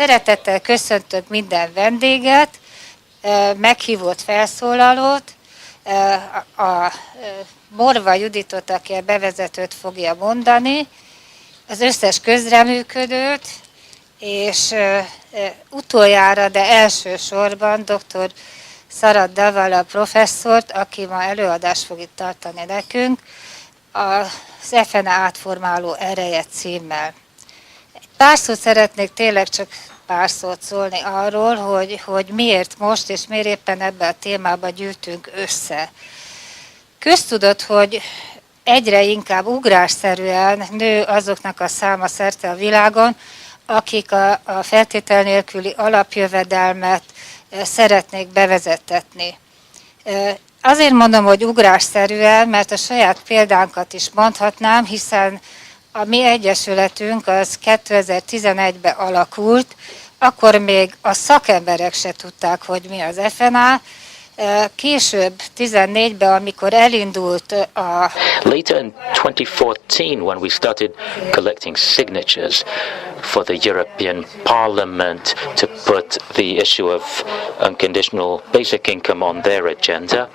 Szeretettel köszöntök minden vendéget, meghívott felszólalót, a Morva Juditot, aki a bevezetőt fogja mondani, az összes közreműködőt, és utoljára, de elsősorban dr. Sarath Davala professzort, aki ma előadást fog itt tartani nekünk, az FNA átformáló ereje címmel. Pár szót szeretnék tényleg csak pár szót szólni arról, hogy miért most és miért éppen ebbe a témába gyűjtünk össze. Köztudott, hogy egyre inkább ugrásszerűen nő azoknak a száma szerte a világon, akik a feltétel nélküli alapjövedelmet szeretnék bevezettetni. Azért mondom, hogy ugrásszerűen, mert a saját példánkat is mondhatnám, hiszen a mi egyesületünk az 2011-ben alakult, akkor még a szakemberek se tudták, hogy mi az FNA. Később, 2014-ben, amikor elindult a... Later in 2014, when we started collecting signatures for the European Parliament to put the issue of unconditional basic income on their agenda,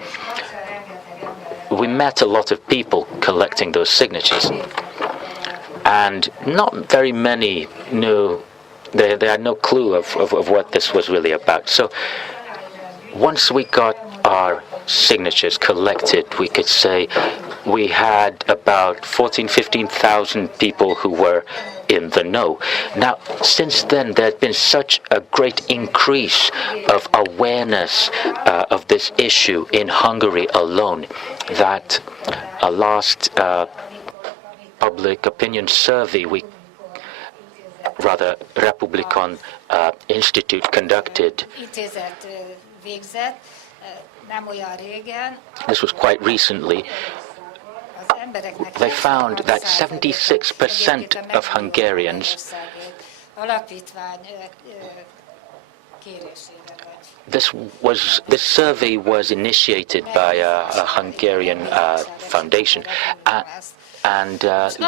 we met a lot of people collecting those signatures. And not very many knew, they had no clue of what this was really about. So once we got our signatures collected, we could say we had about 15,000 people who were in the know. Now, since then, there's been such a great increase of awareness of this issue in Hungary alone that a last public opinion survey, Republican Institute conducted. This was quite recently. They found that 76% of Hungarians This survey was initiated by a Hungarian foundation, and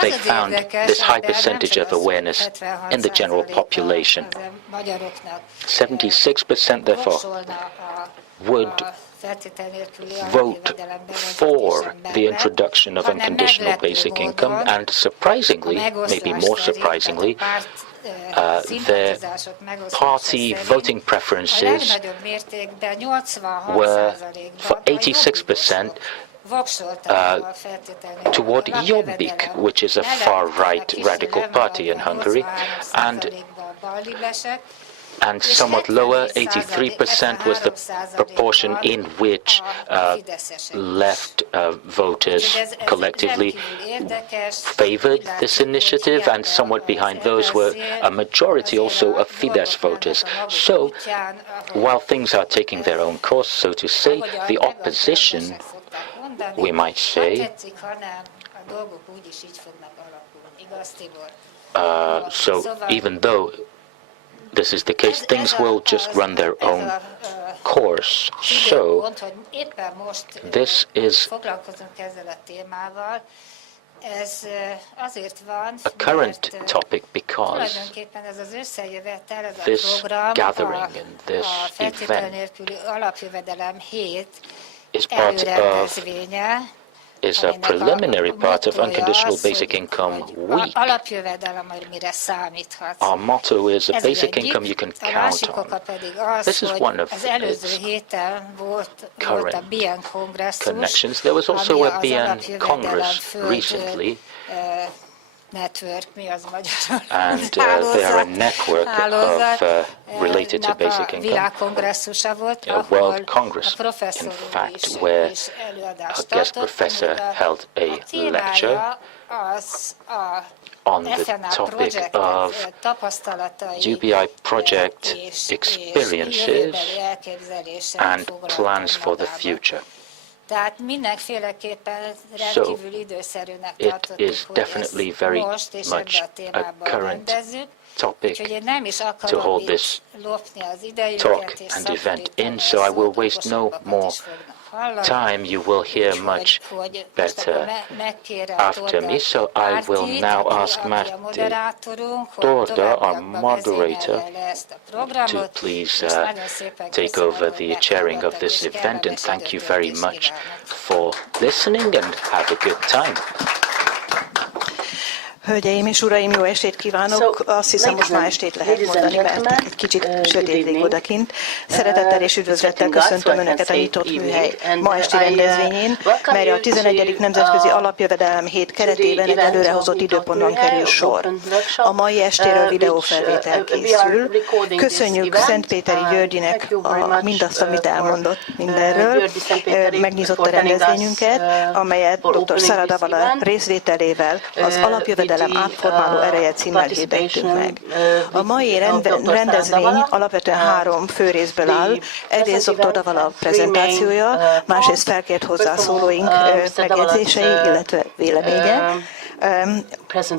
they found this high percentage of awareness in the general population. 76% therefore would vote for the introduction of unconditional basic income, and surprisingly, maybe more surprisingly, their party voting preferences were for 86% toward Jobbik, which is a far-right radical party in Hungary, and somewhat lower, 83% was the proportion in which left voters collectively favored this initiative, and somewhat behind those were a majority also of Fidesz voters. So, while things are taking their own course, so to say, the opposition, we might say, so even though this is the case, things will just run their own course. So, this is a current topic because this gathering and this event is part of is a preliminary part of Unconditional Basic Income Week. Our motto is a basic income you can count on. This is one of its current connections. There was also a BN Congress recently, and they are a network of related to basic income, a World Congress, in fact, where a guest professor held a lecture on the topic of UBI project experiences and plans for the future. So, it is definitely very much a current topic to hold this talk and event in, so I will waste no more time, you will hear much better after me. So I will now ask Márti Torda, our moderator, to please take over the chairing of this event. And thank you very much for listening and have a good time. Hölgyeim és uraim, jó estét kívánok! Azt hiszem, most már estét lehet mondani, mert egy kicsit sötétlik odakint. Szeretettel és üdvözlettel köszöntöm Önöket a nyitott műhely ma esti rendezvényén, melyre a 11. Nemzetközi Alapjövedelem hét keretében egy előrehozott időpontban kerül sor. A mai estéről videófelvétel készül. Köszönjük Szentpéteri Györgyinek mindazt, amit elmondott mindenről. Megnyitott a rendezvényünket, amelyet dr. Sarath Davala részvételével az Alapjövedelem átformáló ereje címmel hirdettünk meg. A mai rendezvény alapvetően 3 fő részből áll. Egyrészt dr. Davala prezentációja, másrészt felkért hozzászólóink megjegyzései, illetve véleménye.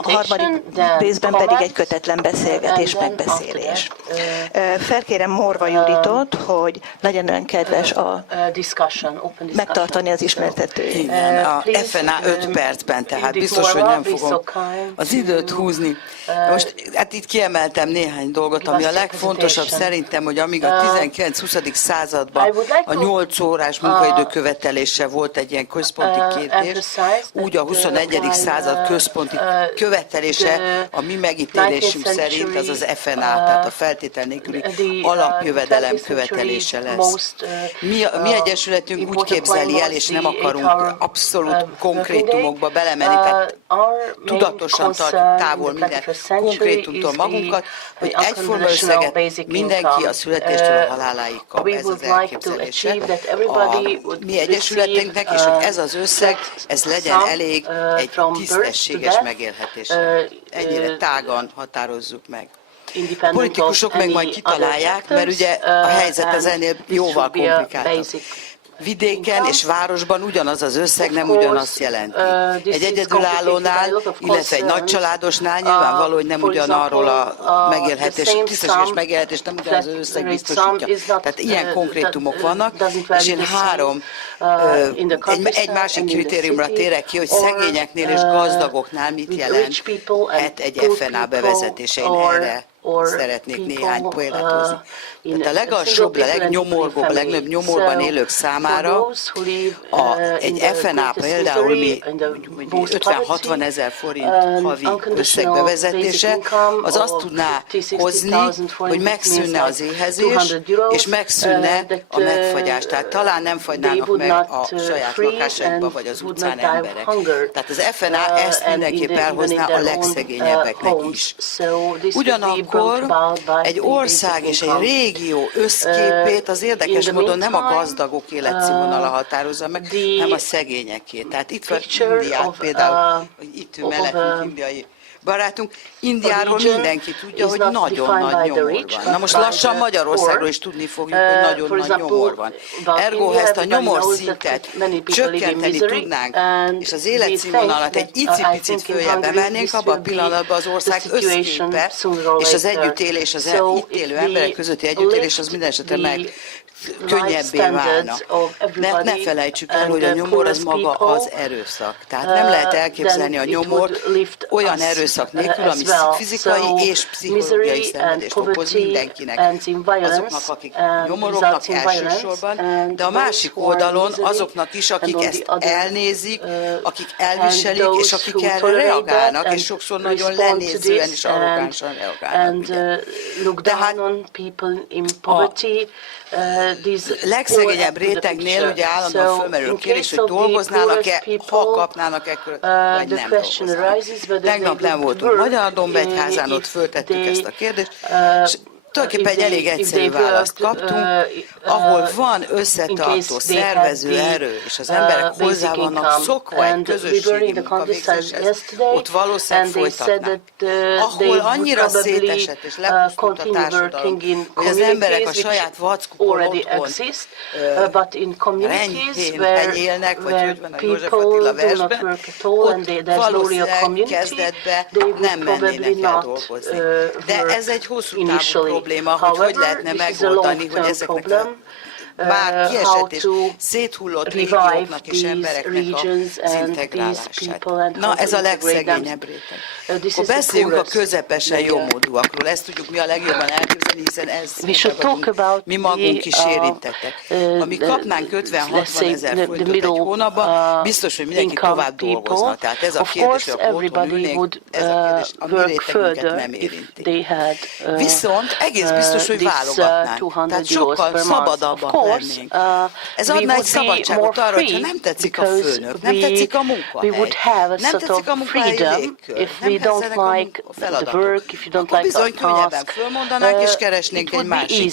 Harmadik részben pedig egy kötetlen beszélgetés, megbeszélés. Felkérem Morva Juditot, hogy legyen olyan kedves megtartani az ismertetőjét. Igen, a FNA 5 percben, tehát biztos, hogy nem fogom az időt húzni. Most hát itt kiemeltem néhány dolgot, ami a legfontosabb szerintem, hogy amíg a 19-20. században a 8 órás munkaidő követelése volt egy ilyen központi kérdés, úgy a 21. század központi követelése a mi megítélésünk szerint az az FNA, tehát a feltétel nélküli alapjövedelem követelése lesz. Mi egyesületünk úgy képzeli el, és nem akarunk abszolút konkrétumokba belemenni, tehát tudatosan tartjuk távol minden konkrétumtól magunkat, hogy egyforma összeget mindenki a születéstől a haláláig kap. Ez az elképzelése a mi egyesületünknek, és hogy ez az összeg, ez legyen elég egy tisztességes megélhetésre. Ennyire tágan határozzuk meg. A politikusok meg majd kitalálják, mert ugye a helyzet az ennél jóval komplikáltabb. Vidéken és városban ugyanaz az összeg nem ugyanazt jelenti. Egy egyedülállónál, illetve egy nagycsaládosnál nyilvánvaló, hogy nem ugyanarról a megélhetés, tisztességes megélhetés nem ugyanaz az összeg biztosítja. Tehát ilyen konkrétumok vannak, és én egy másik kritériumra térek ki, hogy szegényeknél és gazdagoknál mit jelent egy FNA bevezetése. Én erre szeretnék néhány példát hozni. Tehát a legalsóbb, a legnyomorgóbb, a legnagyobb nyomorban élők számára egy FNA például mi 50-60 ezer forint havi összeg bevezetése, az azt tudná hozni, hogy megszűnne az éhezés, és megszűnne a megfagyás. Tehát talán nem fagynának meg a saját lakásaikba, vagy az utcán emberek. Tehát az FNA ezt mindenképp elhozná a legszegényebbeknek is. Ugyanakkor egy ország és egy régió összképét az érdekes módon nem a gazdagok életszínvonala határozza meg, hanem a szegényeké. Tehát itt van Indiát például, itt ül mellettünk indiai barátunk. Indiáról mindenki tudja, hogy nagyon nagy nyomor van. Na most lassan Magyarországról is tudni fogjuk, hogy nagyon nagy nyomor van. Ergo, ha ezt a nyomor szintet csökkenteni tudnánk, és az életszínvonalat egy icipicit följebb emelnénk, abban a pillanatban az ország összképe, és az együttélés, az itt élő emberek közötti együttélés, az minden esetre meg könnyebbé válna. Ne felejtsük el, hogy a nyomor az maga az erőszak. Tehát nem lehet elképzelni a nyomort olyan erőszak nélkül, ami fizikai és pszichológiai szenvedést okoz mindenkinek. Azoknak, akik nyomorognak elsősorban, de a másik oldalon azoknak is, akik ezt elnézik, akik elviselik, és akik erre reagálnak, és sokszor nagyon lenézően és arrogánsan reagálnak. Tehát legszegényebb rétegnél ugye állandóan fölmerül a kérdés, hogy dolgoznának-e, ha kapnának-e, vagy nem dolgoznának. Tegnap nem voltunk Magyar-Dombegyházán, ott föltettük ezt a kérdést, és tulajdonképpen egy elég egyszerű választ kaptunk, ahol van összetartó, szervező erő, és az emberek hozzá vannak szokva egy közösségi munkavégzéshez, ott valószínűleg folytatnak. Ahol annyira szétesett és lepusztult a társadalom, hogy az emberek a saját vackukon otthon enyhén élnek, vagy hogy van a József Attila versben, ott valószínűleg kezdetben nem mennének el dolgozni. De ez egy hosszú távú probléma, hogy lehetne megoldani, hogy ezeknek a bár kiesett és széthullott régióknak és embereknek az integrálását. Na, ez a legszegényebb réteg. Akkor beszéljünk a közepesen jómódúakról. Ezt tudjuk mi a legjobban elképzelni, hiszen mi magunk is érintettek. Ha mi kapnánk 50-60 ezer forintot egy hónapban, biztos, hogy mindenki tovább dolgozna. Tehát ez a kérdés, hogy akkor otthon ülnénk, ez a kérdés, a mi rétegünket nem érinti. Viszont egész biztos, hogy válogatnánk. Tehát sokkal szabadabban lennénk. Ez adna egy szabadságot arra, hogyha nem tetszik a főnök, nem tetszik a munkahely, nem tetszik a munkahelyi légkör, nem tetszenek a feladatok, akkor bizony könnyebben fölmondanánk és keresnénk egy másik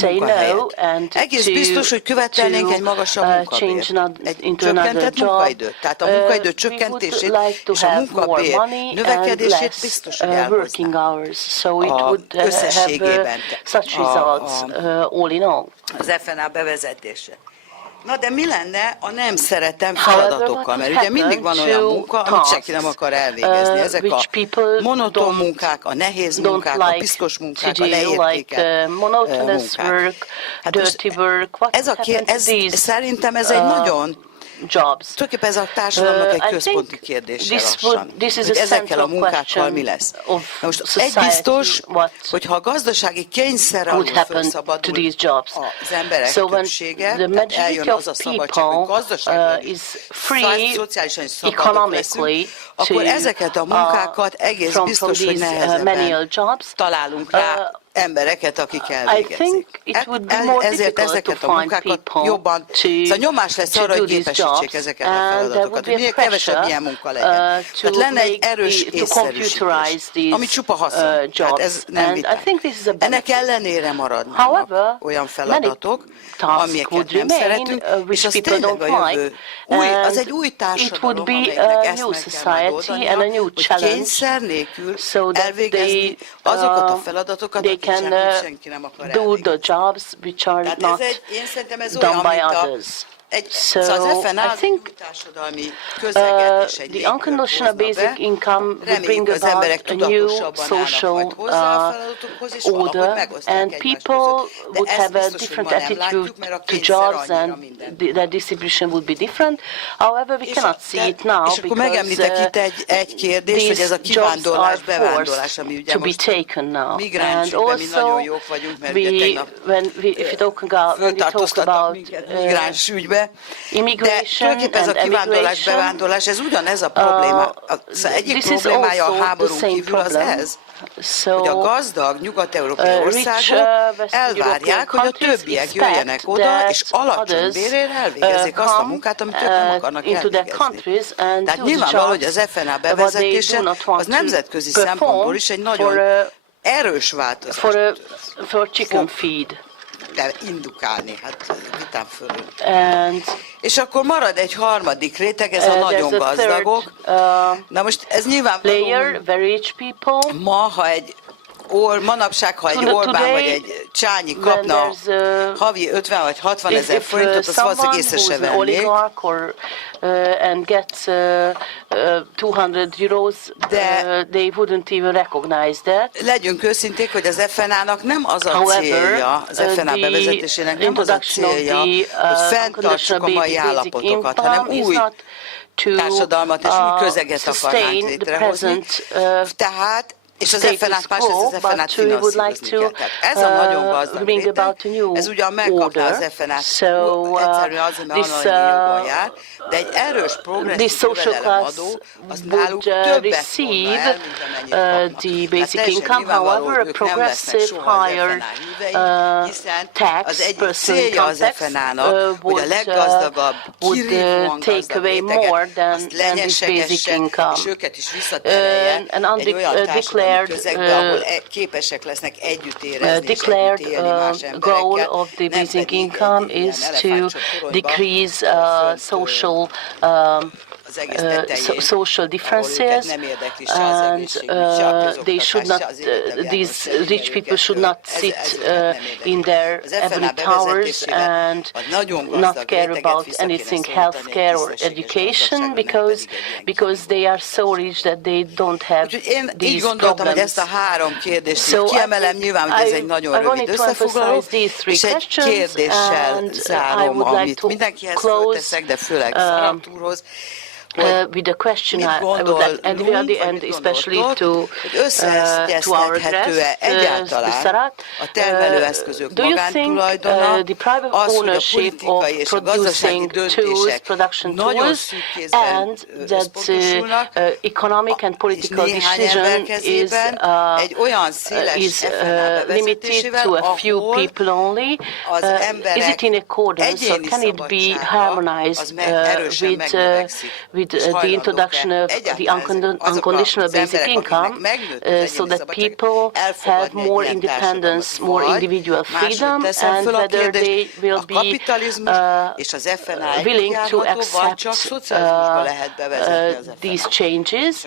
munkahelyet. Egész biztos, hogy követelnénk egy magasabb munkabért, egy csökkentett munkaidőt. Tehát a munkaidő csökkentését és a munkabér növekedését biztos, hogy elhoznánk összességében az FNA bevezetése. Na de mi lenne a nem szeretem feladatokkal? Mert ugye mindig van olyan munka, amit senki nem akar elvégezni. Ezek a monoton munkák, a nehéz munkák, a piszkos munkák, a leértékelt munkák. Hát ez szerintem ez egy nagyon tulajdonképpen ez a társadalomnak egy központi kérdése lassan, hogy ezekkel a munkákkal mi lesz. Na most egy biztos, hogy ha a gazdasági kényszer alól felszabadul az emberek többsége, tehát eljön az a szabadság, hogy gazdaságilag szociálisan szabadok leszünk, akkor ezeket a munkákat egész biztos, hogy nehezebben találunk rá embereket, akik elvégezik. Ezért ezeket a munkákat jobban, szóval nyomás lesz arra, hogy gépesítsék ezeket a feladatokat, hogy minél kevesebb ilyen munka legyen. Tehát lenne egy erős észszerűsítés, ami csupa haszon. Tehát ez nem vita. Ennek ellenére maradnak olyan feladatok, amiket nem szeretünk, és az tényleg a jövő. Az egy új társadalom, amelynek ezt meg kell megoldania, hogy kényszer nélkül elvégezni azokat a feladatokat, senki nem akar elvégezni. Tehát én szerintem ez olyan, mint az FNA társadalmi közleget és egy unconditional basic income would bring about a new social order, and people would have a different attitude to jobs, and the distribution would be different. However, we cannot see it now because megemlítek itt egy kérdés, hogy ez a kivándorlás, bevándorlás, ami ugye most migránsügyben mi nagyon jók vagyunk, mert ugye tegnap föltartóztattak minket migránsügybe. De tulajdonképpen ez a kivándorlás, bevándorlás, ez ugyanez a probléma. Egyik problémája a háborún kívül az ez, hogy a gazdag nyugat-európai országok elvárják, hogy a többiek jöjjenek oda, és alacsony bérért elvégezzék azt a munkát, amit ők nem akarnak elvégezni. Tehát nyilvánvaló, hogy az FNA bevezetése az nemzetközi szempontból is egy nagyon erős változás. For chicken feed. De indukálni, hát vitán fölül. És akkor marad egy harmadik réteg, ez a nagyon gazdagok. Na most ez nyilvánvaló, manapság, ha egy Orbán vagy egy Csányi kapna havi 50 vagy 60 ezer forintot, az valószínűleg észre se vennék. And gets 200 euros, they wouldn't even recognize that. Legyünk őszinték, hogy az FNA-nak nem az a célja, az FNA bevezetésének nem az a célja, hogy fenntartsuk a mai állapotokat, hanem új társadalmat és új közeget akarnánk létrehozni. Tehát és az FNA-t másrészt az FNA-t finanszírozni kell. Tehát ez a nagyon gazdag réteg, ez ugyan megkapná az FNA-t egyszerűen azért, mert annyi jogon jár, de egy erős progresszív jövedelemadó, az náluk többet volna el, mint amennyit kapnak. The basic income, however, a progressive higher tax az egyik célja az FNA-nak, hogy a leggazdagabb, kirívóan gazdag réteget, azt lenyesegesse, és őket is visszaterelje egy olyan társadalmi közegbe, ahol képesek lesznek együtt érezni és együtt élni más emberekkel. Goal of the basic income is to decrease social social differences, and they should not. These rich people should not sit in their ivory towers and not care about anything, healthcare or education, because they are so rich that they don't have these problems. So I wanted to emphasize these three questions, and I would like to close with a question I would like everybody, and especially to our guest, Sarath. Do you think the private ownership of producing tools, production tools, and that economic and political decision is limited to a few people only? Is it in accordance, or can it be harmonized with the introduction of the unconditional basic income, so that people have more independence, more individual freedom, and whether they will be willing to accept these changes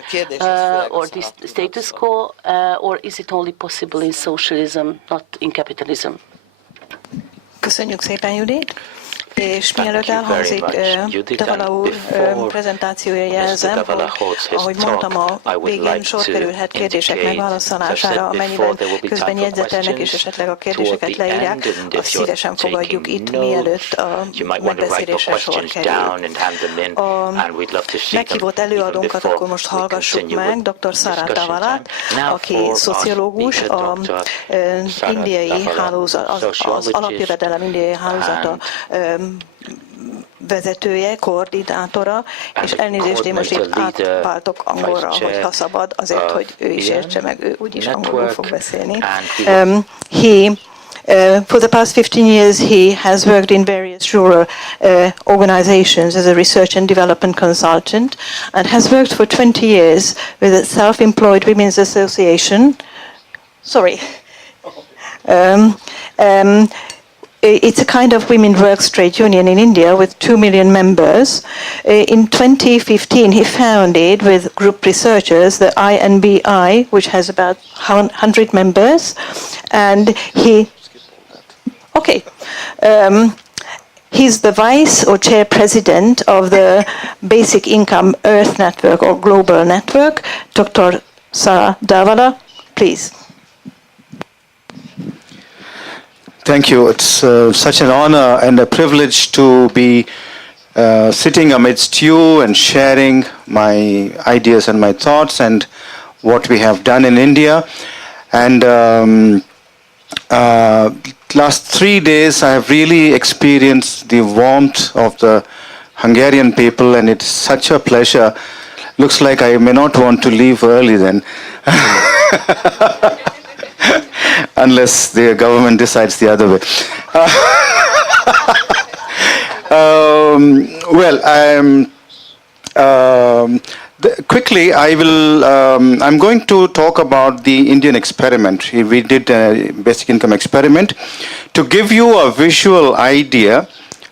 or this status quo, or is it only possible in socialism, not in capitalism? Köszönjük szépen, Judit! És mielőtt elhangzik Davala úr prezentációja, jelzem, hogy ahogy mondtam, a végén sor kerülhet kérdések megválaszolására, amennyiben közben jegyzetelnek és esetleg a kérdéseket leírják, azt szívesen fogadjuk itt, mielőtt a megbeszélésre sor kerül. A meghívott előadónkat akkor most hallgassuk meg, dr. Sarath Davalát, aki szociológus, az indiai hálózat, az alapjövedelem indiai hálózata vezetője, koordinátora, és elnézést, én most itt átváltok angolra, hogyha szabad, azért, hogy ő is értse meg, ő úgyis angolul fog beszélni. For the past 15 years, he has worked in various rural organizations as a research and development consultant, and has worked for 20 years with a self-employed women's association. It's a kind of women works trade union in India with 2 million members. In 2015, he founded with group researchers the INBI, which has about 100 members, and he's the vice or chair president of the Basic Income Earth Network or Global Network. Dr. Sarath Davala, please. Thank you. It's such an honor and a privilege to be sitting amidst you and sharing my ideas and my thoughts and what we have done in India. And last 3 days I have really experienced the warmth of the Hungarian people, and it's such a pleasure. Looks like I may not want to leave early then. Unless the government decides the other way. Quickly, I'm going to talk about the Indian experiment. We did a basic income experiment. To give you a visual idea,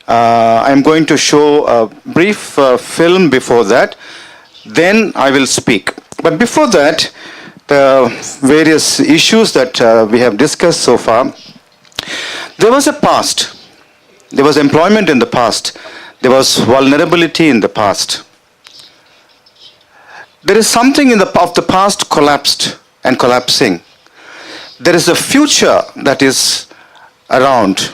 I'm going to show a brief film before that. Then I will speak. But before that, the various issues that we have discussed so far, there was a past. There was employment in the past. There was vulnerability in the past. There is something of the past collapsed and collapsing. There is a future that is around.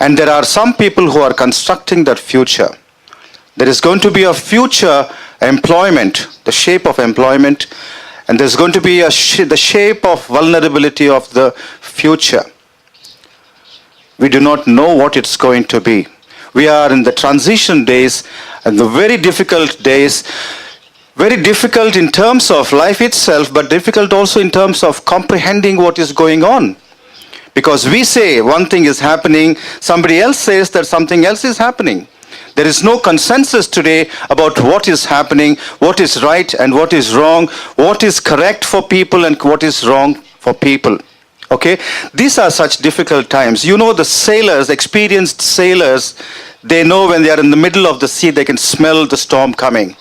And there are some people who are constructing that future. There is going to be a future employment, the shape of employment, and there's going to be the shape of vulnerability of the future. We do not know what it's going to be. We are in the transition days, and the very difficult days, very difficult in terms of life itself, but difficult also in terms of comprehending what is going on. Because we say one thing is happening, somebody else says that something else is happening. There is no consensus today about what is happening, what is right and what is wrong, what is correct for people and what is wrong for people. Okay? These are such difficult times. You know, the sailors, experienced sailors, They know when they are in the middle of the sea, they can smell the storm coming.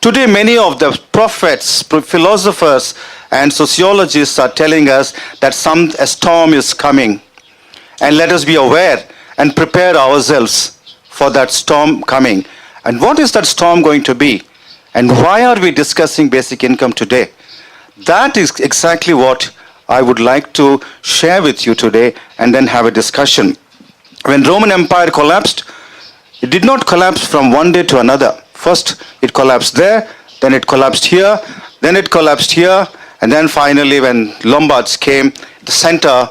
Today, many of the prophets, philosophers, and sociologists are telling us that a storm is coming. And let us be aware and prepare ourselves for that storm coming. And what is that storm going to be? And why are we discussing basic income today? That is exactly what I would like to share with you today and then have a discussion. When Roman Empire collapsed, it did not collapse from one day to another. First, it collapsed there, then it collapsed here, then it collapsed here, and then finally when Lombards came, the center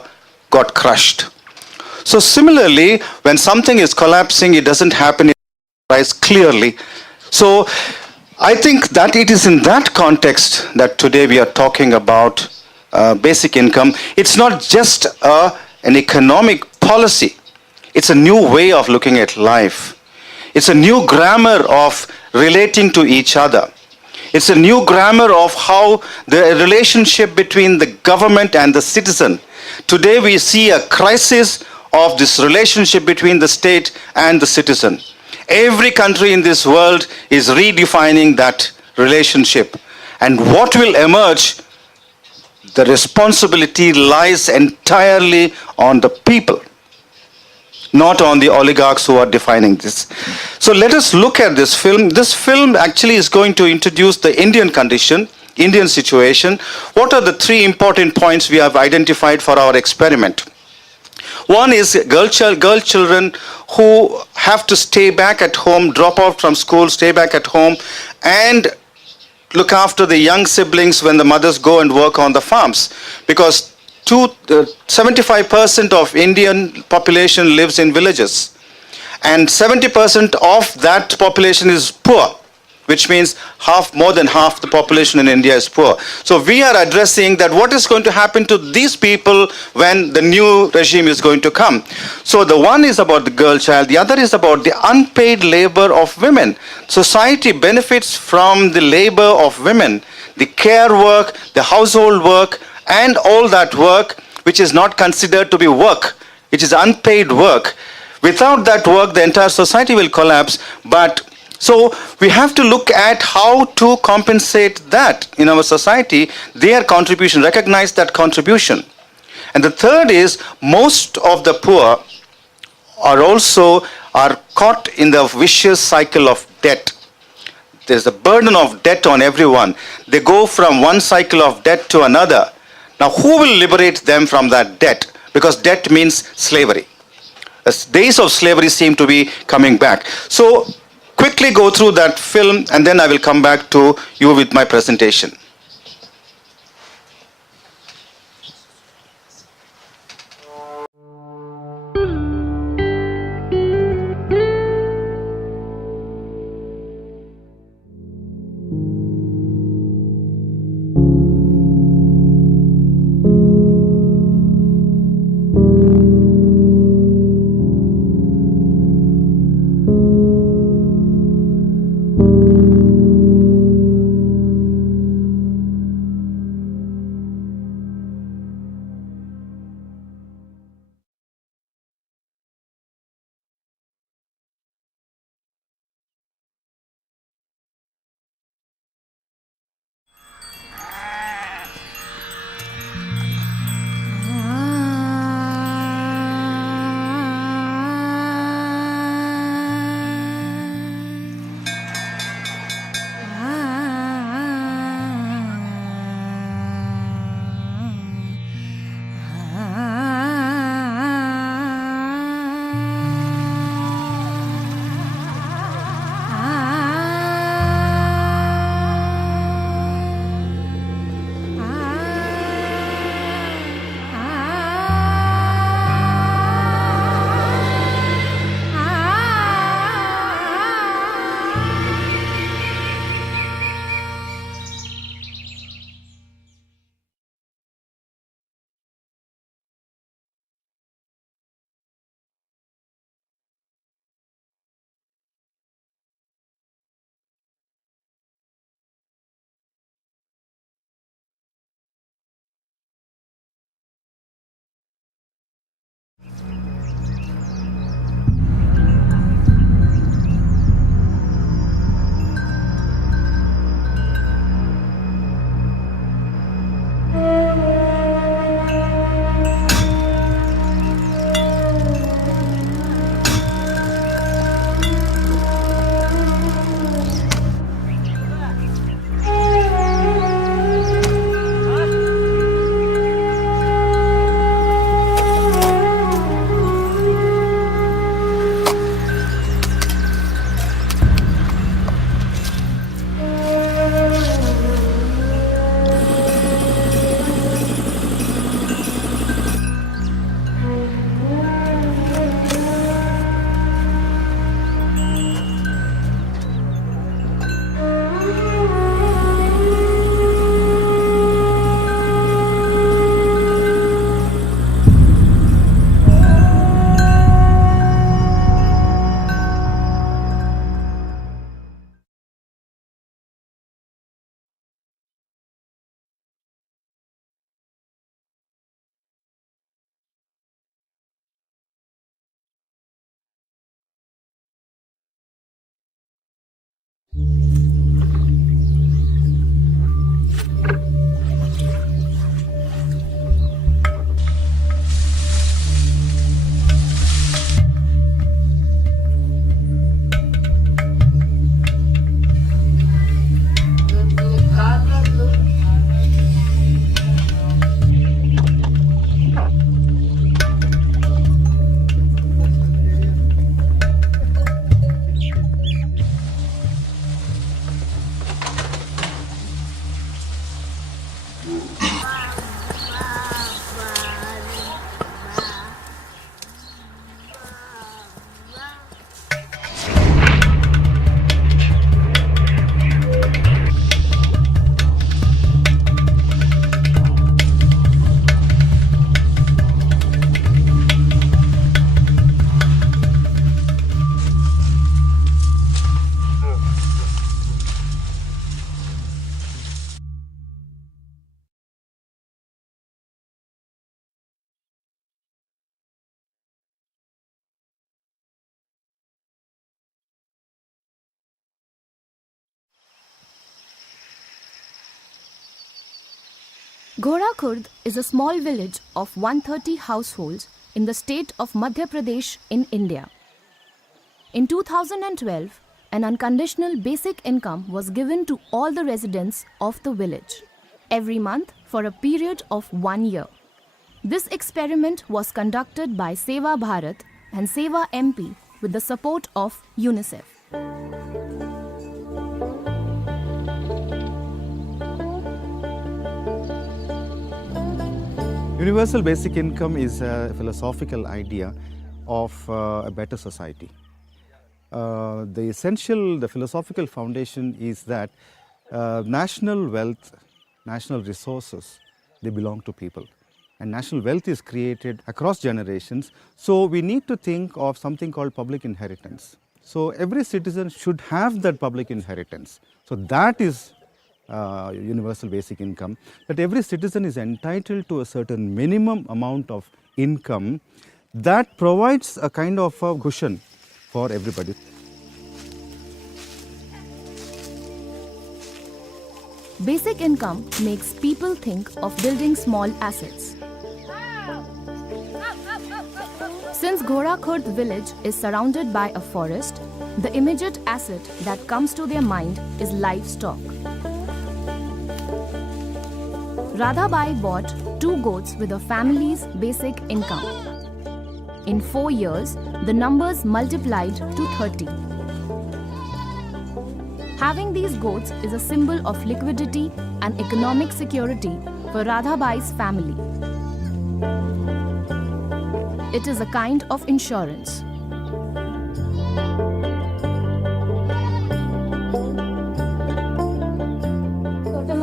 got crushed. So similarly, when something is collapsing, it doesn't happen in our eyes clearly. So I think that it is in that context that today we are talking about basic income. It's not just an economic policy. It's a new way of looking at life. It's a new grammar of relating to each other. It's a new grammar of how the relationship between the government and the citizen. Today we see a crisis of this relationship between the state and the citizen. Every country in this world is redefining that relationship. And what will emerge? The responsibility lies entirely on the people, not on the oligarchs who are defining this. So let us look at this film. This film actually is going to introduce the Indian condition, Indian situation. What are the three important points we have identified for our experiment? One is girl children who have to stay back at home, drop out from school, stay back at home, and look after the young siblings when the mothers go and work on the farms. Because 75% of Indian population lives in villages. And 70% of that population is poor, which means more than half the population in India is poor. So we are addressing that what is going to happen to these people when the new regime is going to come. So the one is about the girl child, the other is about the unpaid labor of women. Society benefits from the labor of women, the care work, the household work, and all that work which is not considered to be work, which is unpaid work. Without that work, the entire society will collapse. So we have to look at how to compensate that in our society, their contribution, recognize that contribution. And the third is most of the poor are caught in the vicious cycle of debt. There's a burden of debt on everyone. They go from one cycle of debt to another. Now who will liberate them from that debt? Because debt means slavery. The days of slavery seem to be coming back. So quickly go through that film and then I will come back to you with my presentation. Ghorakhurd is a small village of 130 households in the state of Madhya Pradesh in India. In 2012, an unconditional basic income was given to all the residents of the village every month for a period of 1 year. This experiment was conducted by Seva Bharat and Seva MP with the support of UNICEF. Universal basic income is a philosophical idea of a better society. The philosophical foundation is that national wealth, national resources, they belong to people. And national wealth is created across generations. So we need to think of something called public inheritance. So every citizen should have that public inheritance. So that is universal basic income, that every citizen is entitled to a certain minimum amount of income that provides a kind of a cushion for everybody. Basic income makes people think of building small assets. Since Ghorakhurd village is surrounded by a forest, the immediate asset that comes to their mind is livestock. Radhabai bought 2 goats with her family's basic income. In 4 years, the numbers multiplied to 30. Having these goats is a symbol of liquidity and economic security for Radhabai's family. It is a kind of insurance.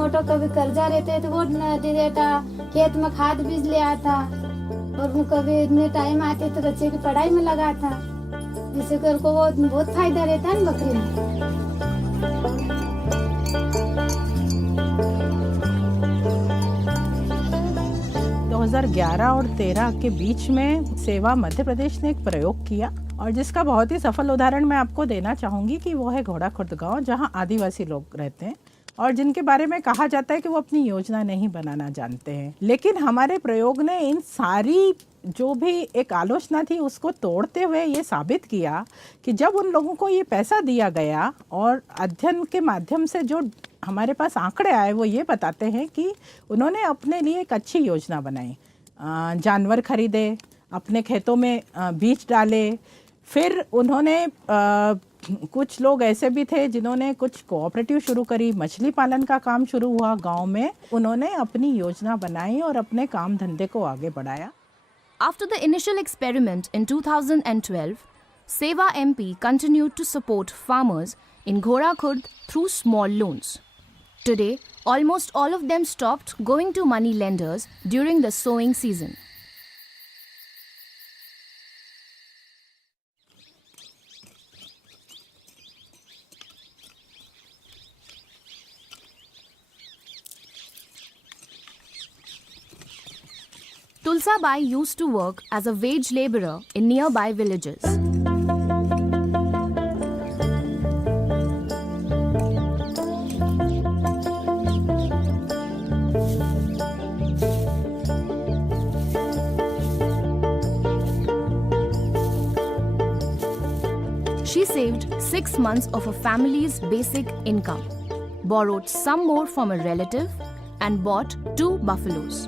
छोटा कभी कर्जा रहते तो वो न दे देता, खेत में खाद बीज ले आता और वो कभी इतने टाइम आते तो बच्चे की पढ़ाई में लगाता, जिससे कर को वो बहुत फायदा रहता है बकरी में। 2011 और 13 के बीच में सेवा मध्य प्रदेश ने एक प्रयोग किया और जिसका बहुत ही सफल उदाहरण मैं आपको देना चाहूँगी कि वो है घोड़ाखुर्द गांव, जहां आदिवासी लोग रहते हैं और जिनके बारे में कहा जाता है कि वो अपनी योजना नहीं बनाना जानते हैं। लेकिन हमारे प्रयोग ने इन सारी जो भी एक आलोचना थी उसको तोड़ते हुए ये साबित किया कि जब उन लोगों को ये पैसा दिया गया और अध्ययन के माध्यम से जो हमारे पास आंकड़े आए वो ये बताते हैं कि उन्होंने अपने लिए एक अच्छी योजना बनाई, जानवर खरीदे, अपने खेतों में बीज डाले, फिर उन्होंने कुछ लोग ऐसे भी थे जिन्होंने कुछ कोऑपरेटिव शुरू करी, मछली पालन का काम शुरू हुआ गांव में। उन्होंने अपनी योजना बनाई और अपने काम धंधे को आगे बढ़ाया। After the initial experiment in 2012, Seva MP continued to support farmers in Ghorakhurd through small loans. Today, almost all of them stopped going to money lenders during the sowing season. Tulsabai used to work as a wage labourer in nearby villages. She saved 6 months of her family's basic income, borrowed some more from a relative, and bought 2 buffaloes.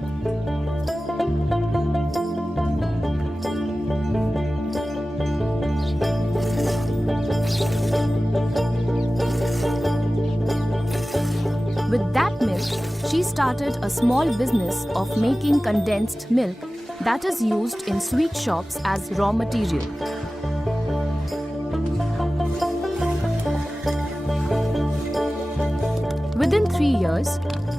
With that milk, she started a small business of making condensed milk that is used in sweet shops as raw material. Within 3 years,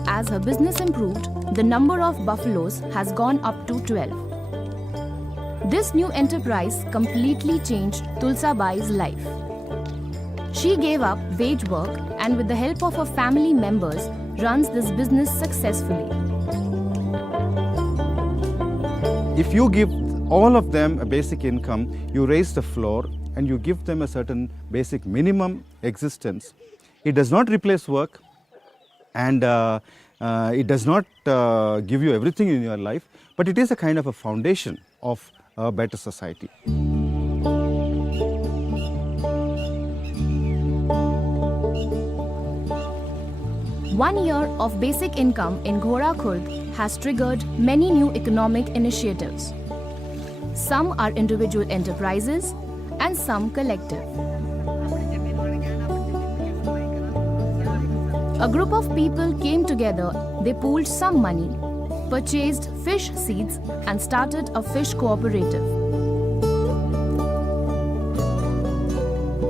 as her business improved, the number of buffaloes has gone up to 12. This new enterprise completely changed Tulsabai's life. She gave up wage work and with the help of her family members runs this business successfully. If you give all of them a basic income, you raise the floor and you give them a certain basic minimum existence. It does not replace work, and It does not give you everything in your life, but it is a kind of a foundation of a better society. One year of basic income in Ghoda Khurd has triggered many new economic initiatives. Some are individual enterprises and some collective. A group of people came together, they pooled some money, purchased fish seeds and started a fish cooperative.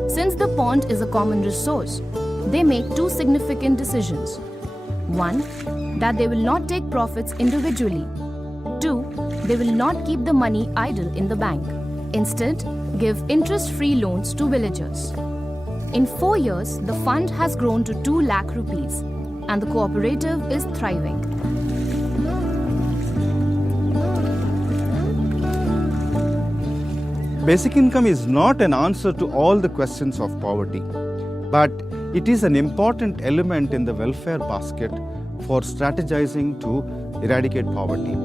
Since the pond is a common resource, they make two significant decisions. One, that they will not take profits individually. Two, they will not keep the money idle in the bank. Instead, give interest-free loans to villagers. In 4 years, the fund has grown to 2 lakh rupees and the cooperative is thriving. Basic income is not an answer to all the questions of poverty, but it is an important element in the welfare basket for strategizing to eradicate poverty.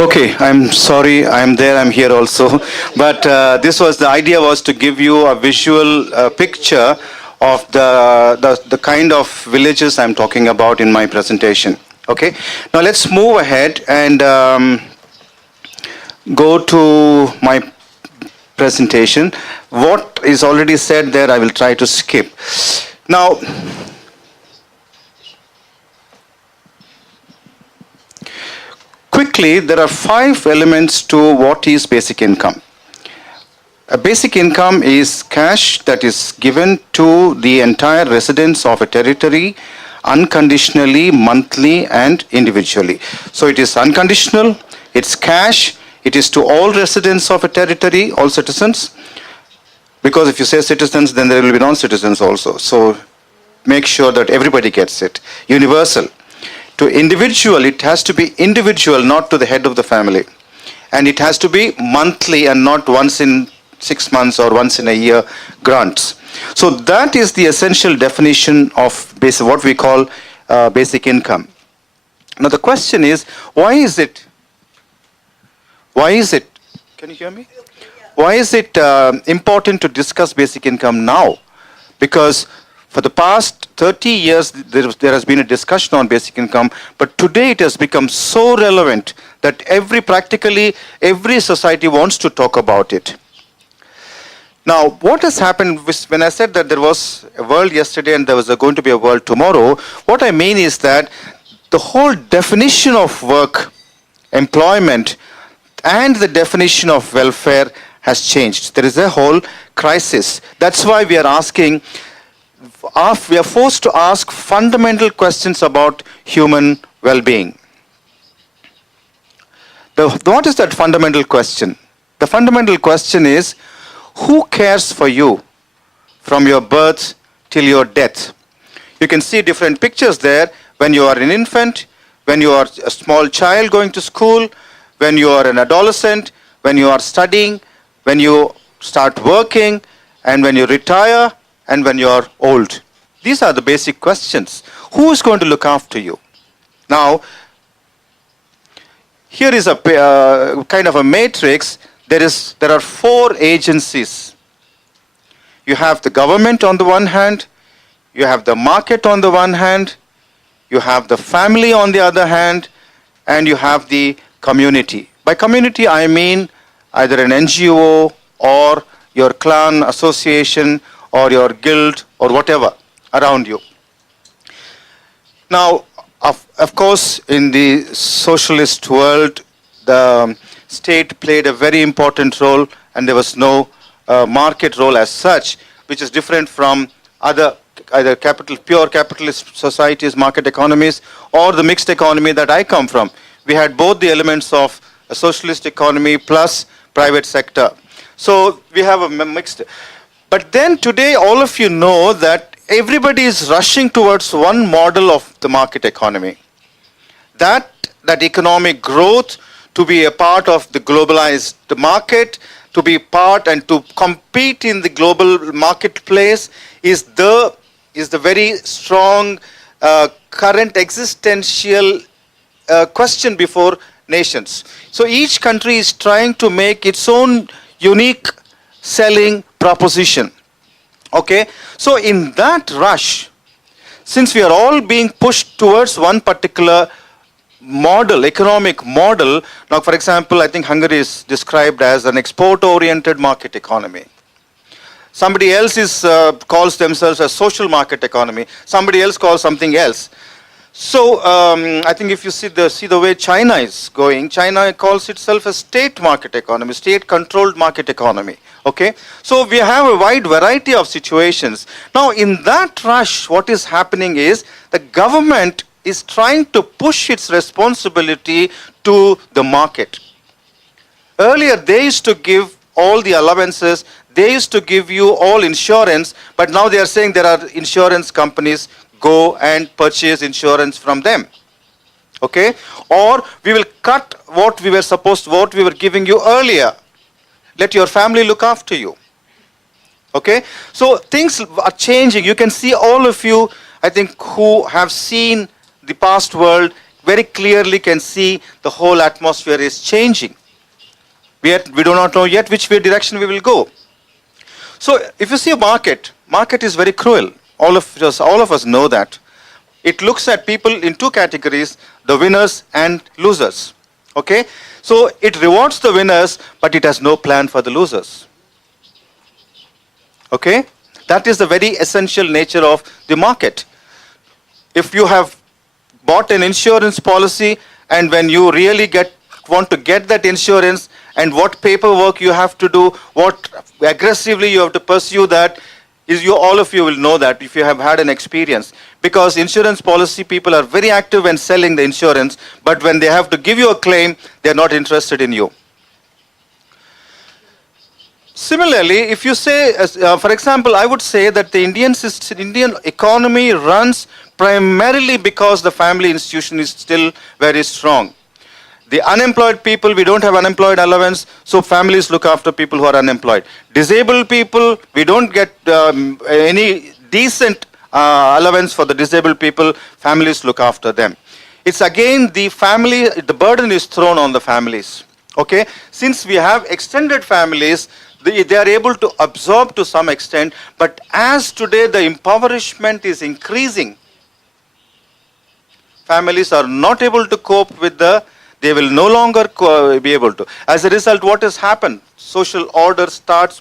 Okay, I'm sorry, I'm there, I'm here also. But the idea was to give you a visual picture of the kind of villages I'm talking about in my presentation. Okay, now let's move ahead and go to my presentation. What is already said there, I will try to skip. Now, quickly, there are 5 elements to what is basic income. A basic income is cash that is given to the entire residents of a territory unconditionally, monthly and individually. So it is unconditional, it's cash, it is to all residents of a territory, all citizens. Because if you say citizens, then there will be non-citizens also. So make sure that everybody gets it. Universal. To individual, it has to be individual, not to the head of the family. And it has to be monthly and not once in 6 months or once in a year grants. So that is the essential definition of what we call basic income. Now the question is, why is it, can you hear me? Why is it important to discuss basic income now? Because for the past 30 years, there has been a discussion on basic income, but today it has become so relevant that practically every society wants to talk about it. Now, what has happened when I said that there was a world yesterday and there was going to be a world tomorrow, what I mean is that the whole definition of work, employment, and the definition of welfare has changed. There is a whole crisis. That's why we are forced to ask fundamental questions about human well-being. What is that fundamental question? The fundamental question is, who cares for you from your birth till your death? You can see different pictures there when you are an infant, when you are a small child going to school, when you are an adolescent, when you are studying, when you start working, and when you retire, and when you are old. These are the basic questions. Who is going to look after you? Now, here is a kind of a matrix. There are 4 agencies. You have the government on the one hand, you have the market on the one hand, you have the family on the other hand, and you have the community. By community, I mean either an NGO or your clan association or your guild or whatever around you. Now, of course, in the socialist world, the state played a very important role and there was no market role as such, which is different from other either pure capitalist societies, market economies, or the mixed economy that I come from. We had both the elements of a socialist economy plus private sector. So we have a mixed. But then today, all of you know that everybody is rushing towards one model of the market economy. That economic growth to be a part of the globalized market, to be part and to compete in the global marketplace is the very strong current existential question before nations. So each country is trying to make its own unique selling proposition. Okay, so in that rush, since we are all being pushed towards one particular model, economic model, now for example, I think Hungary is described as an export-oriented market economy. Somebody else calls themselves a social market economy. Somebody else calls something else. So I think if you see the way China is going, China calls itself a state market economy, state-controlled market economy. Okay, so we have a wide variety of situations. Now, in that rush, what is happening is the government is trying to push its responsibility to the market. Earlier, they used to give all the allowances, they used to give you all insurance, but now they are saying there are insurance companies, go and purchase insurance from them. Okay, or we will cut what we were giving you earlier. Let your family look after you. Okay, so things are changing. You can see, all of you, I think, who have seen the past world very clearly can see the whole atmosphere is changing. We do not know yet which direction we will go. So if you see a market is very cruel. All of us know that. It looks at people in two categories, the winners and losers. Okay? So it rewards the winners, but it has no plan for the losers. Okay? That is the very essential nature of the market. If you have bought an insurance policy, and when you really want to get that insurance, and what paperwork you have to do, what aggressively you have to pursue that, all of you will know that if you have had an experience. Because insurance policy people are very active when selling the insurance, but when they have to give you a claim, they are not interested in you. Similarly, if you say, for example, I would say that the Indian economy runs primarily because the family institution is still very strong. The unemployed people, we don't have unemployed allowance, so families look after people who are unemployed. Disabled people, we don't get any decent allowance for the disabled people, families look after them. It's again the family, the burden is thrown on the families. Okay, since we have extended families, they are able to absorb to some extent, but as today the impoverishment is increasing, families are not able to cope with they will no longer be able to. As a result, what has happened? Social order starts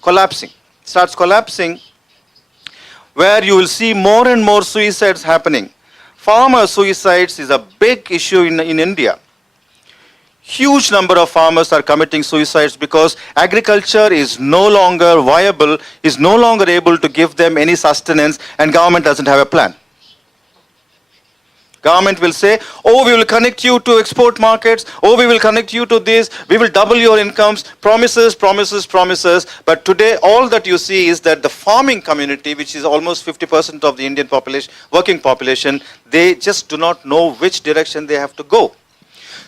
collapsing, where you will see more and more suicides happening. Farmer suicides is a big issue in India. Huge number of farmers are committing suicides because agriculture is no longer viable, is no longer able to give them any sustenance, and government doesn't have a plan. Government will say, oh, we will connect you to export markets, oh, we will connect you to this, we will double your incomes, promises. But today, all that you see is that the farming community, which is almost 50% of the Indian population, working population, they just do not know which direction they have to go.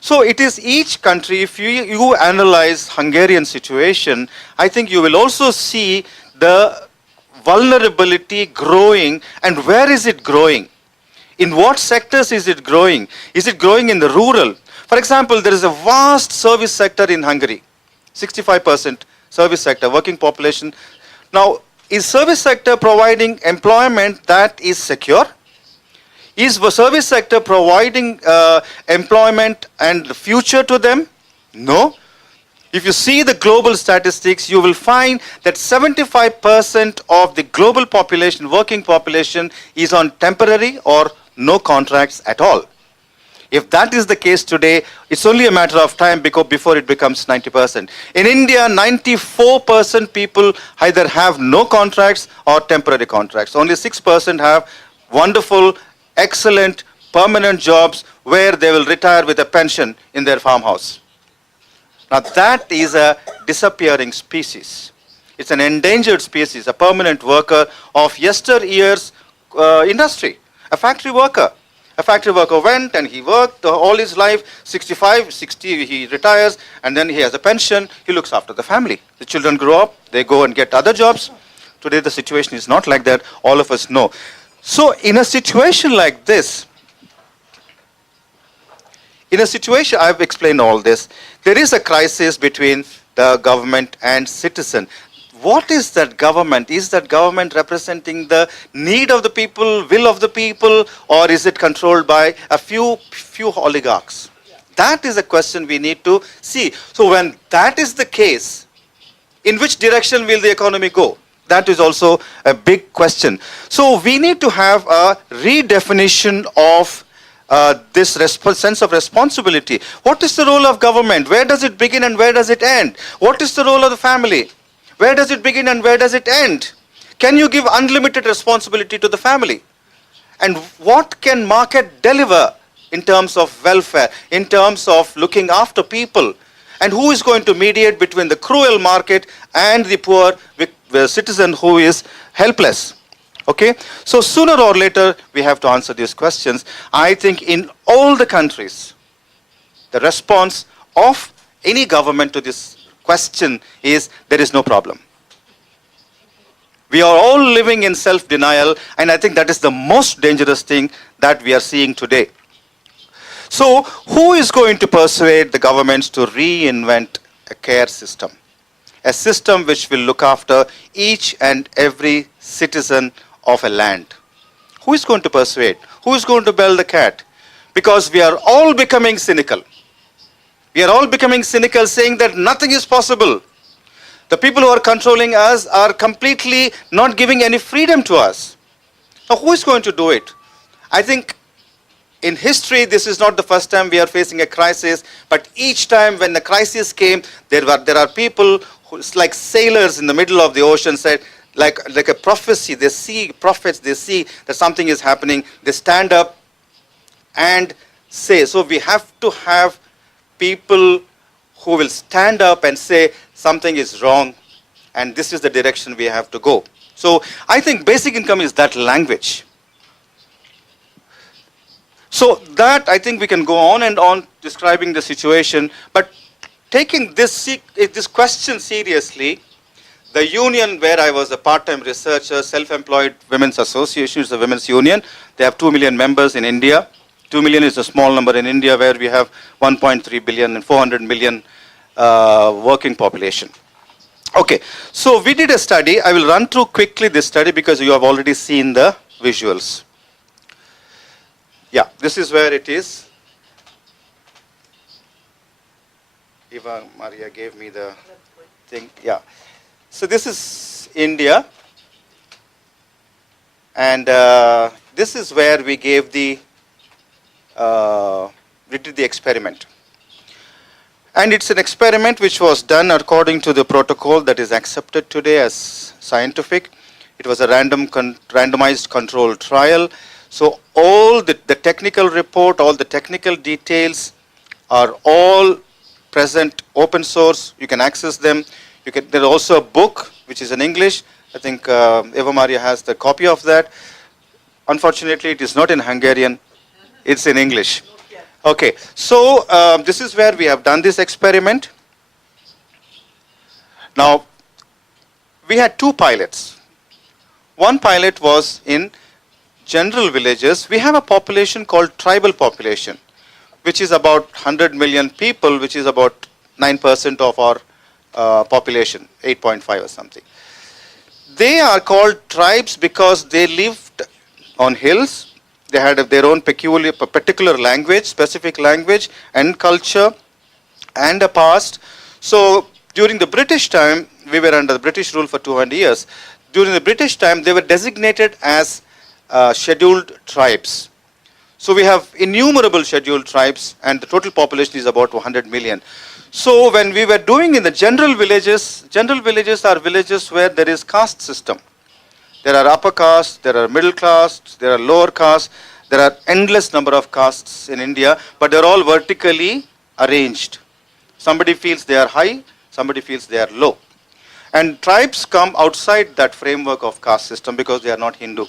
So it is each country, if you analyze Hungarian situation, I think you will also see the vulnerability growing. And where is it growing? In what sectors is it growing? Is it growing in the rural? For example, there is a vast service sector in Hungary, 65% service sector, working population. Now, is service sector providing employment that is secure? Is the service sector providing employment and the future to them? No. If you see the global statistics, you will find that 75% of the global population, working population, is on temporary or no contracts at all. If that is the case today, it's only a matter of time before it becomes 90%. In India, 94% people either have no contracts or temporary contracts. Only 6% have wonderful, excellent, permanent jobs where they will retire with a pension in their farmhouse. Now that is a disappearing species. It's an endangered species, a permanent worker of yesteryear's industry, a factory worker. A factory worker went and he worked all his life, 65, 60, he retires, and then he has a pension, he looks after the family. The children grow up, they go and get other jobs. Today the situation is not like that, all of us know. So in a situation like this, I've explained all this, there is a crisis between the government and citizen. What is that government? Is that government representing the need of the people, will of the people, or is it controlled by a few oligarchs? That is a question we need to see. So when that is the case, in which direction will the economy go? That is also a big question. So we need to have a redefinition of this sense of responsibility. What is the role of government? Where does it begin and where does it end? What is the role of the family? Where does it begin and where does it end? Can you give unlimited responsibility to the family? And what can market deliver in terms of welfare, in terms of looking after people? And who is going to mediate between the cruel market and the poor citizen who is helpless? Okay, so sooner or later we have to answer these questions. I think in all the countries, the response of any government to this question is there is no problem. We are all living in self-denial, and I think that is the most dangerous thing that we are seeing today. So who is going to persuade the governments to reinvent a care system? A system which will look after each and every citizen of a land. Who is going to persuade? Who is going to bell the cat? Because we are all becoming cynical. We are all becoming cynical, saying that nothing is possible. The people who are controlling us are completely not giving any freedom to us. Now who is going to do it? I think in history this is not the first time we are facing a crisis, but each time when the crisis came, there are people who, like sailors in the middle of the ocean, said, like a prophecy, they see prophets, they see that something is happening, they stand up and say. So we have to have people who will stand up and say something is wrong and this is the direction we have to go. So I think basic income is that language. So that I think we can go on and on describing the situation, but taking this question seriously, the union where I was a part-time researcher, Self-Employed Women's Association, is a women's union. They have 2 million members in India. 2 million is a small number in India where we have 1.3 billion and 400 million working population. Okay, so we did a study. I will run through quickly this study because you have already seen the visuals. Yeah, this is where it is. Eva Maria gave me the thing. Yeah. So this is India. And this is where we gave we did the experiment. And it's an experiment which was done according to the protocol that is accepted today as scientific. It was a randomized control trial. So all the technical report, all the technical details are all present, open source. You can access them. There's also a book which is in English. I think Eva Maria has the copy of that. Unfortunately, it is not in Hungarian. It's in English. Okay, so this is where we have done this experiment. Now, we had 2 pilots. One pilot was in general villages. We have a population called tribal population, which is about 100 million people, which is about 9% of our population, 8.5 or something. They are called tribes because they lived on hills. They had their own particular language, specific language and culture and a past. So during the British time, we were under the British rule for 200 years. During the British time, they were designated as scheduled tribes. So we have innumerable scheduled tribes, and the total population is about 100 million. So when we were doing in the general villages are villages where there is caste system. There are upper castes, there are middle castes, there are lower castes, there are endless number of castes in India, but they're all vertically arranged. Somebody feels they are high, somebody feels they are low. And tribes come outside that framework of caste system because they are not Hindu.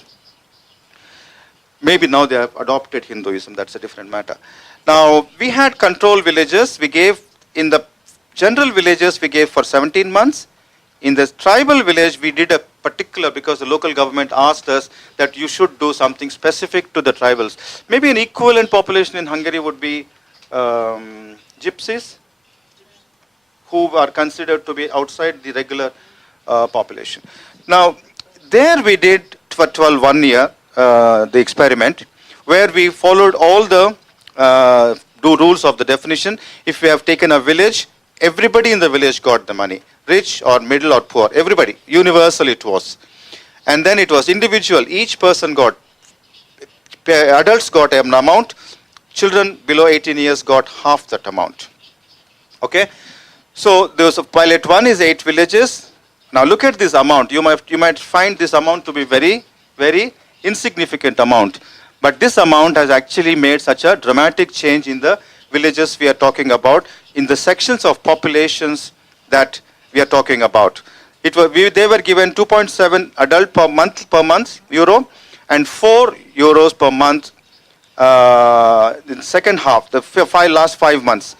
Maybe now they have adopted Hinduism, that's a different matter. Now, we had control villages. We gave, in the general villages, we gave for 17 months. In the tribal village, we did a particular, because the local government asked us that you should do something specific to the tribals. Maybe an equivalent population in Hungary would be gypsies, who are considered to be outside the regular population. Now, there we did for 1 year, the experiment, where we followed all the rules of the definition. If we have taken a village, everybody in the village got the money, rich or middle or poor, everybody, universal it was. And then it was individual, each person got, adults got an amount, children below 18 years got half that amount. Okay? So there was a pilot 1 is 8 villages. Now look at this amount. You might find this amount to be very, very insignificant amount. But this amount has actually made such a dramatic change in the villages we are talking about, in the sections of populations that we are talking about. They were given 2.7 adult per month euro, and 4 euros per month in the second half, the last 5 months.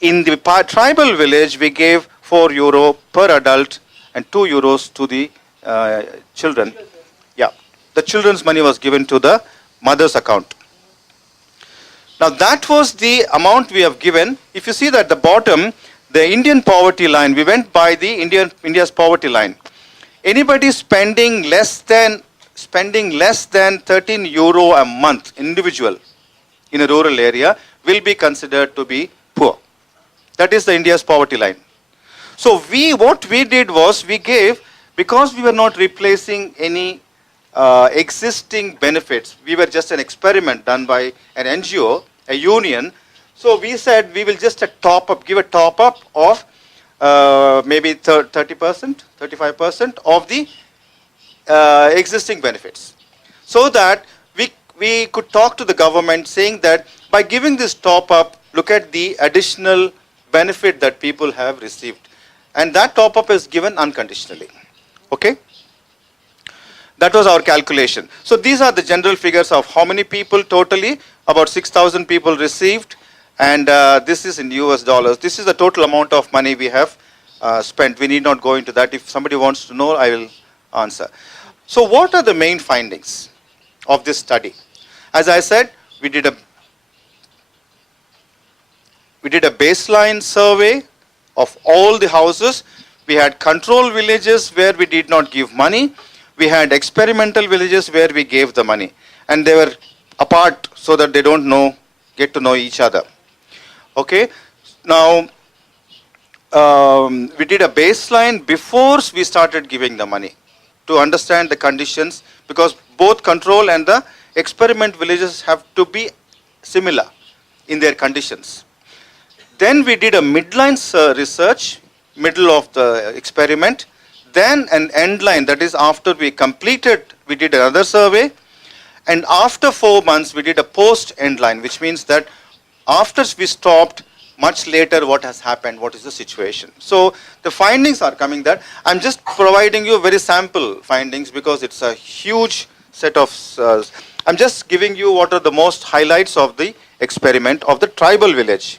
In the tribal village, we gave 4 euro per adult and 2 euros to the children. Yeah, the children's money was given to the mother's account. Now that was the amount we have given. If you see that at the bottom, the Indian poverty line, we went by the India's poverty line. Anybody spending less than 13 euro a month, individual, in a rural area, will be considered to be poor. That is the India's poverty line. So what we did was we gave, because we were not replacing any existing benefits. We were just an experiment done by an NGO, a union. So we said we will just give a top up of maybe 30%, 35% of the existing benefits. So that we could talk to the government saying that by giving this top up, look at the additional benefit that people have received. And that top up is given unconditionally. Okay? That was our calculation. So these are the general figures of how many people totally. About 6,000 people received, and this is in US dollars. This is the total amount of money we have spent. We need not go into that. If somebody wants to know, I will answer. So what are the main findings of this study? As I said, we did a baseline survey of all the houses. We had control villages where we did not give money. We had experimental villages where we gave the money. And they were apart so that they don't get to know each other. Okay? Now, we did a baseline before we started giving the money to understand the conditions, because both control and the experiment villages have to be similar in their conditions. Then we did a midline research, middle of the experiment. Then an end line, that is after we completed, we did another survey. And after 4 months, we did a post-end line, which means that after we stopped, much later what has happened, what is the situation. So the findings are coming that. I'm just providing you very sample findings because it's a huge set of, I'm just giving you what are the most highlights of the experiment of the tribal village.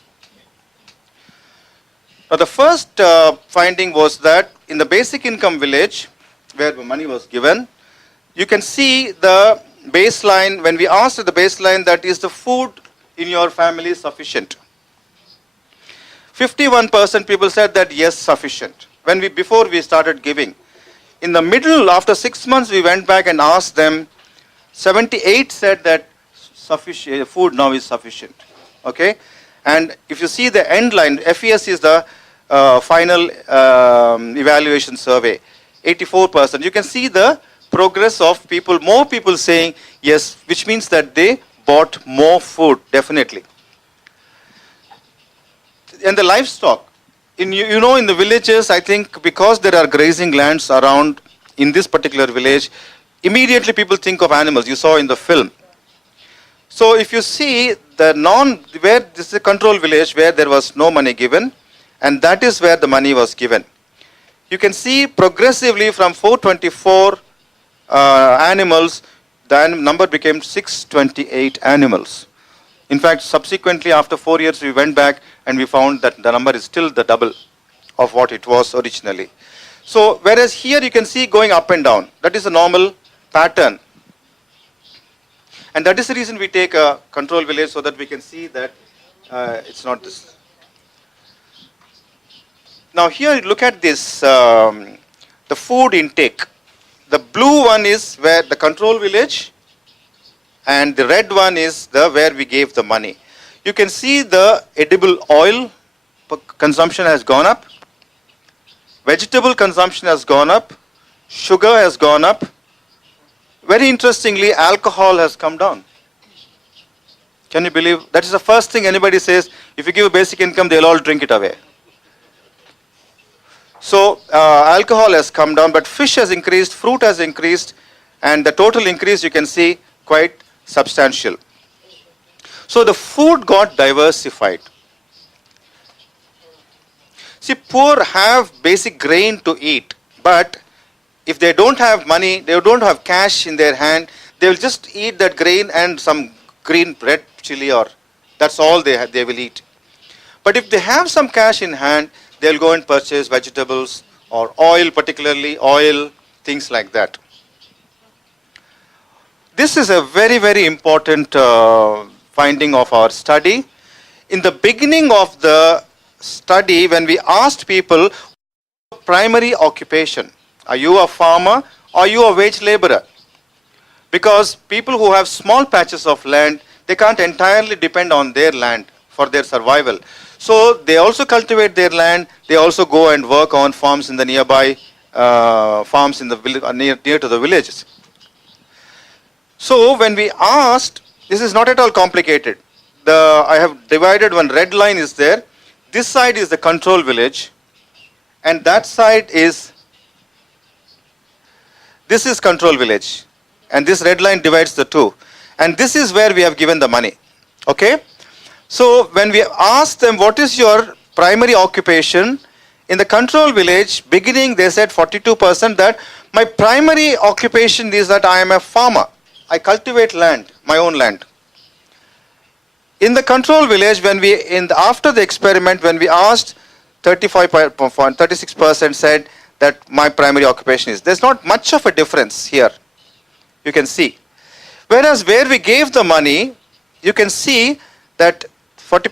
Now the first finding was that in the basic income village, where the money was given, you can see the baseline. When we asked the baseline, that is the food in your family sufficient? 51% people said that yes, sufficient. Before we started giving. In the middle, after 6 months, we went back and asked them, 78 said that sufficient, food now is sufficient. Okay? And if you see the end line, FES is the final evaluation survey, 84%. You can see the progress of people, more people saying yes, which means that they bought more food, definitely. And the livestock, in the villages, I think because there are grazing lands around in this particular village, immediately people think of animals. You saw in the film. So if you see where this is a control village where there was no money given, and that is where the money was given. You can see progressively from 424 animals, the number became 628 animals. In fact, subsequently after 4 years, we went back and we found that the number is still the double of what it was originally. So whereas here you can see going up and down, that is a normal pattern. And that is the reason we take a control village, so that we can see that it's not this. Now here look at this, the food intake. The blue one is where the control village, and the red one is where we gave the money. You can see the edible oil consumption has gone up, vegetable consumption has gone up, sugar has gone up. Very interestingly, alcohol has come down. Can you believe? That is the first thing anybody says. If you give a basic income, they'll all drink it away. So alcohol has come down, but fish has increased, fruit has increased, and the total increase you can see quite substantial. So the food got diversified. See, poor have basic grain to eat, but if they don't have money, they don't have cash in their hand, they will just eat that grain and some green red chili, or that's all they will eat. But if they have some cash in hand, they'll go and purchase vegetables or oil, particularly oil, things like that. This is a very, very important finding of our study. In the beginning of the study, when we asked people, primary occupation, are you a farmer or are you a wage laborer? Because people who have small patches of land, they can't entirely depend on their land for their survival. So they also cultivate their land, they also go and work on farms in the nearby farms in the near to the villages. So when we asked, this is not at all complicated. I have divided one red line is there. This side is the control village, and that side is, this is control village, and this red line divides the two. And this is where we have given the money. Okay? So when we asked them, what is your primary occupation? In the control village, beginning they said 42% that my primary occupation is that I am a farmer. I cultivate land, my own land. In the control village, when after the experiment, when we asked, 36% said that my primary occupation is. There's not much of a difference here. You can see. Whereas where we gave the money, you can see that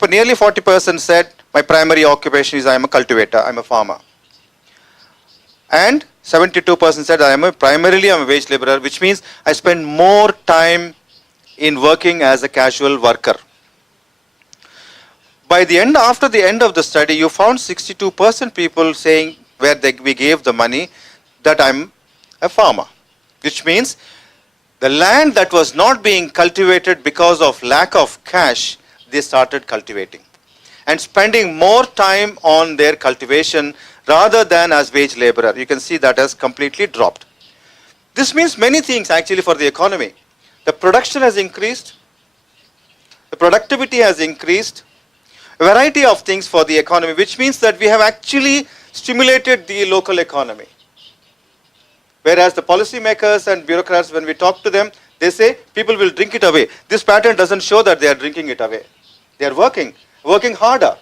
nearly 40% said my primary occupation is I am a cultivator, I am a farmer. And 72% said primarily I'm a wage laborer, which means I spend more time in working as a casual worker. After the end of the study, you found 62% people saying we gave the money that I'm a farmer, which means the land that was not being cultivated because of lack of cash, they started cultivating and spending more time on their cultivation rather than as wage laborer. You can see that has completely dropped. This means many things actually for the economy. The production has increased, the productivity has increased, a variety of things for the economy, which means that we have actually stimulated the local economy. Whereas the policymakers and bureaucrats, when we talk to them, they say people will drink it away. This pattern doesn't show that they are drinking it away. They are working harder.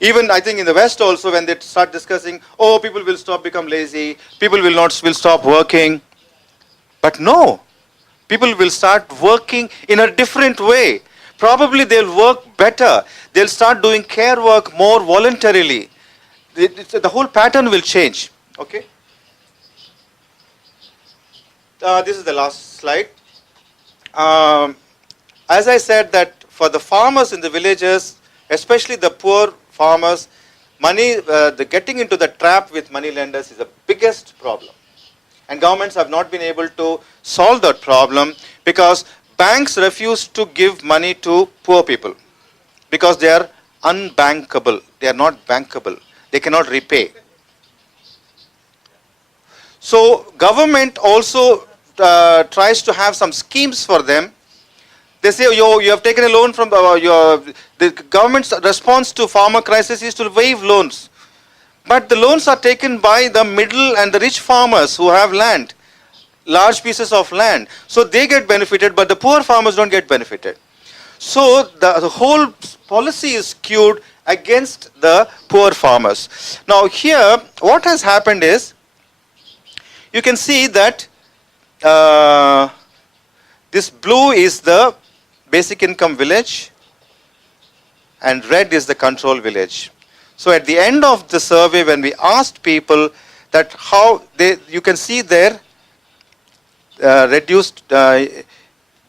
Even I think in the West also, when they start discussing, oh, people will become lazy, people will stop working. But no, people will start working in a different way. Probably they'll work better. They'll start doing care work more voluntarily. The whole pattern will change. Okay. This is the last slide. As I said that for the farmers in the villages, especially the poor farmers, the getting into the trap with money lenders is the biggest problem. And governments have not been able to solve that problem because banks refuse to give money to poor people because they are unbankable. They are not bankable. They cannot repay. So government also tries to have some schemes for them. They say, you have taken a loan from the government's response to farmer crisis is to waive loans. But the loans are taken by the middle and the rich farmers who have land, large pieces of land. So they get benefited, but the poor farmers don't get benefited. So the whole policy is skewed against the poor farmers. Now here, what has happened is, you can see that this blue is the basic income village and red is the control village. So at the end of the survey, when we asked people that how you can see there reduced,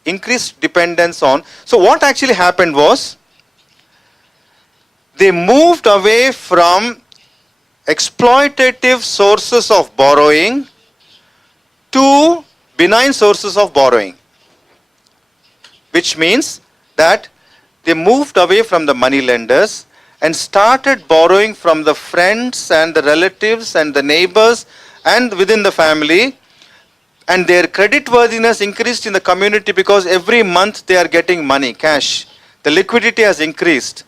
increased dependence on. So what actually happened was, they moved away from exploitative sources of borrowing to benign sources of borrowing, which means that they moved away from the money lenders and started borrowing from the friends and the relatives and the neighbors and within the family, and their credit worthiness increased in the community because every month they are getting money, cash. The liquidity has increased.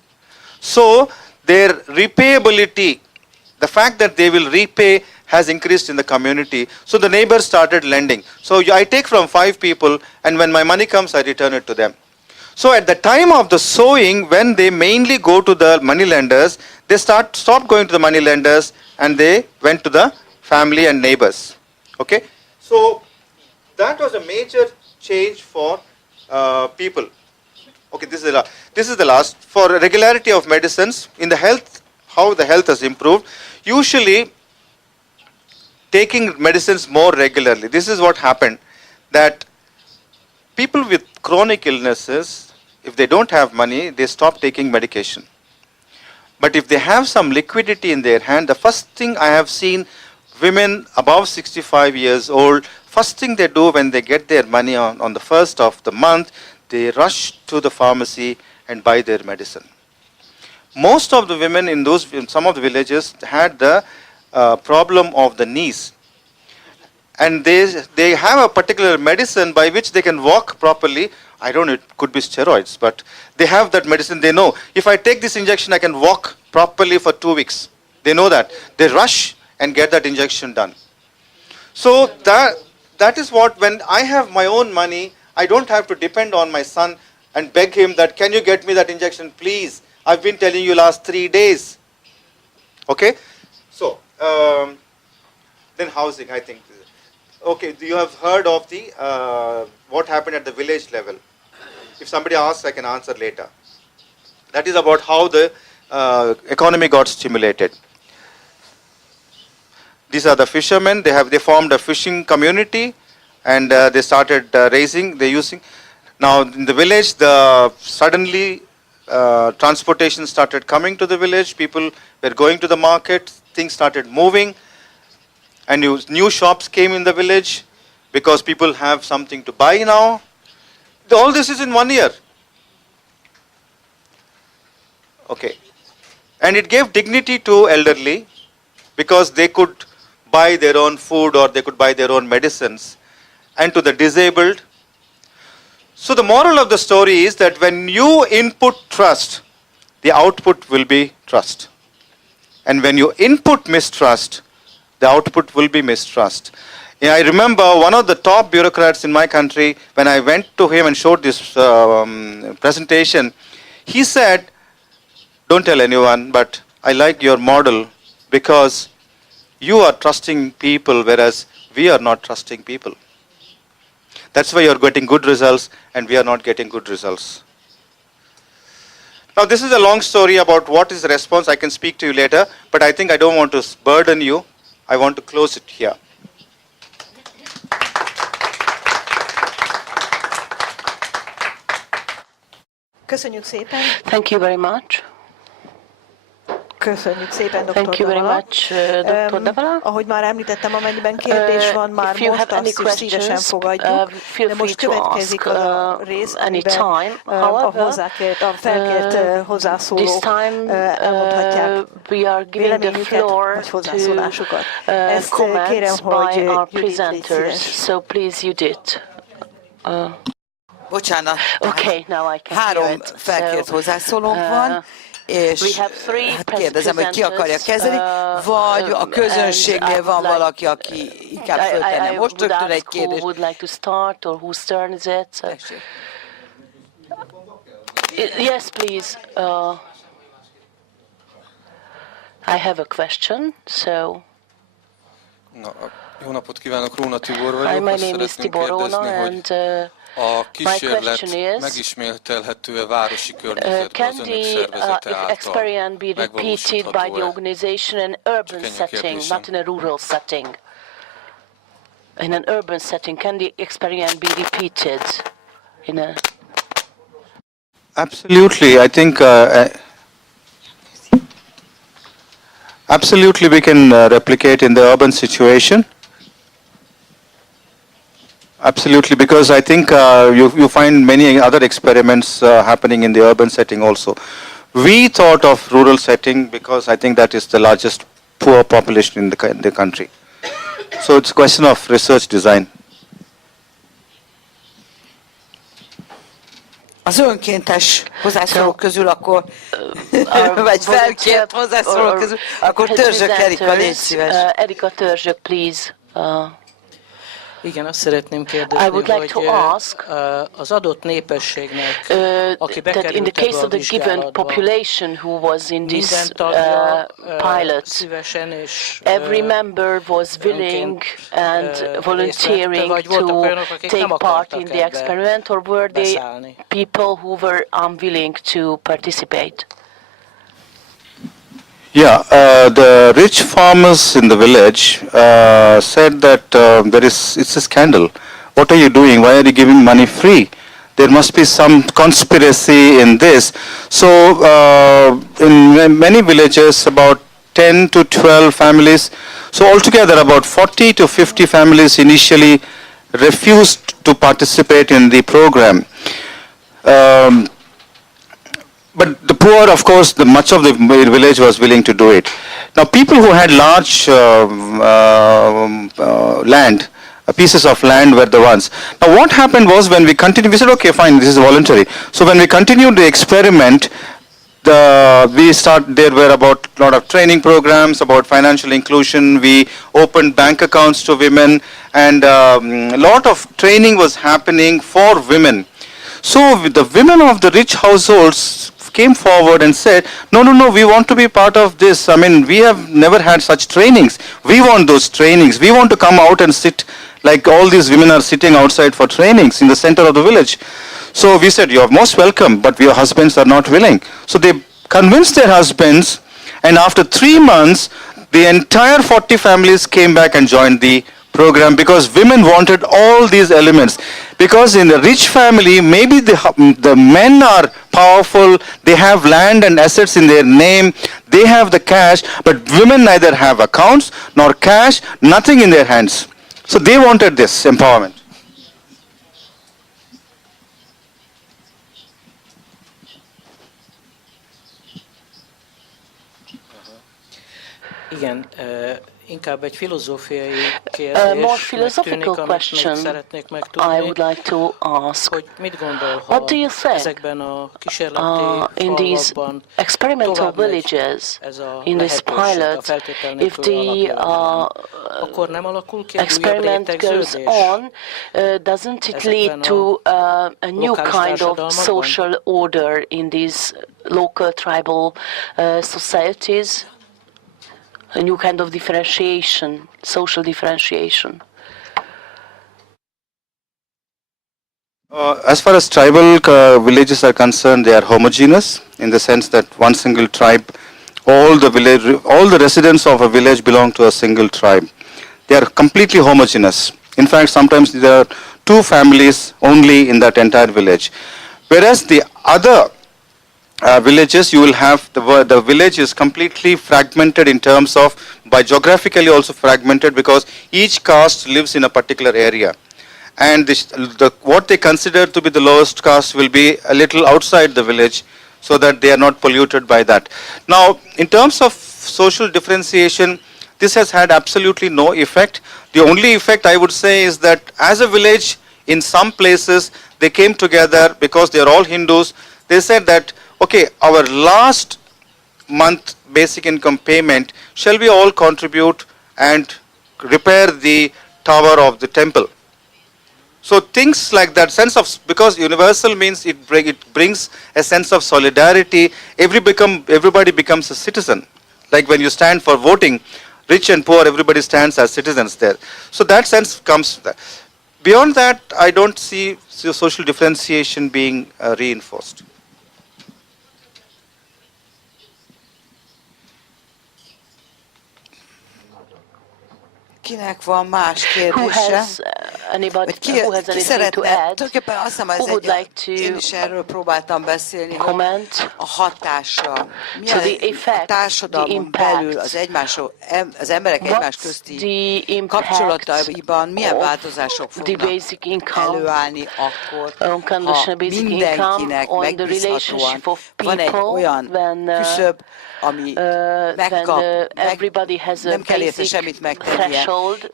So their repayability, the fact that they will repay, has increased in the community. So the neighbors started lending. So I take from 5 people, and when my money comes, I return it to them. So at the time of the sowing, when they mainly go to the money lenders, they stopped going to the money lenders and they went to the family and neighbors. Okay? So that was a major change for people. Okay, this is the last. For regularity of medicines in the health, how the health has improved. Usually, taking medicines more regularly. This is what happened, that people with chronic illnesses, if they don't have money, they stop taking medication. But if they have some liquidity in their hand, the first thing I have seen, women above 65 years old, first thing they do when they get their money on the first of the month, they rush to the pharmacy and buy their medicine. Most of the women in some of the villages had the problem of the knees, and they have a particular medicine by which they can walk properly. I don't know, it could be steroids, but they have that medicine. They know, if I take this injection, I can walk properly for 2 weeks. They know that. They rush and get that injection done. So that is what, when I have my own money, I don't have to depend on my son and beg him that, can you get me that injection, please? I've been telling you last 3 days. Okay? So, then housing, I think. Okay, you have heard of the what happened at the village level. If somebody asks, I can answer later. That is about how the economy got stimulated. These are the fishermen. They formed a fishing community, and they started raising. Now in the village, suddenly transportation started coming to the village. People were going to the market. Things started moving. And new shops came in the village because people have something to buy now. All this is in 1 year. Okay. And it gave dignity to elderly because they could buy their own food or they could buy their own medicines. And to the disabled. So the moral of the story is that when you input trust, the output will be trust. And when you input mistrust, the output will be mistrust. I remember one of the top bureaucrats in my country, when I went to him and showed this presentation, he said, don't tell anyone, but I like your model because you are trusting people, whereas we are not trusting people. That's why you're getting good results and we are not getting good results. Now this is a long story about what is the response. I can speak to you later, but I think I don't want to burden you. I want to close it here. Köszönjük szépen. Thank you very much. Köszönjük szépen, dr. Thank you very Davala. much, Dr. Davala. Ahogy már említettem, amennyiben kérdés van, már If you most have any azt is szívesen questions, fogadjuk. feel De free most to következik ask az a rész, amiben anytime. a However, felkért this hozzászólók time elmondhatják we are giving the véleményüket floor vagy to hozzászólásukat. Ezt kérem, comments by hogy our Judit, légy presenters. szíves. So please, Judith. Bocsánat, Okay, now I can hear három it. felkért So, hozzászólónk van, és we have three hát kérdezem, hogy ki akarja presenters, kezdeni, vagy a közönségnél van valaki, aki inkább föltenne most rögtön egy who kérdést. would like to start or whose turn is it? So, Tessék. yes, please. I have a question. So, Na, jó napot kívánok, Róna Tibor hi, vagyok. my Azt name is szeretném Tibor Róna, kérdezni, hogy and a my kísérlet question is, megismételhető-e városi környezetben can az önök the szervezete által experiment be repeated by the megvalósítható-e? organization in an urban ennyi setting, kérdésem. not in a rural setting? In an urban setting, can the experiment be repeated in a... Absolutely, I think absolutely we can replicate in the urban situation. Absolutely, because I think you find many other experiments happening in the urban setting also. We thought of rural setting because I think that is the largest poor population in the country. So it's a question of research design. Az önkéntes hozzászólók közül akkor, vagy felkért hozzászólók közül, akkor Törzsök Erika, légy szíves. Erika Törzsök, please. Igen, azt szeretném kérdezni, hogy az adott népességnek, aki that in the bekerült case ebbe a of the given vizsgálatba, population who was in this minden tagja pilot, szívesen és every member was willing and volunteering to take part in the experiment, or were they people who were unwilling to participate? Yeah, the rich farmers in the village said that it's a scandal. What are you doing? Why are you giving money free? There must be some conspiracy in this. So in many villages, about 10 to 12 families, so altogether about 40 to 50 families initially refused to participate in the program. But the poor, of course, much of the village was willing to do it. Now, people who had large land, pieces of land were the ones. Now, what happened was when we continued, we said, okay, fine, this is voluntary. So when we continued the experiment, there were about a lot of training programs about financial inclusion. We opened bank accounts to women, and a lot of training was happening for women. So the women of the rich households came forward and said, no, we want to be part of this. I mean, we have never had such trainings. We want those trainings. We want to come out and sit like all these women are sitting outside for trainings in the center of the village. So we said, you're most welcome, but your husbands are not willing. So they convinced their husbands, and after 3 months, the entire 40 families came back and joined the program because women wanted all these elements. Because in a rich family, maybe the men are powerful, they have land and assets in their name, they have the cash, but women neither have accounts nor cash, nothing in their hands. So they wanted this empowerment. Igen, inkább egy filozófiai A kérdés, more philosophical amit question még szeretnék I megtudni, would like to ask. hogy mit gondol, What do you ha think ezekben a kísérleti in these falvakban experimental tovább megy villages, ez a in this lehetőség a pilot, feltétel if nélküli the alapjövedelem, akkor nem alakul ki egy újabb experiment goes rétegződés on, doesn't it lead to a new kind of social order in these local tribal societies? A new kind of differentiation, social differentiation. As far as tribal villages are concerned, they are homogeneous in the sense that one single tribe, all the residents of a village belong to a single tribe. They are completely homogeneous. In fact, sometimes there are 2 families only in that entire village. Whereas the other villages, you will have the village is completely fragmented in terms of, by geographically also fragmented, because each caste lives in a particular area. And what they consider to be the lowest caste will be a little outside the village, so that they are not polluted by that. Now, in terms of social differentiation, this has had absolutely no effect. The only effect I would say is that as a village, in some places, they came together because they are all Hindus. They said that, okay, our last month basic income payment, shall we all contribute and repair the tower of the temple? So things like that, sense of, because universal means it brings a sense of solidarity. Everybody becomes a citizen. Like when you stand for voting, rich and poor, everybody stands as citizens there. So that sense comes there. Beyond that, I don't see social differentiation being reinforced. Kinek van más kérdése? Vagy ki szeretne? Tulajdonképpen azt hiszem, én is erről próbáltam beszélni, hogy a hatásra, milyen a társadalmon belül az emberek egymás közti kapcsolataiban milyen változások fognak előállni akkor, ha mindenkinek megbízhatóan van egy olyan küszöb, ami megkap, nem kell érte semmit megtennie,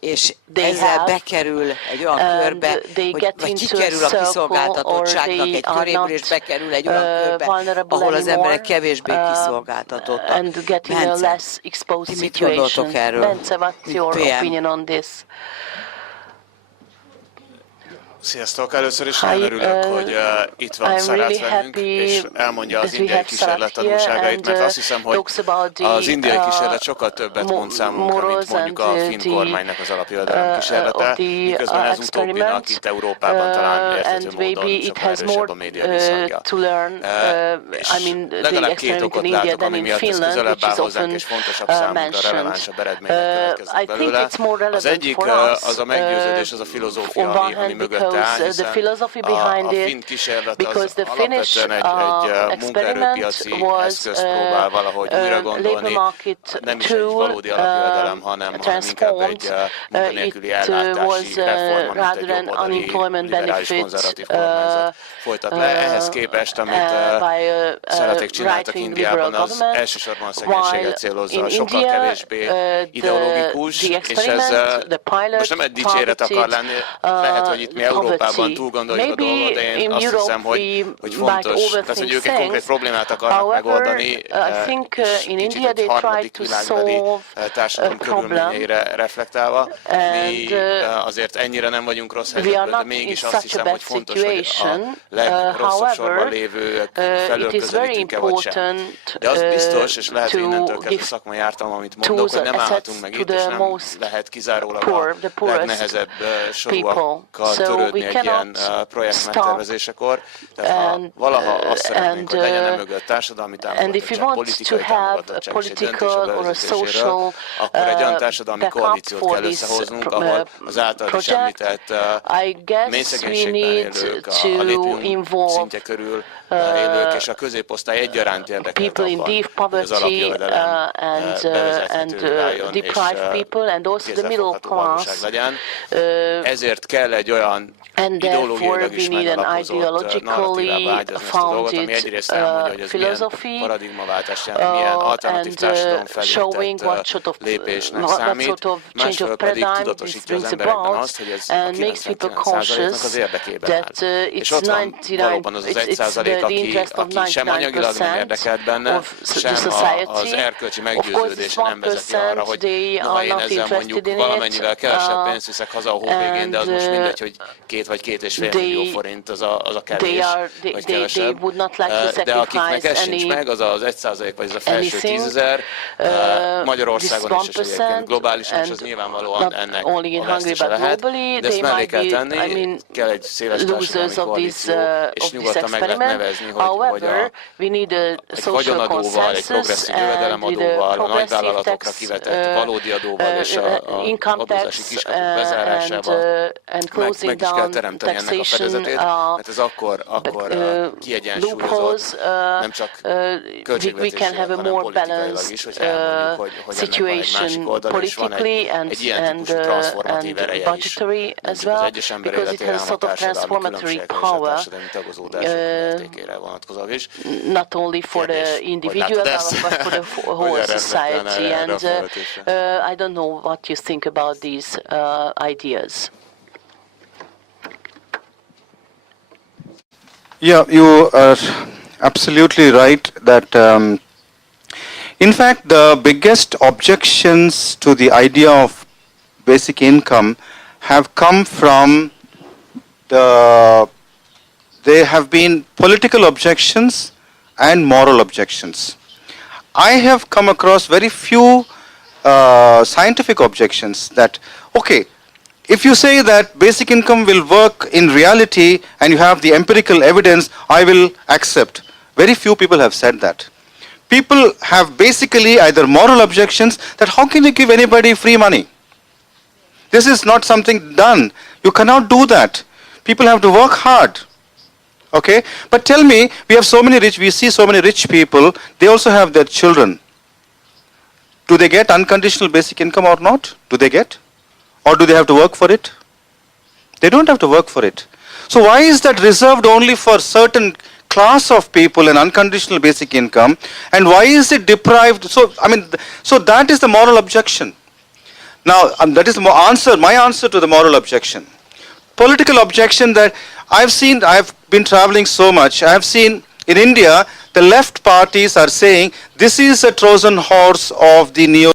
és ezzel bekerül egy olyan körbe, vagy kikerül a kiszolgáltatottságnak egy köréből, és bekerül egy olyan körbe, ahol az emberek kevésbé kiszolgáltatottak. Bence, ti mit gondoltok erről? Sziasztok! Először is nagyon örülök, hogy itt van Sarath velünk, és elmondja az indiai kísérlet tanulságait, mert azt hiszem, hogy az indiai kísérlet sokkal többet mond számunkra, mint mondjuk a finn kormánynak az alapjövedelem kísérlete, miközben ez utóbbinak itt Európában talán érthető módon sokkal erősebb a média visszhangja. És legalább két okot látok, ami miatt ez közelebb áll hozzánk, és fontosabb számunkra, relevánsabb eredmények következnek belőle. Az egyik az a meggyőződés, az a filozófia, ami mögött the philosophy behind it, because the Finnish experiment was a labor market tool transformed. It was rather than unemployment benefits folytat le. Ehhez képest, amit Sarathik csináltak Indiában, az elsősorban a szegénységet célozza, sokkal kevésbé ideológikus, és ez most nem egy dicséret akar lenni, lehet, hogy itt mi Európában túl gondoljuk a dolgot, de én azt hiszem, hogy fontos, tehát hogy ők egy konkrét problémát akarnak megoldani, és kicsit egy harmadik világbeli társadalom körülményeire reflektálva. Mi azért ennyire nem vagyunk rossz helyzetben, de mégis azt hiszem, hogy fontos, hogy a legrosszabb sorban lévők felől közelítünk-e vagy sem. De az biztos, és lehet, hogy innentől kezdve szakmai ártalom, amit mondok, hogy nem állhatunk meg itt, és nem lehet kizárólag a legnehezebb sorúakkal törődni egy ilyen projekt megtervezésekor. Tehát ha valaha azt szeretnénk, hogy legyen mögött társadalmi támogatottság, politikai támogatottság és egy döntés a bevezetéséről, akkor egy olyan társadalmi koalíciót kell összehoznunk, ahol az által is említett mély szegénységben élők, a létjünk szintje körül élők és a középosztály egyaránt érdekelt abban, hogy az alapjövedelem bevezethető váljon, és kézzelfogható valóság legyen. Ezért kell egy olyan ideológiailag is megalapozott narratívába ágyazni ezt a dolgot, ami egyrészt elmondja, hogy ez milyen paradigmaváltást jelent, milyen alternatív társadalom felé tett lépésnek számít, másfelől pedig tudatosítja az emberekben azt, hogy ez a 99%-nak az érdekében áll. És ott van valóban az 1%, aki sem anyagilag nem érdekelt benne, sem az erkölcsi meggyőződés nem vezeti arra, hogy noha én ezzel mondjuk valamennyivel kevesebb pénzt viszek haza a hó végén, de az most mindegy, hogy 2 vagy 2,5 millió forint az a kevés, vagy kevesebb. De akiknek ez sincs meg, az az 1% vagy az a felső 10 000, Magyarországon is, és egyébként globálisan is, az nyilvánvalóan ennek a vesztese lehet. De ezt mellé kell tenni, kell egy széles társadalmi koalíció, és nyugodtan meg lehet nevezni, hogy egy vagyonadóval, egy progresszív jövedelemadóval, a nagyvállalatokra kivetett valódi adóval és a adózási kiskapuk bezárásával kell teremteni ennek a fedezetét, mert ez akkor kiegyensúlyozott, nem csak költségvetésileg, hanem politikailag is, hogy elmondjuk, hogy ennek van egy másik oldala, és van egy ilyen típusú transformatív ereje is, nem csak az egyes ember életére, hanem a társadalmi különbségre és a társadalmi tagozódások mértékére vonatkozóan is. Not only for the individual, but for the whole society. And I don't know what you think about these ideas. Yeah, you are absolutely right that in fact the biggest objections to the idea of basic income have come from there have been political objections and moral objections. I have come across very few scientific objections that, okay, if you say that basic income will work in reality and you have the empirical evidence, I will accept. Very few people have said that. People have basically either moral objections that how can you give anybody free money? This is not something done. You cannot do that. People have to work hard. Okay? But tell me, we see so many rich people, they also have their children. Do they get unconditional basic income or not? Do they get? Or do they have to work for it? They don't have to work for it. So why is that reserved only for certain class of people an unconditional basic income, and why is it deprived? So that is the moral objection. Now that is my answer to the moral objection. Political objection that I've been traveling so much, I have seen in India, the left parties are saying this is a Trojan horse of the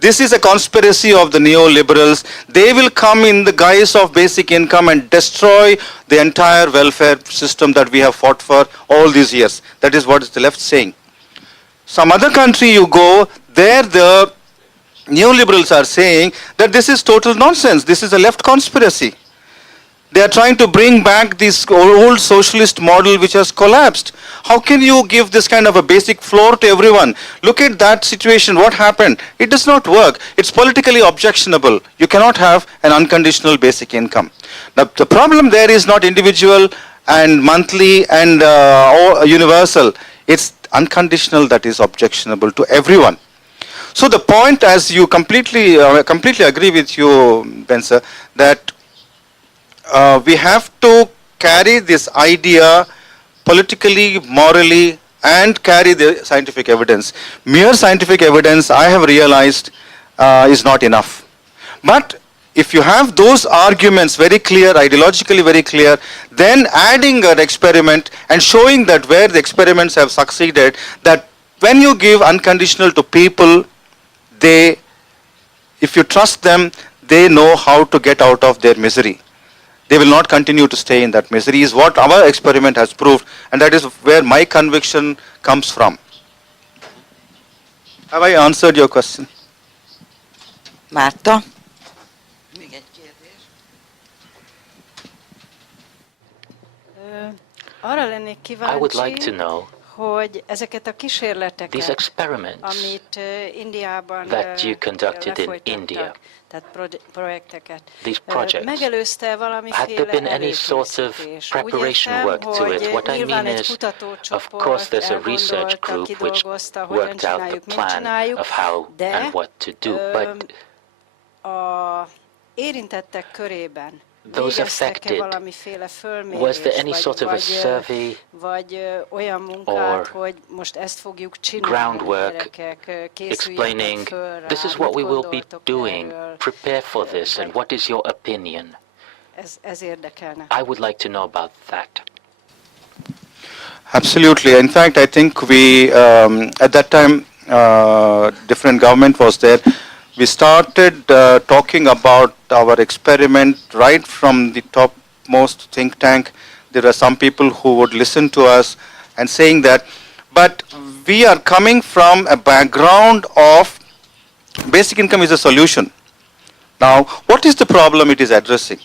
this is a conspiracy of the neoliberals. They will come in the guise of basic income and destroy the entire welfare system that we have fought for all these years. That is what is the left saying. Some other country you go, there the neoliberals are saying that this is total nonsense. This is a left conspiracy. They are trying to bring back this old socialist model which has collapsed. How can you give this kind of a basic floor to everyone? Look at that situation, what happened? It does not work. It's politically objectionable. You cannot have an unconditional basic income. Now, the problem there is not individual and monthly and universal. It's unconditional that is objectionable to everyone. So the point, as you completely agree with you, Benza, that we have to carry this idea politically, morally, and carry the scientific evidence. Mere scientific evidence, I have realized, is not enough. But if you have those arguments very clear, ideologically very clear, then adding an experiment and showing that where the experiments have succeeded, that when you give unconditional to people, if you trust them, they know how to get out of their misery. They will not continue to stay in that misery, is what our experiment has proved, and that is where my conviction comes from. Have I answered your question? Márta? Még egy kérdés. Arra lennék I would like to kíváncsi, know hogy ezeket a these kísérleteket, experiments amit Indiában that you conducted in India, lefolytattak, tehát projekteket, these projects, megelőzte had there valamiféle been any sort of előkészítés? Úgy preparation értem, work to it? hogy What I nyilván mean egy is, of kutatócsoport course, there's a research elgondolta, group which kidolgozta, hogyan worked out the csináljuk, mit plan csináljuk, of how de and what to do, but a érintettek körében those végeztek-e affected, valamiféle was there any fölmérést, sort of a survey vagy olyan munkát, hogy most ezt fogjuk csinálni, groundwork gyerekek, készüljenek explaining föl rá, this is what mit we will be gondoltok doing, erről? prepare for this, and what is your opinion? Ez érdekelne. I would like to know about that. Absolutely. In fact, I think we, at that time, different government was there. We started talking about our experiment right from the topmost think tank. There are some people who would listen to us and saying that, but we are coming from a background of basic income is a solution. Now, what is the problem it is addressing?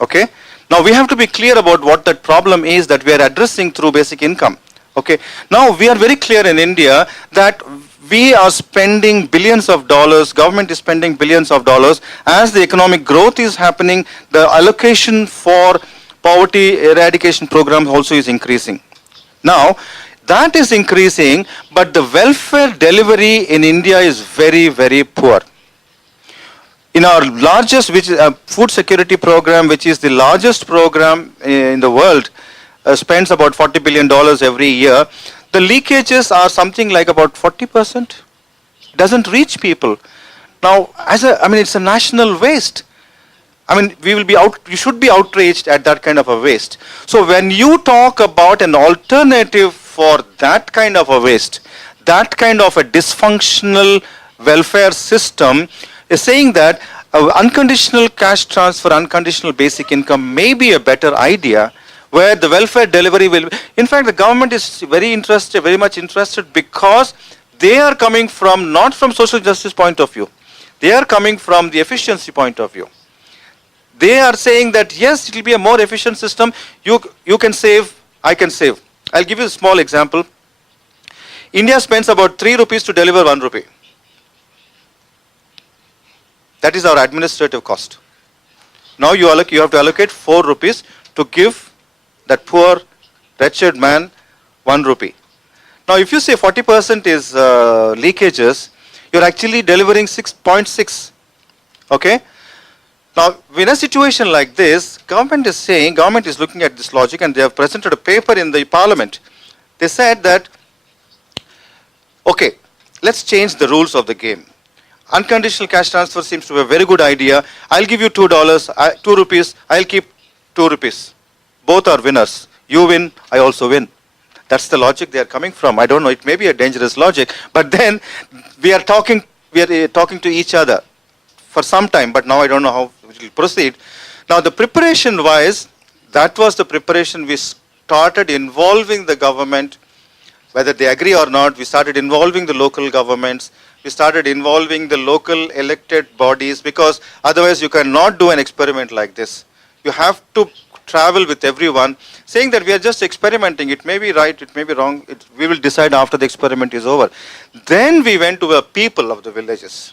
Okay? Now, we have to be clear about what that problem is that we are addressing through basic income. Okay? Now, we are very clear in India that we are spending billions of dollars, government is spending billions of dollars. As the economic growth is happening, the allocation for poverty eradication programs also is increasing. Now, that is increasing, but the welfare delivery in India is very, very poor. In our largest food security program, which is the largest program in the world, spends about $40 billion every year. The leakages are something like about 40%. Doesn't reach people. Now, it's a national waste. You should be outraged at that kind of a waste. So when you talk about an alternative for that kind of a waste, that kind of a dysfunctional welfare system, is saying that unconditional cash transfer, unconditional basic income may be a better idea, where the welfare delivery will. In fact, the government is very much interested, because they are coming from not from social justice point of view. They are coming from the efficiency point of view. They are saying that yes, it will be a more efficient system. You can save, I can save. I'll give you a small example. India spends about 3 rupees to deliver 1 rupee. That is our administrative cost. Now you have to allocate 4 rupees to give that poor, wretched man 1 rupee. Now if you say 40% is leakages, you're actually delivering 6.6. Okay? Now in a situation like this, government is looking at this logic, and they have presented a paper in the parliament. They said that, okay, let's change the rules of the game. Unconditional cash transfer seems to be a very good idea. I'll give you $2, 2 rupees, I'll keep 2 rupees. Both are winners. You win, I also win. That's the logic they are coming from. I don't know, it may be a dangerous logic, but then we are talking to each other for some time, but now I don't know how it will proceed. Now the preparation wise, that was the preparation. We started involving the government, whether they agree or not. We started involving the local governments. We started involving the local elected bodies, because otherwise you cannot do an experiment like this. You have to travel with everyone, saying that we are just experimenting. It may be right, it may be wrong. We will decide after the experiment is over. Then we went to the people of the villages,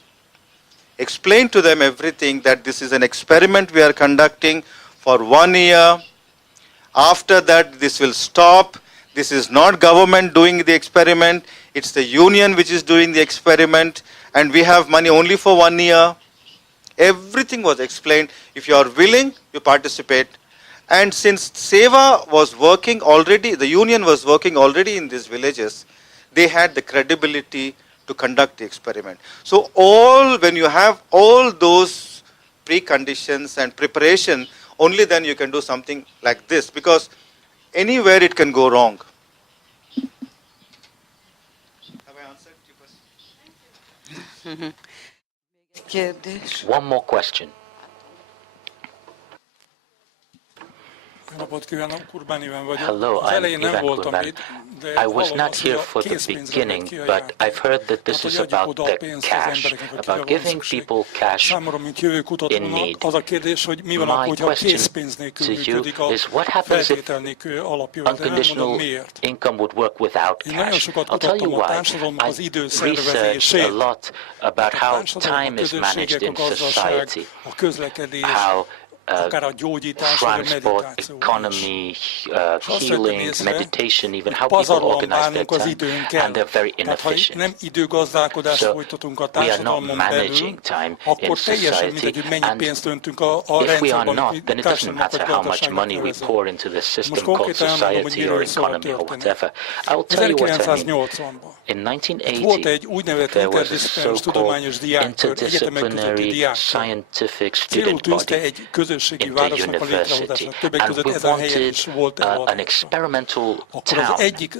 explained to them everything, that this is an experiment we are conducting for 1 year. After that, this will stop. This is not government doing the experiment. It's the union which is doing the experiment, and we have money only for 1 year. Everything was explained. If you are willing, you participate. And since Seva was working already, the union was working already in these villages, they had the credibility to conduct the experiment. So when you have all those preconditions and preparation, only then you can do something like this, because anywhere it can go wrong. Have I answered your question? One more question. Hello, I'm Ivan Kurban. I was not here for the beginning, but I've heard that this is about the cash, about giving people cash in need. My question to you is, what happens if unconditional income would work without cash? I'll tell you why. I researched a lot about how time is managed in society, how transport, economy, healing, meditation, even how people organize their time, and they're very inefficient. So we are not managing time in society, and if we are not, then it doesn't matter how much money we pour into the system called society or economy or whatever. I will tell you what I mean. In 1980, there was a so-called interdisciplinary scientific student body in the university, and we wanted an experimental town, and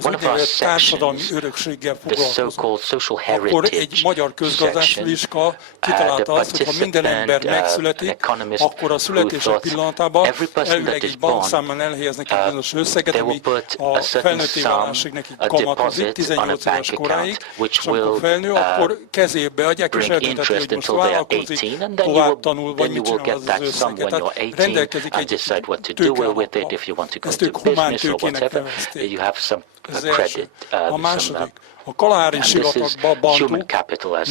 one of our sections, the so-called social heritage section, the participant, an economist who thought every person that is born, they will put a certain sum, a deposit on a bank account, which will bring interest until they are 18, and then you will jogtalanul, vagy mit csinál az összeget. Tehát rendelkezik egy tőkealappal. Ezt ők humán tőkének nevezték. Ez első. A második. A Kalahari sivatagban bantuk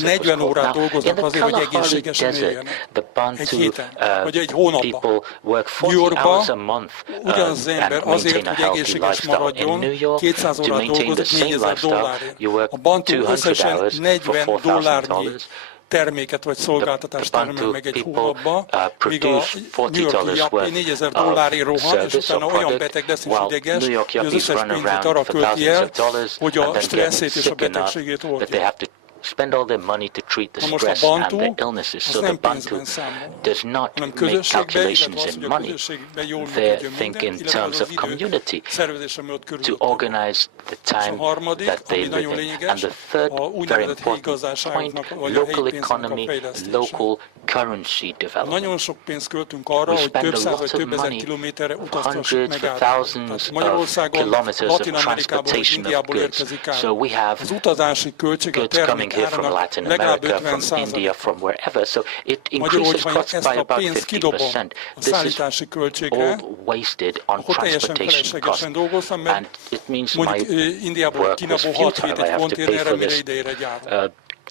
40 órát dolgoznak azért, hogy egészségesen éljenek. Egy héten, vagy egy hónapban. New Yorkban ugyanaz az ember azért, hogy egészséges maradjon, 200 órát dolgozik $4000. A bantuk összesen $40 terméket vagy szolgáltatást termel meg egy hónapban, míg a New York-i jappi $4000 rohan, és utána olyan beteg lesz és ideges, hogy az összes pénzét arra költi el, hogy a stresszét és a betegségét oldja. spend all their money to treat the stress and the illnesses. So the Bantu does not make calculations in money. They think in terms of community to organize the time that they live in. And the third very important point, local economy, local currency development. We spend a lot of money, hundreds of thousands of kilometers of transportation of goods. So we have goods coming here from Latin America, from India, from wherever. So it increases costs by about 50%. This is all wasted on transportation costs. And it means my work was futile. I have to pay for this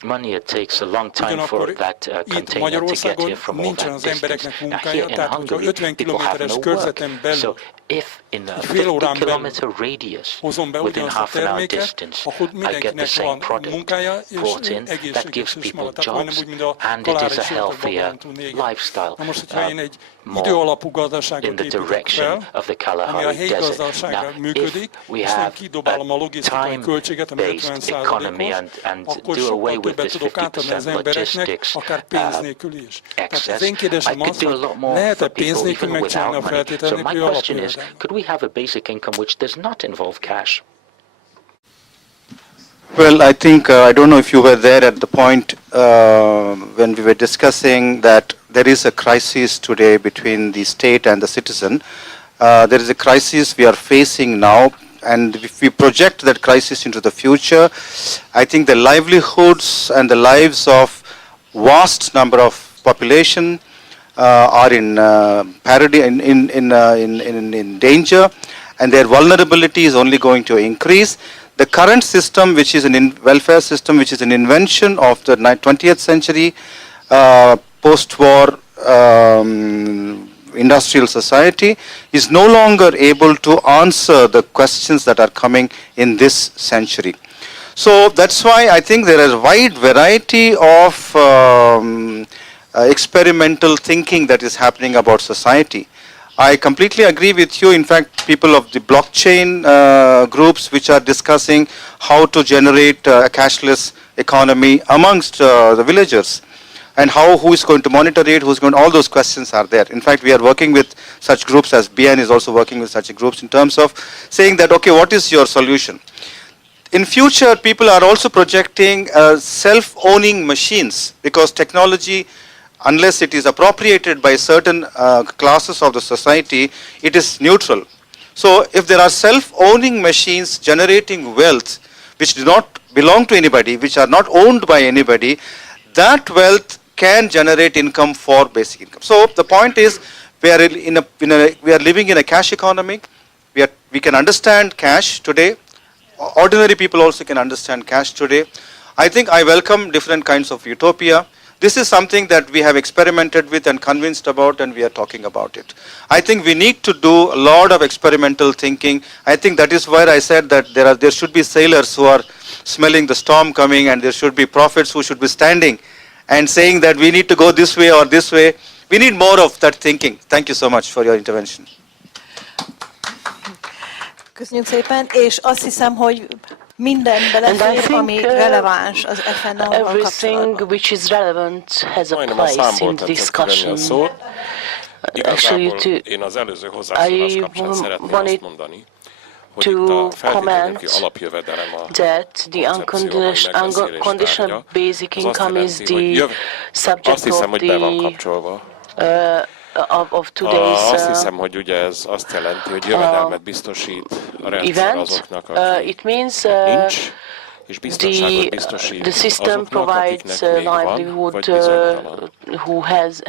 money. It takes a long time for that container to get here from all that distance. Now here in Hungary, people have no work. So if in a 50-kilometer radius, within half an hour distance, I get the same product brought in, that gives people jobs, and it is a healthier lifestyle, more in the direction of the Kalahari Desert. Now, if we have a time-based economy and do away with this 50% logistics excess, I could do a lot more for people even without money. So my question is, could we have a basic income which does not involve cash? Well, I think, I don't know if you were there at the point when we were discussing that there is a crisis today between the state and the citizen. There is a crisis we are facing now, and if we project that crisis into the future, I think the livelihoods and the lives of vast number of population are in danger, and their vulnerability is only going to increase. The current system, which is an welfare system, which is an invention of the 20th century post-war industrial society, is no longer able to answer the questions that are coming in this century. So that's why I think there is a wide variety of experimental thinking that is happening about society. I completely agree with you. In fact, people of the blockchain groups which are discussing how to generate a cashless economy amongst the villagers, and who is going to monitor it, all those questions are there. In fact, we are working with such groups, as BN is also working with such groups, in terms of saying that, okay, what is your solution? In future, people are also projecting self-owning machines, because technology, unless it is appropriated by certain classes of the society, it is neutral. So if there are self-owning machines generating wealth which do not belong to anybody, which are not owned by anybody, that wealth can generate income for basic income. So the point is, we are living in a cash economy. We can understand cash today. Ordinary people also can understand cash today. I think I welcome different kinds of utopia. This is something that we have experimented with and convinced about, and we are talking about it. I think we need to do a lot of experimental thinking. I think that is where I said that there should be sailors who are smelling the storm coming, and there should be prophets who should be standing and saying that we need to go this way or this way. We need more of that thinking. Thank you so much for your intervention. Köszönjük szépen, és azt hiszem, hogy minden belefér, ami releváns az FNO-val everything which is relevant has a place in discussion. Actually, én az előző hozzászólás kapcsán szeretném azt mondani, to comment that the unconditional basic income is the subject of today's azt hiszem, hogy ugye ez azt jelenti, hogy jövedelmet biztosít a rendszer azoknak, akik nincs és biztonságot biztosít the system azoknak, provides akiknek még van, livelihood vagy bizonytalan. who has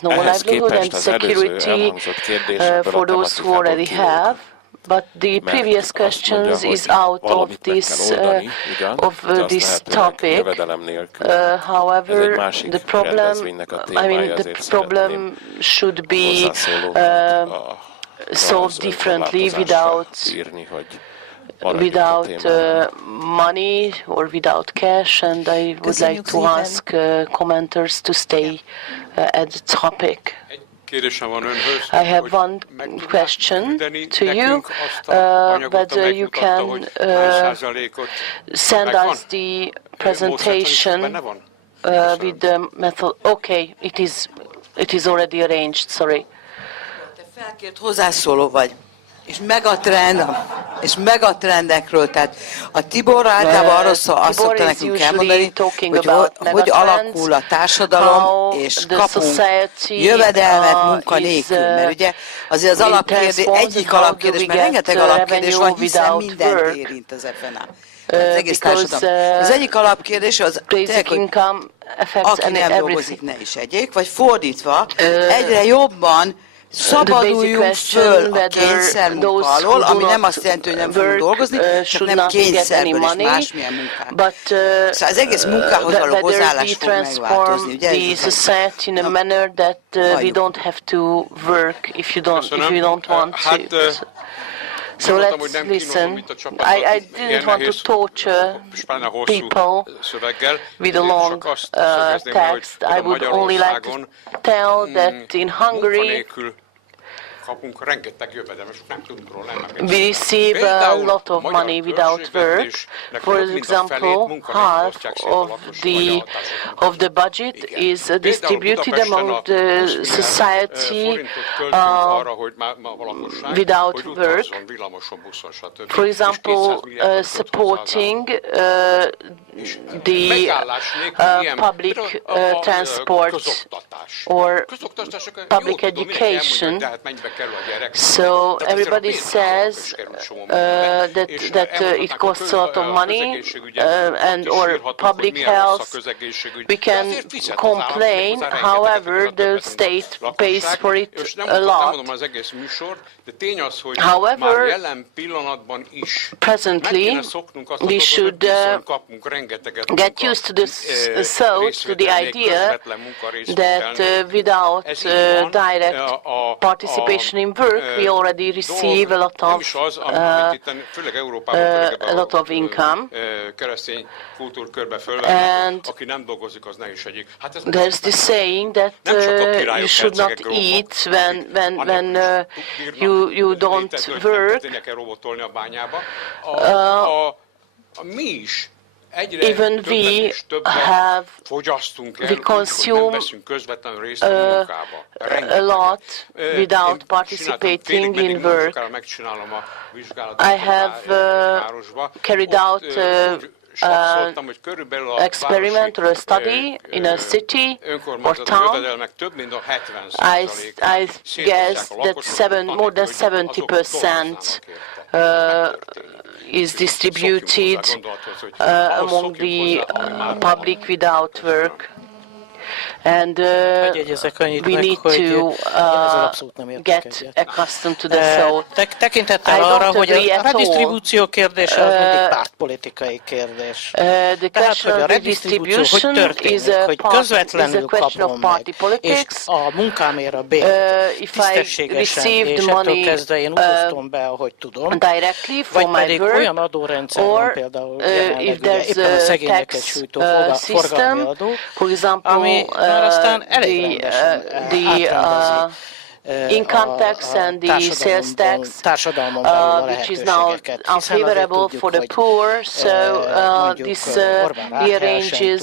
no Ehhez livelihood and képest az előző security elhangzott kérdésekből for a those who tematikából already have. kilóg. But the previous questions is out of this topic. However, the problem should be solved differently without money or without cash, and I would like to ask commenters to stay at the topic. I have one question to you, whether you can send us the presentation with the method. Okay, it is already arranged. Sorry. Te felkért hozzászóló vagy. És megatrendekről, tehát a Tibor általában arról azt szokta nekünk elmondani, hogy alakul a társadalom, és kapunk jövedelmet munka nélkül, mert ugye azért az alapkérdés, egyik alapkérdés, mert rengeteg alapkérdés van, hiszen mindent érint az FNA. Az egész társadalom. Az egyik alapkérdés az tényleg, hogy aki nem dolgozik, ne is egyék, vagy fordítva, egyre jobban szabaduljunk föl a kényszermunka alól, ami nem azt jelenti, hogy nem fogunk dolgozni, csak nem kényszerből és másmilyen munkán. Szóval az egész munkához való hozzáállás fog megváltozni, ugye? The society in a manner that we don't have to work if you don't want to. So let's listen. I didn't want to torture people with a long text. I would only like to tell that in Hungary we receive a lot of money without work. For example, half of the budget is distributed among the society without work. For example, supporting the public transport or public education. So everybody says that it costs a lot of money and or public health. We can complain, however, the state pays for it a lot. However, presently we should get used to this thought, to the idea that without direct participation in work, we already receive a lot of income. And there's this saying that you should not eat when you don't work. Even we consume a lot without participating in work. I have carried out experiment or a study in a city or town. I guess that more than 70% is distributed among the public without work. And we need to get accustomed to the thought. Tekintettel arra, hogy a redistribúció kérdése az mindig pártpolitikai kérdés. Tehát, hogy a redistribúció hogy történik, hogy közvetlenül kapom meg, és a munkámért a bért tisztességesen, és ettől kezdve én úgy osztom be, ahogy tudom, vagy pedig olyan adórendszer van például jelenleg, éppen a szegényeket sújtó forgalmi adó, ami már aztán elég rendesen income tax and the sales tax, which is now unfavorable for the poor. So this rearranges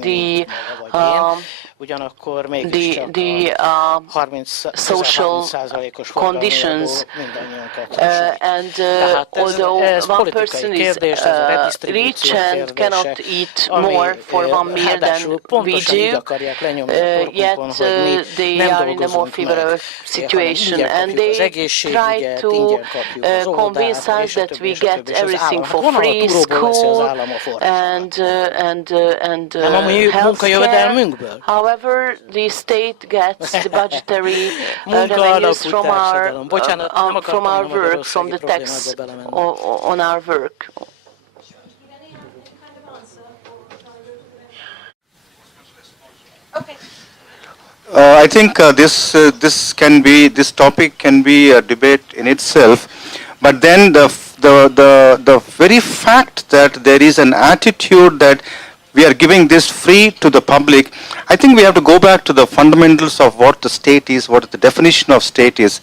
the ugyanakkor mégiscsak a 30%-os conditions, and although one person is rich and cannot eat more for 1 meal than we do, yet they are in a more favorable situation, and they try to convince us that we get everything for free, school and healthcare. However, the state gets the budgetary revenues from our work, from the tax on our work. I think this topic can be a debate in itself, but then the very fact that there is an attitude that we are giving this free to the public, I think we have to go back to the fundamentals of what the state is, what the definition of state is.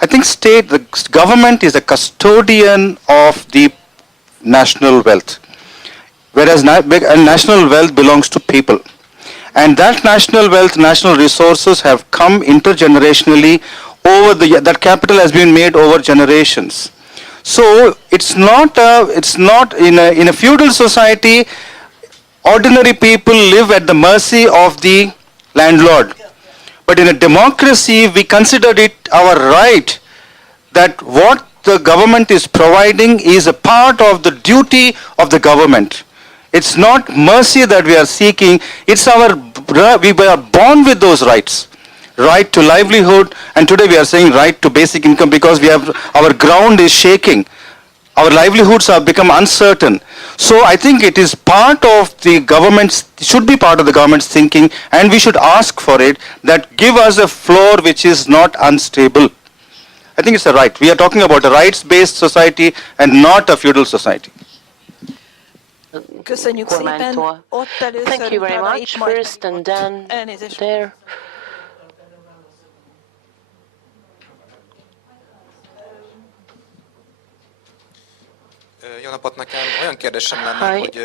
I think the government is a custodian of the national wealth, whereas national wealth belongs to people. And that national wealth, national resources have come intergenerationally that capital has been made over generations. So it's not in a feudal society, ordinary people live at the mercy of the landlord. But in a democracy, we consider it our right that what the government is providing is a part of the duty of the government. It's not mercy that we are seeking, it's we are born with those rights. Right to livelihood, and today we are saying right to basic income because our ground is shaking. Our livelihoods have become uncertain. So I think it is part of the government's, should be part of the government's thinking, and we should ask for it, that give us a floor which is not unstable. I think it's a right. We are talking about a rights-based society and not a feudal society. Köszönjük szépen. Thank you very much. First and then there. Jó napot, nekem olyan kérdésem lenne, hogy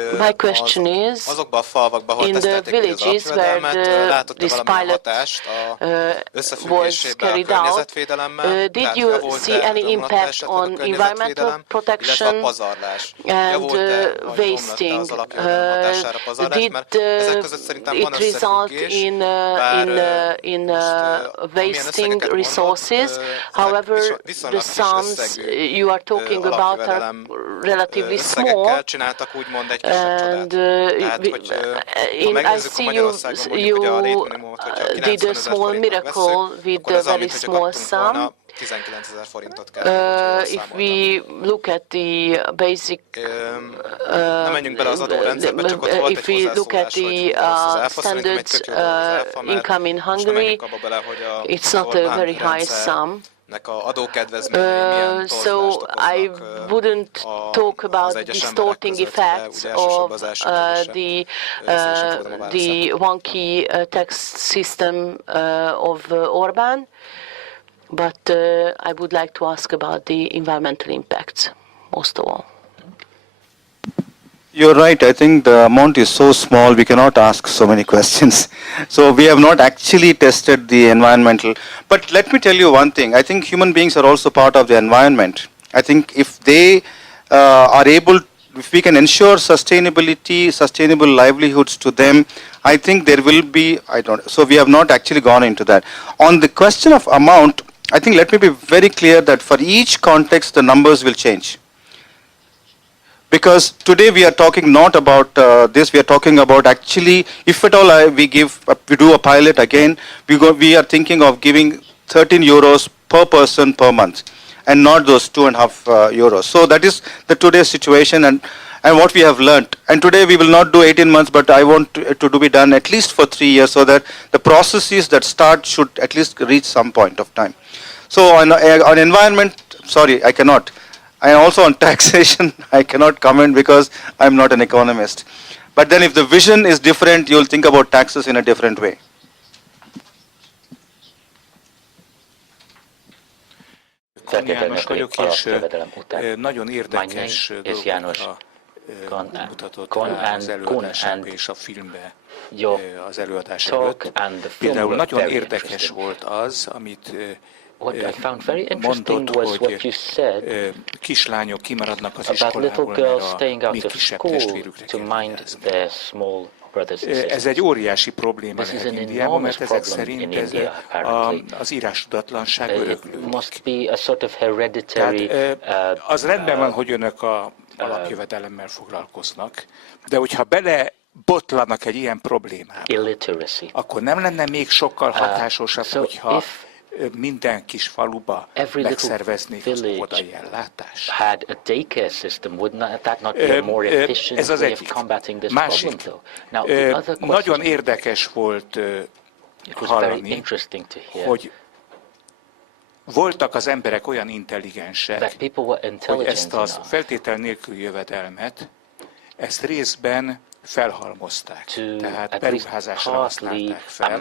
azokban a falvakban, ahol tesztelték az alapjövedelmet, látott-e valamilyen hatást összefüggésében a környezetvédelemmel, tehát javult-e, romlott-e a környezetvédelem, illetve a pazarlás. Javult-e, vagy romlott-e az alapjövedelem hatására a pazarlás, mert ezek között szerintem van összefüggés, bár wasting resources. However, the sums you are talking about are relatively small, and I see you did a small miracle with a very small sum. If we look at the basic, if we look at the standard income in Hungary, it's not a very high sum. So I wouldn't talk about the distorting effects of the wonky tax system of Orbán, but I would like to ask about the environmental impacts most of all. You're right. I think the amount is so small, we cannot ask so many questions. So we have not actually tested the environmental. But let me tell you one thing. I think human beings are also part of the environment. I think if they are able, if we can ensure sustainability, sustainable livelihoods to them, I think there will be, so we have not actually gone into that. On the question of amount, I think let me be very clear that for each context, the numbers will change. Because today we are talking not about this, we are talking about actually, if at all we do a pilot again, we are thinking of giving 13 euros per person per month, and not those 2.5 euros. So that is the today's situation and what we have learnt. And today we will not do 18 months, but I want to be done at least for 3 years, so that the processes that start should at least reach some point of time. So on environment, sorry, I cannot. And also on taxation, I cannot comment because I'm not an economist. But then if the vision is different, you'll think about taxes in a different way. Kon János vagyok, és nagyon érdekes dolgokat mutatott az előadásában és a filmben. az előadás előtt. Például nagyon érdekes volt az, amit mondott, hogy kislányok kimaradnak az iskolából, mert a még kisebb testvérükre kell. Ez egy óriási probléma lehet Indiában, mert ezek szerint ez az írástudatlanság öröklődik. Tehát az rendben van, hogy önök a alapjövedelemmel foglalkoznak, de hogyha belebotlanak egy ilyen problémába, akkor nem lenne még sokkal hatásosabb, hogyha minden kis faluba megszerveznék az óvodai ellátást. Ez az egyik. Másik, nagyon érdekes volt hallani, hogy voltak az emberek olyan intelligensek, hogy ezt a feltétel nélküli jövedelmet, ezt részben felhalmozták, tehát beruházásra használták fel,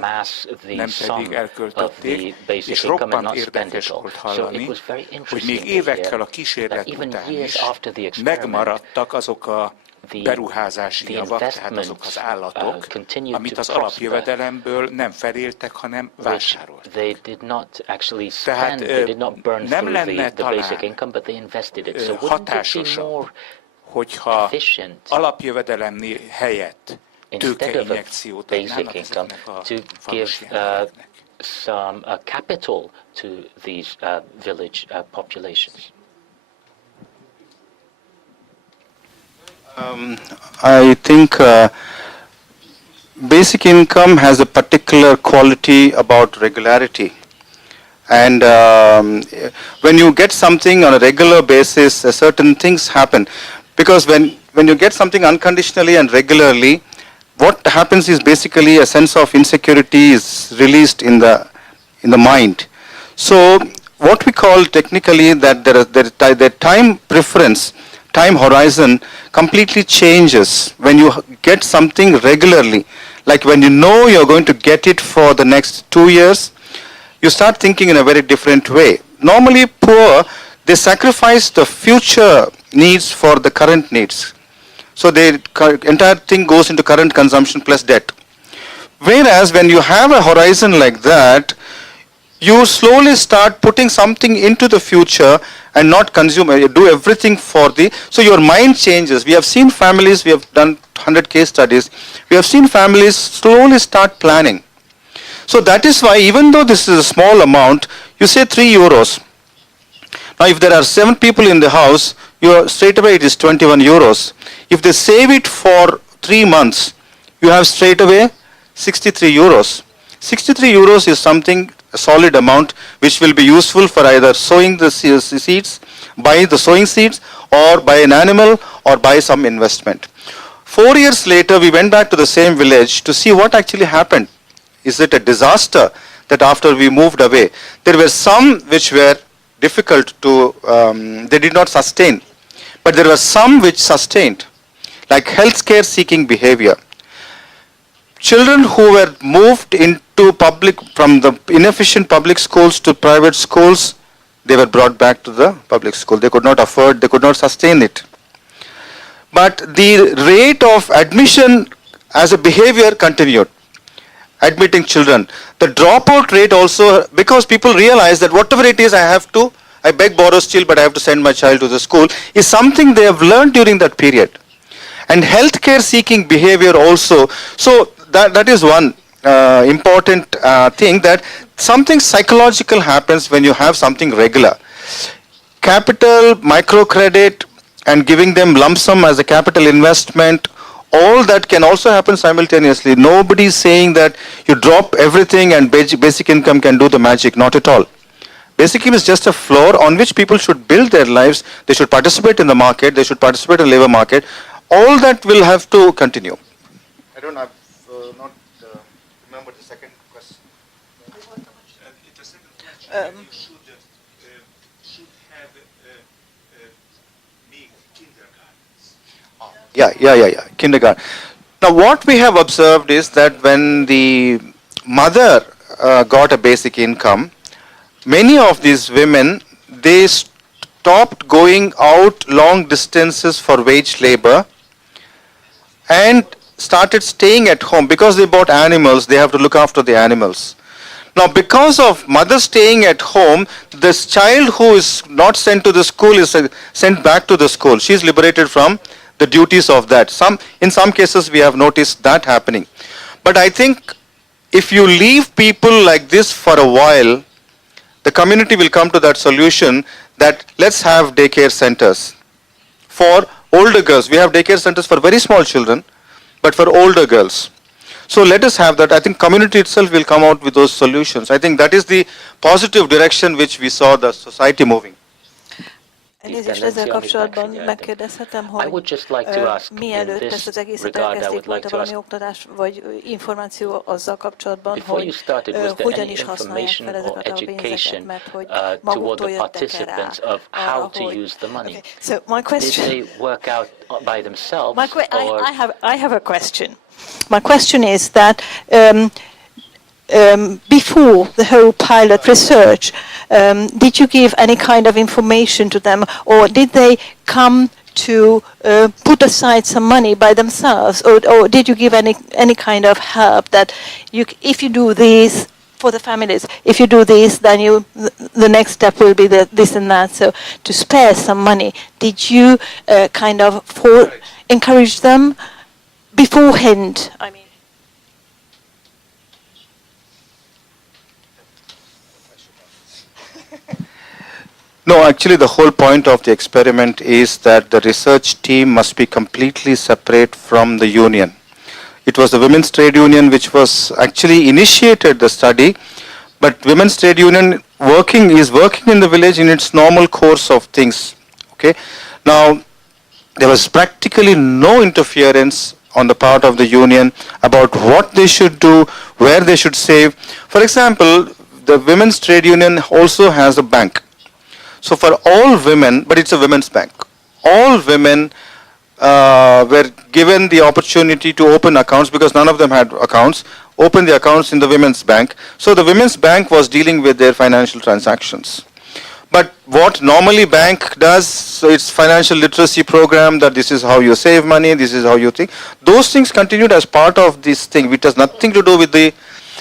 nem pedig elköltötték, és roppant érdekes volt hallani, hogy még évekkel a kísérlet után is megmaradtak azok a beruházási javak, tehát azok az állatok, amit az alapjövedelemből nem feléltek, hanem vásároltak. Tehát nem lenne talán hatásosabb, hogyha alapjövedelem helyett tőkeinjekciót adnának ezeknek a falusi embereknek. Some capital to these village populations. I think basic income has a particular quality about regularity. And when you get something on a regular basis, certain things happen. Because when you get something unconditionally and regularly, what happens is basically a sense of insecurity is released in the mind. So what we call technically that the time preference, time horizon completely changes when you get something regularly. Like when you know you're going to get it for the next 2 years, you start thinking in a very different way. Normally poor, they sacrifice the future needs for the current needs. So the entire thing goes into current consumption plus debt. Whereas when you have a horizon like that, you slowly start putting something into the future and not consume, you do everything for so your mind changes. We have seen families, we have done 100 case studies, we have seen families slowly start planning. So that is why even though this is a small amount, you say 3 euros. Now if there are 7 people in the house, straight away it is 21 euros. If they save it for 3 months, you have straight away 63 euros. 63 euros is something, a solid amount, which will be useful for either sowing the seeds, buy the sowing seeds, or buy an animal, or buy some investment. 4 years later, we went back to the same village to see what actually happened. Is it a disaster that after we moved away, there were some which were difficult to, they did not sustain. But there were some which sustained, like healthcare seeking behavior. Children who were moved into from the inefficient public schools to private schools, they were brought back to the public school. They could not afford, they could not sustain it. But the rate of admission as a behavior continued. Admitting children. The dropout rate also, because people realize that whatever it is I beg, borrow, steal, but I have to send my child to the school, is something they have learned during that period. And healthcare seeking behavior also. So that is one important thing, that something psychological happens when you have something regular. Capital, microcredit, and giving them lump sum as a capital investment, all that can also happen simultaneously. Nobody is saying that you drop everything and basic income can do the magic, not at all. Basic income is just a floor on which people should build their lives. They should participate in the market, they should participate in the labor market. All that will have to continue. I don't have not remember the second question. Yeah. Kindergarten. Now what we have observed is that when the mother got a basic income, many of these women, they stopped going out long distances for wage labor, and started staying at home because they bought animals. They have to look after the animals. Now, because of mother staying at home, this child who is not sent to the school is sent back to the school. She is liberated from the duties of that. In some cases, we have noticed that happening. But I think if you leave people like this for a while, the community will come to that solution that let's have daycare centers for older girls. We have daycare centers for very small children, but for older girls. So let us have that. I think community itself will come out with those solutions. I think that is the positive direction which we saw the society moving. Elnézést, ezzel kapcsolatban megkérdezhetem, hogy mielőtt ezt az egészet elkezdték, volt-e valami oktatás vagy információ azzal kapcsolatban, hogy hogyan is használják fel ezeket a pénzeket, mert hogy maguktól jöttek rá arra, hogy... Okay. So my question... I have a question. My question is that before the whole pilot research, did you give any kind of information to them, or did they come to put aside some money by themselves, or did you give any kind of help that if you do this for the families, if you do this, then the next step will be this and that. So to spare some money, did you kind of encourage them beforehand? I mean. No, actually the whole point of the experiment is that the research team must be completely separate from the union. It was the Women's Trade Union which was actually initiated the study, but Women's Trade Union is working in the village in its normal course of things. Okay. Now, there was practically no interference on the part of the union about what they should do, where they should save. For example, the Women's Trade Union also has a bank. So for all women, but it's a women's bank, all women were given the opportunity to open accounts because none of them had accounts, open the accounts in the women's bank. So the women's bank was dealing with their financial transactions. But what normally bank does, so it's financial literacy program, that this is how you save money, this is how you think. Those things continued as part of this thing, which has nothing to do with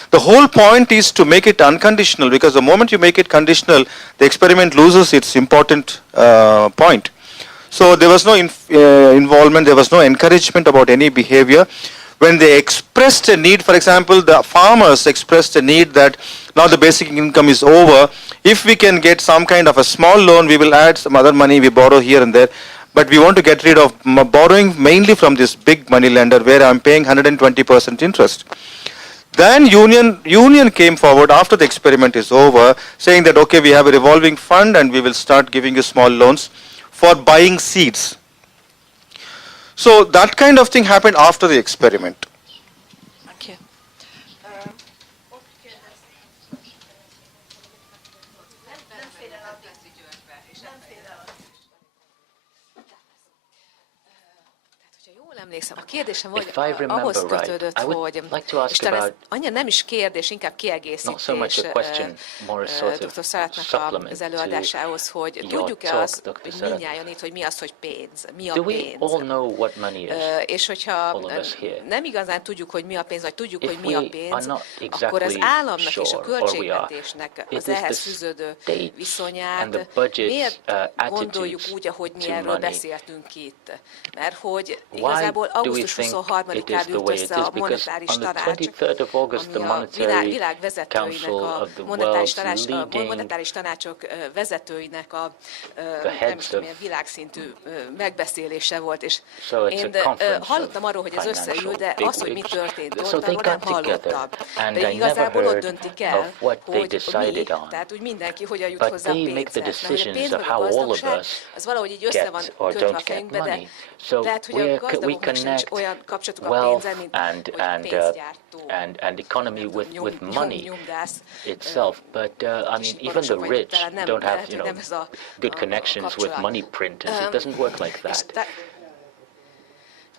the whole point is to make it unconditional, because the moment you make it conditional, the experiment loses its important point. So there was no involvement, there was no encouragement about any behavior. When they expressed a need, for example, the farmers expressed a need that now the basic income is over. If we can get some kind of a small loan, we will add some other money, we borrow here and there. But we want to get rid of borrowing mainly from this big money lender where I'm paying 120% interest. Then union came forward after the experiment is over, saying that, okay, we have a revolving fund and we will start giving you small loans for buying seeds. So that kind of thing happened after the experiment. Thank you. Emlékszem, a kérdésem ahhoz kötődött, hogy, és talán ez annyira nem is kérdés, inkább kiegészítés dr. Sarathnak az előadásához, hogy tudjuk-e azt mindnyájan itt, hogy mi az, hogy pénz, mi a pénz. És hogyha nem igazán tudjuk, hogy mi a pénz, vagy tudjuk, hogy mi a pénz, akkor az államnak és a költségvetésnek az ehhez fűződő viszonyát miért gondoljuk úgy, ahogy mi erről beszéltünk itt? Mert hogy igazából augusztus 23-án ült össze a monetáris tanács, ami a világ vezetőinek, a monetáris tanácsok vezetőinek a nem is tudom, milyen világszintű megbeszélése volt, és én hallottam arról, hogy ez összeül, de az, hogy mi történt ott, arról nem hallottam. De igazából ott döntik el, hogy mi, tehát úgy mindenki hogyan jut hozzá a pénzhez. Mert hogy a pénz meg a gazdagság, az valahogy így össze van kötve a fejünkbe, de lehet, hogy a gazdagoknak sincs olyan kapcsolatuk a pénzzel, mint hogy pénzgyártó, and economy with money itself. But I mean, even the rich don't have, good connections with money printers. It doesn't work like that.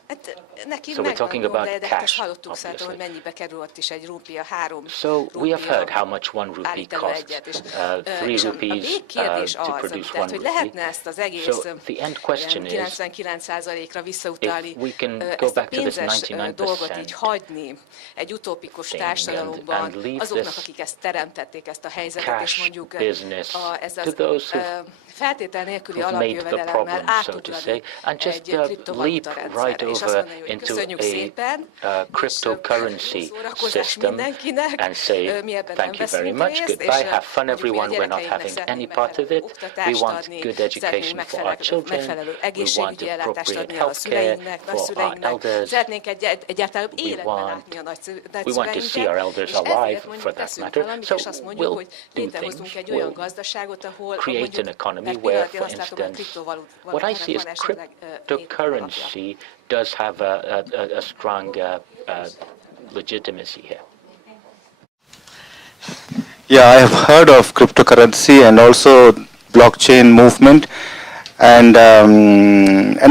Hát neki So we're talking megvan, about de hát cash, hallottuk Szától, hogy mennyibe kerül ott is egy rúpia, 3 So we have heard how much one rupee állít elő costs. egyet, és, 3 és a rupees végkérdés to az, produce tehát, one hogy lehetne rupee. ezt az egész So the end question is, 99%-ra visszautalni, if we can go ezt a back to this pénzes 99% dolgot így hagyni egy utópikus társadalomban and leave azoknak, this akik ezt teremtették, ezt a helyzetet, és cash mondjuk business ez to az those feltétel nélküli who've made the alapjövedelemmel problem, so to say, átugrani and just egy leap kriptovaluta right rendszerre, és azt over mondani, hogy into köszönjük a szépen, cryptocurrency system mindenkinek, and say, mi ebben nem thank you very veszünk much, részt, és goodbye, have fun mondjuk mi a everyone, we're not gyerekeinknek having any szeretnénk part of it, we oktatást want adni, good szeretnénk education for our children, megfelelő we want egészségügyi ellátást adni a appropriate szüleinknek, healthcare for our nagyszüleinknek, elders, szeretnénk egyáltalán we életben want, látni a we want to see our elders és alive, ezért for mondjuk that teszünk matter, valamit, so és azt mondjuk, we'll hogy do létrehozunk things, egy olyan we'll gazdaságot, ahol create mondjuk, an economy mert where, pillanatnyilag for azt látom, hogy a instance, kriptovalutának what I see is van esetleg cryptocurrency does have a strong legitimacy here. Yeah, I have heard of cryptocurrency and also blockchain movement, and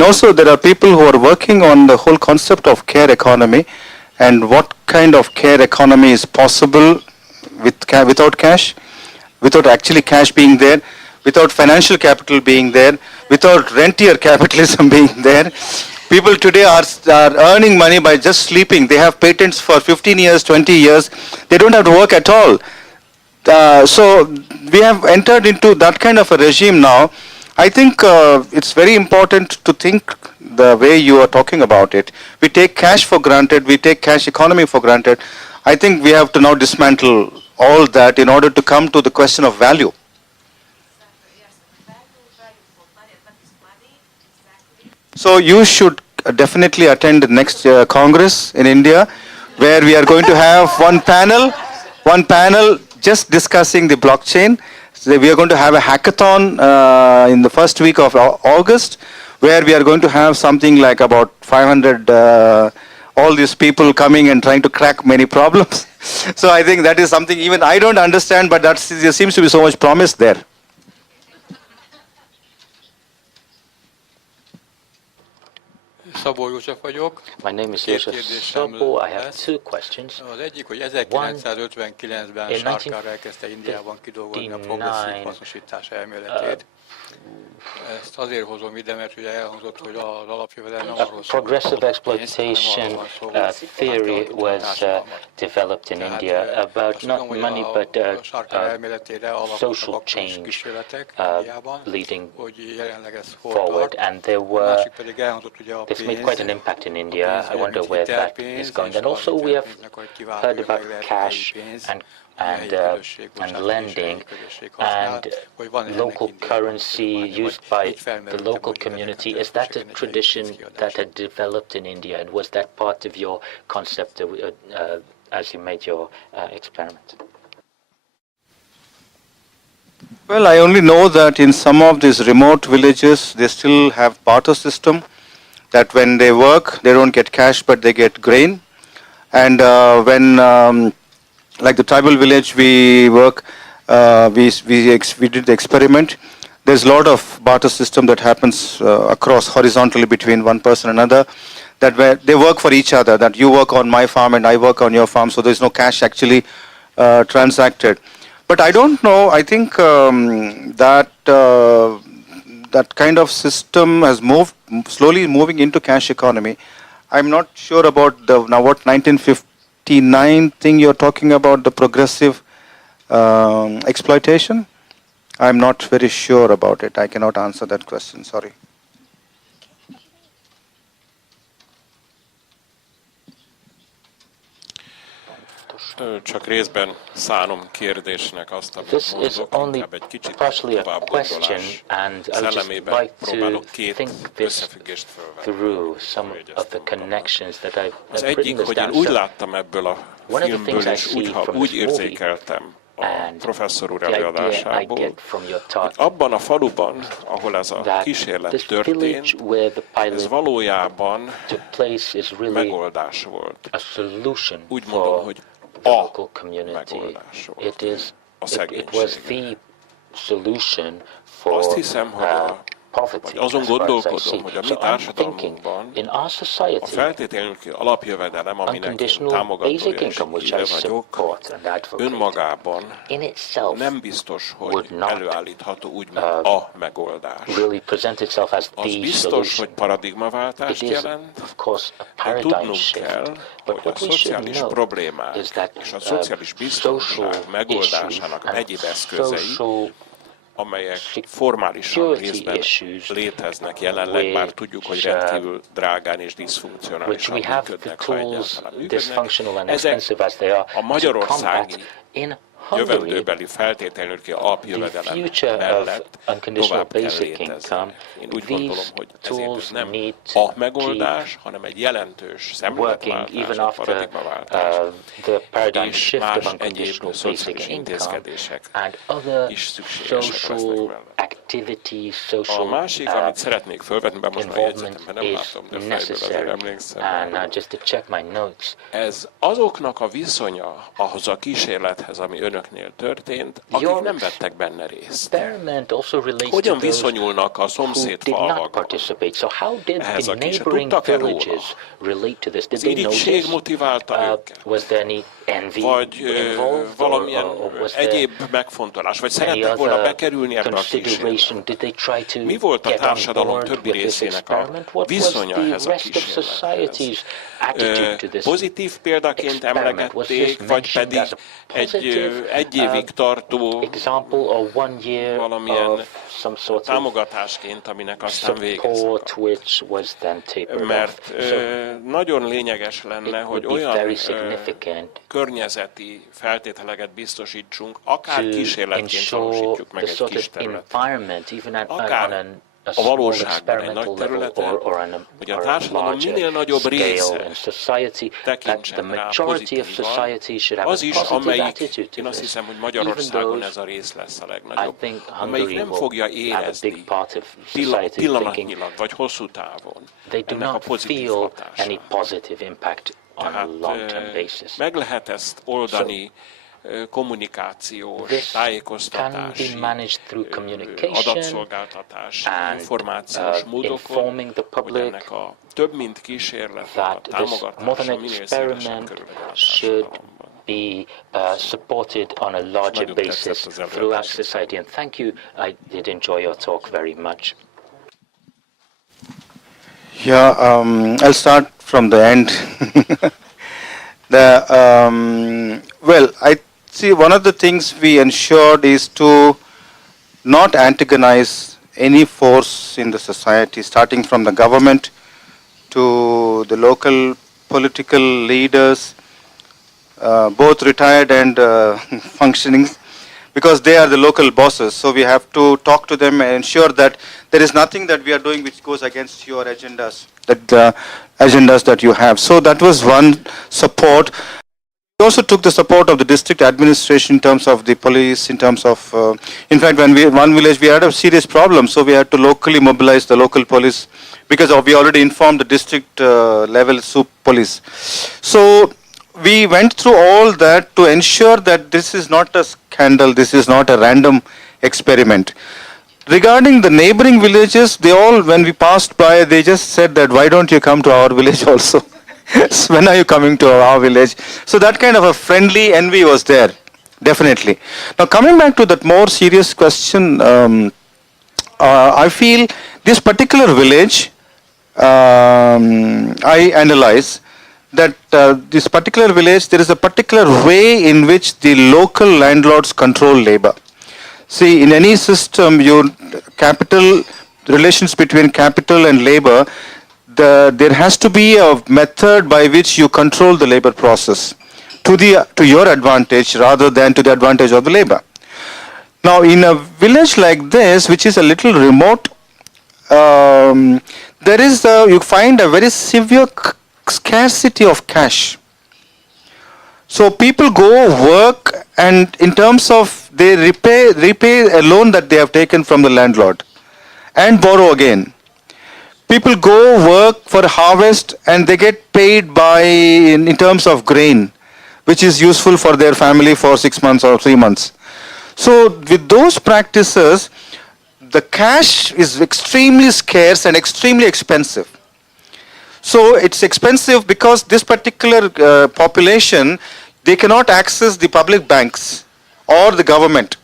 also there are people who are working on the whole concept of care economy, and what kind of care economy is possible without cash, without actually cash being there, without financial capital being there, without rentier capitalism being there. People today are earning money by just sleeping. They have patents for 15 years, 20 years. They don't have to work at all. So we have entered into that kind of a regime now. I think it's very important to think the way you are talking about it. We take cash for granted, we take cash economy for granted. I think we have to now dismantle all that in order to come to the question of value. So you should definitely attend the next Congress in India, where we are going to have one panel just discussing the blockchain. So we are going to have a hackathon in the first week of August, where we are going to have something like about 500 all these people coming and trying to crack many problems. So I think that is something even I don't understand, but there seems to be so much promise there. Szabó József vagyok. My name is József Szabó. I have two questions. Az egyik, hogy 1959-ben Sarkar elkezdte Indiában kidolgozni a progresszív hasznosítás elméletét. Ezt azért hozom ide, mert ugye elhangzott, hogy az alapjövedelem nem arról szól. Progressive exploitation theory was developed in India about not money but social change leading forward, and this made quite an impact in India. I wonder where that is going. And also we have heard about cash and lending and local currency used by the local community. Is that a tradition that had developed in India, and was that part of your concept as you made your experiment? Well, I only know that in some of these remote villages, they still have barter system, that when they work, they don't get cash, but they get grain. And like the tribal village we work, we did the experiment. There's a lot of barter system that happens across horizontally between one person and another, that where they work for each other, that you work on my farm and I work on your farm, so there's no cash actually transacted. But I don't know, I think that kind of system has slowly moving into cash economy. I'm not sure about now what 1959 thing you're talking about, the progressive exploitation. I'm not very sure about it. I cannot answer that question, sorry. Csak részben szánom kérdésnek azt, amit mondok, inkább egy kicsit tovább gondolás szellemében próbálok két összefüggést fölvenni. Az egyik, hogy én úgy láttam ebből a filmből, és úgy érzékeltem a professzor úr előadásából, hogy abban a faluban, ahol ez a kísérlet történt, ez valójában megoldás volt. Úgy mondom, hogy a megoldás volt a szegénységre. Azt hiszem, hogy a poverty. Azon as far as I see. gondolkodom, hogy a mi So I'm thinking társadalmunkban in our a society, feltétlenül alapjövedelem, aminek én unconditional támogatója basic és income, which híve I vagyok, support and advocate, önmagában in itself nem biztos, hogy would not, előállítható úgymond a megoldás. really present itself as Az the biztos, solution. hogy paradigmaváltást It is, jelent, of course, a de paradigm tudnunk shift. kell, But hogy a what we should szociális know problémák is that és a szociális biztonság social megoldásának issues egyéb and eszközei, social amelyek formálisan részben léteznek jelenleg, bár tudjuk, hogy rendkívül drágán és diszfunkcionálisan működnek, ha egyáltalán működnek. Ezek a magyarországi jövendőbeli feltétlenül alapjövedelem mellett tovább kell létezni. Én úgy gondolom, hogy ezért ez nem a megoldás, hanem egy jelentős szemléletváltás, a paradigmaváltás, és más egyéb szociális intézkedések is szükségesek lesznek vele. A másik, amit szeretnék felvetni, bár most már jegyzetemben nem látom, de fejből azért emlékszem. Ez azoknak a viszonya ahhoz a kísérlethez, ami önöknél történt, akik nem vettek benne részt. Hogyan viszonyulnak a szomszédfalvak ehhez a kísérlethez? Tudtak-e róla? Az irigység motiválta őket? Vagy valamilyen egyéb megfontolás? Vagy szerettek volna bekerülni ebbe a kísérletbe? Mi volt a társadalom többi részének a viszonya ehhez a kísérlethez? Pozitív példaként emlegették, vagy pedig egy évig tartó valamilyen támogatásként, aminek aztán vége. Mert nagyon lényeges lenne, hogy olyan környezeti feltételeket biztosítsunk, akár kísérletként valósítjuk meg egy kis területen, akár a valóságban egy nagy területen, hogy a társadalom minél nagyobb része tekintsen rá pozitívan, az is, amelyik, én azt hiszem, hogy Magyarországon ez a rész lesz a legnagyobb, amelyik nem fogja érezni pillanatnyilag vagy hosszú távon ennek a pozitív hatását. Tehát meg lehet ezt oldani kommunikációs, tájékoztatási, adatszolgáltatási, információs módokon, hogy ennek a több mint kísérlet, a támogatása minél szélesebb körülön a társadalomban. Be supported on a larger basis throughout society. And thank you. I did enjoy your talk very much. Yeah, I'll start from the end. Well, I see one of the things we ensured is to not antagonize any force in the society, starting from the government to the local political leaders, both retired and functioning, because they are the local bosses. So we have to talk to them and ensure that there is nothing that we are doing which goes against your agendas, agendas that you have. So that was one support. We also took the support of the district administration in terms of the police, in terms of, in fact, when one village we had a serious problem, so we had to locally mobilize the local police because we already informed the district level police. So we went through all that to ensure that this is not a scandal, this is not a random experiment. Regarding the neighboring villages, they all, when we passed by, they just said that, why don't you come to our village also? When are you coming to our village? So that kind of a friendly envy was there, definitely. Now coming back to that more serious question, I feel this particular village, I analyze that this particular village, there is a particular way in which the local landlords control labor. See, in any system, relations between capital and labor, there has to be a method by which you control the labor process to your advantage rather than to the advantage of the labor. Now, in a village like this, which is a little remote, you find a very severe scarcity of cash. So people go work, and in terms of they repay a loan that they have taken from the landlord and borrow again. People go work for harvest and they get paid in terms of grain, which is useful for their family for 6 months or 3 months. So with those practices, the cash is extremely scarce and extremely expensive. So it's expensive because this particular population, they cannot access the public banks or the government.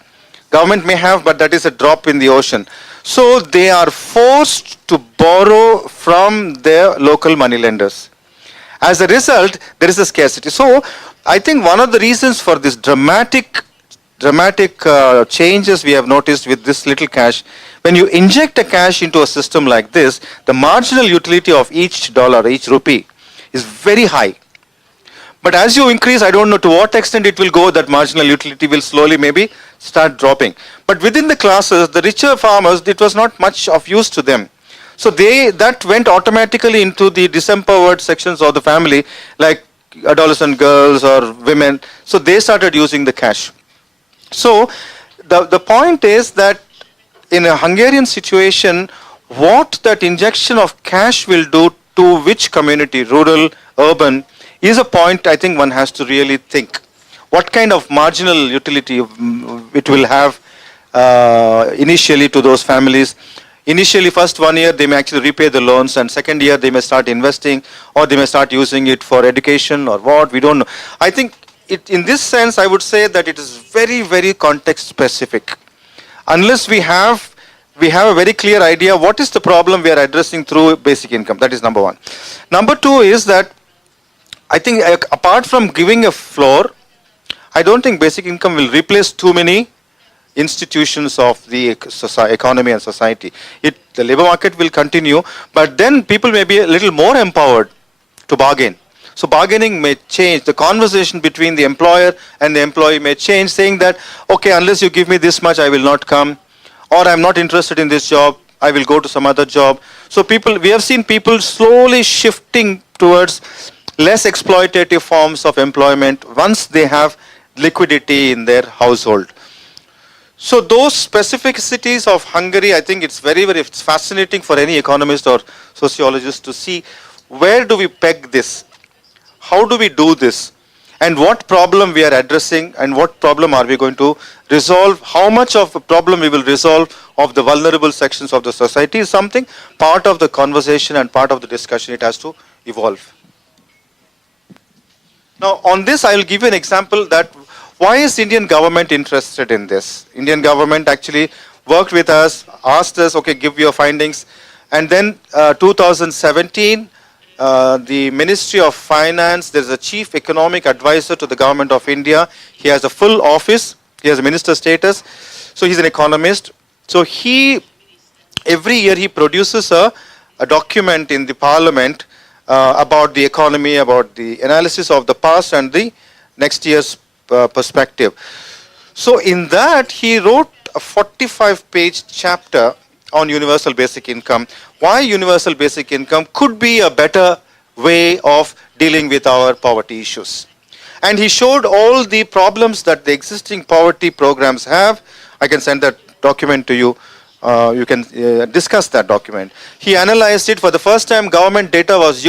Government may have, but that is a drop in the ocean. So they are forced to borrow from their local moneylenders. As a result, there is a scarcity. So I think one of the reasons for this dramatic changes we have noticed with this little cash, when you inject a cash into a system like this, the marginal utility of each dollar, each rupee is very high. But as you increase, I don't know to what extent it will go, that marginal utility will slowly maybe start dropping. But within the classes, the richer farmers, it was not much of use to them. So that went automatically into the disempowered sections of the family, like adolescent girls or women. So they started using the cash. So the point is that in a Hungarian situation, what that injection of cash will do to which community, rural, urban, is a point I think one has to really think. What kind of marginal utility it will have initially to those families. Initially, first 1 year, they may actually repay the loans, and second year, they may start investing, or they may start using it for education or what, we don't know. I think in this sense, I would say that it is very, very context specific. Unless we have a very clear idea what is the problem we are addressing through basic income. That is number one. Number two is that I think apart from giving a floor, I don't think basic income will replace too many institutions of the economy and society. The labor market will continue, but then people may be a little more empowered to bargain. So bargaining may change. The conversation between the employer and the employee may change, saying that, okay, unless you give me this much, I will not come. Or I'm not interested in this job, I will go to some other job. So we have seen people slowly shifting towards less exploitative forms of employment once they have liquidity in their household. So those specificities of Hungary, I think it's it's fascinating for any economist or sociologist to see where do we peg this, how do we do this, and what problem we are addressing, and what problem are we going to resolve, how much of a problem we will resolve of the vulnerable sections of the society is something part of the conversation and part of the discussion. It has to evolve. Now on this I will give you an example that why is Indian government interested in this? Indian government actually worked with us, asked us, okay, give your findings. And then 2017, the Ministry of Finance, there's a chief economic advisor to the government of India. He has a full office. He has a minister status. So he's an economist. So every year he produces a document in the parliament about the economy, about the analysis of the past and the next year's perspective. So in that he wrote a 45-page chapter on universal basic income, why universal basic income could be a better way of dealing with our poverty issues. And he showed all the problems that the existing poverty programs have. I can send that document to you. You can discuss that document. He analyzed it. For the first time, government data was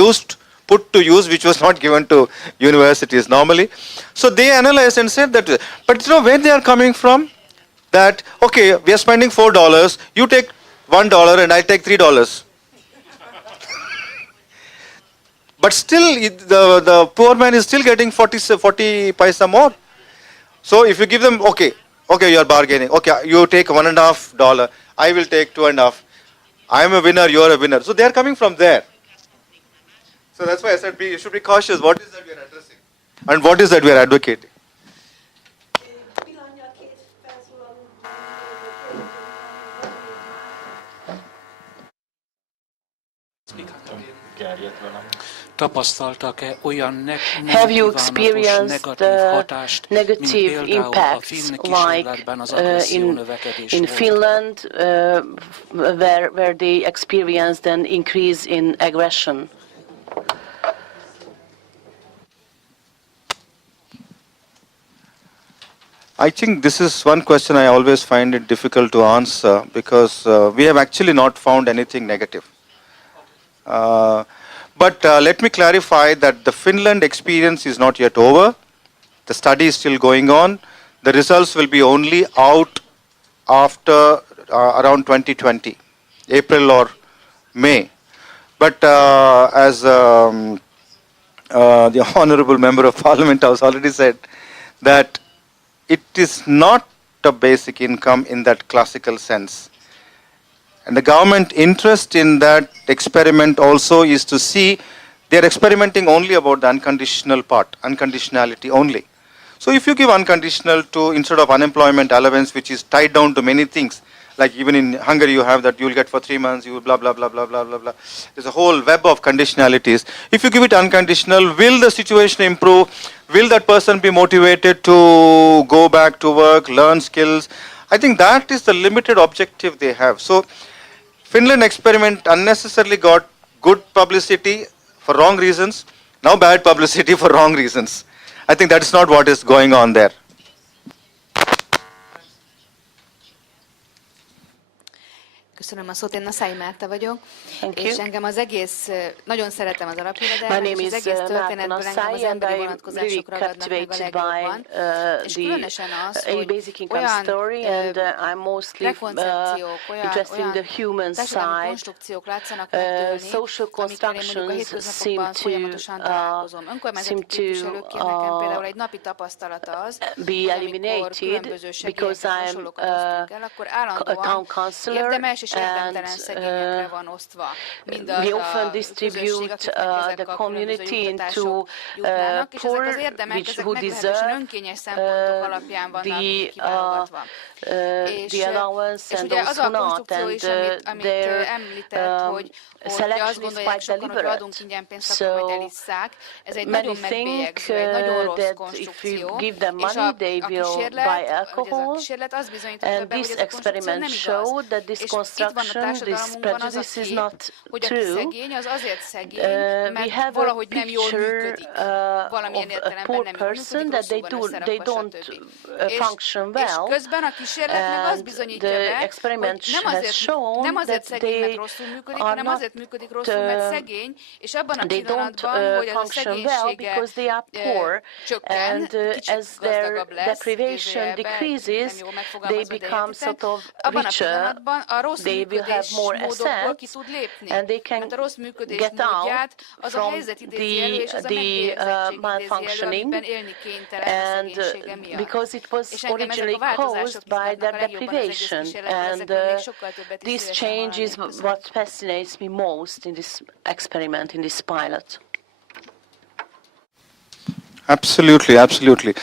put to use, which was not given to universities normally. So they analyzed and said that, but you know where they are coming from? That, okay, we are spending $4, you take $1 and I take $3. But still, the poor man is still getting 40 paisa more. So if you give them, okay, you are bargaining. Okay, you take $1.50, I will take $2.50. I am a winner, you are a winner. So they are coming from there. So that's why I said you should be cautious. What is that we are addressing? And what is that we are advocating? Have you experienced negative impacts like in Finland where they experienced an increase in aggression? I think this is one question I always find it difficult to answer because we have actually not found anything negative. But let me clarify that the Finland experience is not yet over. The study is still going on. The results will be only out after around 2020, April or May. But as the Honorable Member of Parliament has already said, that it is not a basic income in that classical sense. And the government interest in that experiment also is to see they are experimenting only about the unconditional part, unconditionality only. So if you give unconditional to instead of unemployment allowance, which is tied down to many things, like even in Hungary you have that you will get for 3 months, you will blah, blah, blah, blah, blah, blah, blah. There's a whole web of conditionalities. If you give it unconditional, will the situation improve? Will that person be motivated to go back to work, learn skills? I think that is the limited objective they have. So Finland experiment unnecessarily got good publicity for wrong reasons, now bad publicity for wrong reasons. I think that is not what is going on there. Köszönöm a szót, én Nasai Márta vagyok, és engem az egész, nagyon szeretem az alapjövedelmet, és az egész történetből engem az emberi vonatkozások ragadnak meg a legjobban, és különösen az, hogy olyan rekoncepciók, olyan társadalmi konstrukciók látszanak megdőlni, amikkel én mondjuk a hétköznapokban folyamatosan találkozom. Önkormányzati képviselőként nekem például egy napi tapasztalata az, hogy amikor különböző segélyeket, hasonlókat osztunk el, akkor állandóan érdemes és érdemtelen szegényekre van osztva. Mindaz a közösség, akiknek ezek a különböző juttatások jutnának, és ezek az érdemek, ezek meglehetősen önkényes szempontok alapján vannak kiválogatva. És ugye az a konstrukció is, amit említett, hogy azt gondolják sokan, hogy adunk ingyen pénzt, akkor majd elisszák. Ez egy nagyon megbélyegző, egy nagyon rossz konstrukció, és a kísérlet azt bizonyította be, hogy ez a konstrukció nem igaz. És itt van a társadalmunkban az a kép, hogy aki szegény, az azért szegény, mert valahogy nem jól működik. Valamilyen értelemben nem jól működik, rosszul van összerakva, stb. És közben a kísérlet meg azt bizonyítja be, hogy nem azért szegény, mert rosszul működik, hanem azért működik rosszul, mert szegény, és abban a pillanatban, hogy az a szegénysége csökken, kicsit gazdagabb lesz, nem jól megfogalmazva, de abban a pillanatban a rossz működésmódokból ki tud lépni. Mert a rossz működésmódját az a helyzet idézi elő, és az a megbélyegzettség idézi elő, amiben élni kénytelen a szegénysége miatt. És engem ezek a változások izgatnak a legjobban az egész kísérletben, ezekről még sokkal többet is szívesen hallani. What fascinates me most in this experiment, in this pilot. Absolutely, absolutely.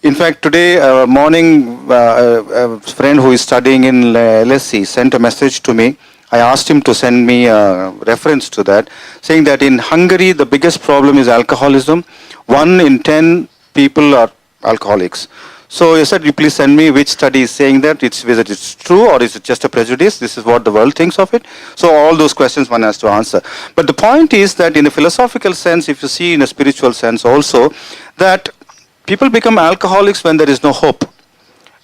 In fact, today morning, a friend who is studying in LSE sent a message to me. I asked him to send me a reference to that, saying that in Hungary, the biggest problem is alcoholism. 1 in 10 people are alcoholics. So he said, you please send me which study is saying that, whether it's true or is it just a prejudice, this is what the world thinks of it. So all those questions one has to answer. But the point is that in a philosophical sense, if you see in a spiritual sense also, that people become alcoholics when there is no hope.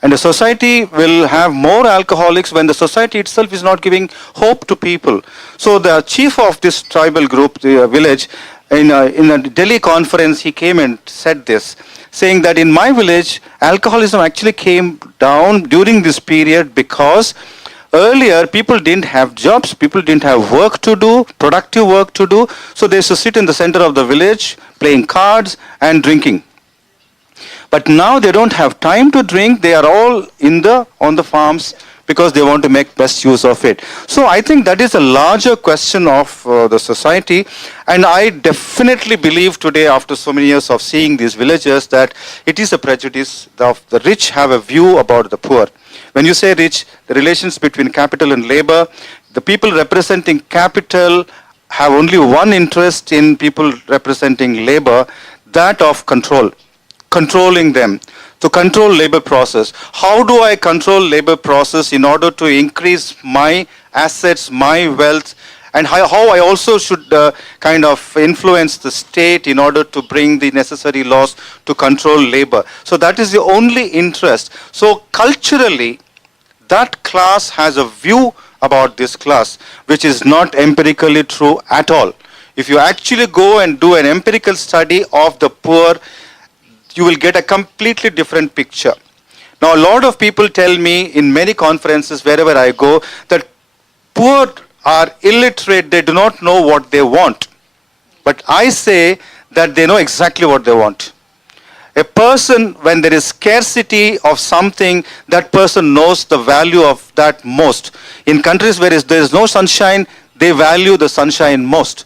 And the society will have more alcoholics when the society itself is not giving hope to people. So the chief of this tribal group, the village, in a Delhi conference, he came and said this, saying that in my village, alcoholism actually came down during this period because earlier people didn't have jobs, people didn't have work to do, productive work to do, so they used to sit in the center of the village playing cards and drinking. But now they don't have time to drink, they are all on the farms because they want to make best use of it. So I think that is a larger question of the society, and I definitely believe today, after so many years of seeing these villages, that it is a prejudice of the rich have a view about the poor. When you say rich, the relations between capital and labor, the people representing capital have only one interest in people representing labor, that of controlling them. To control labor process. How do I control labor process in order to increase my assets, my wealth, and how I also should kind of influence the state in order to bring the necessary laws to control labor. So that is the only interest. So culturally, that class has a view about this class, which is not empirically true at all. If you actually go and do an empirical study of the poor, you will get a completely different picture. Now, a lot of people tell me in many conferences, wherever I go, that poor are illiterate, they do not know what they want. But I say that they know exactly what they want. A person, when there is scarcity of something, that person knows the value of that most. In countries where there is no sunshine, they value the sunshine most.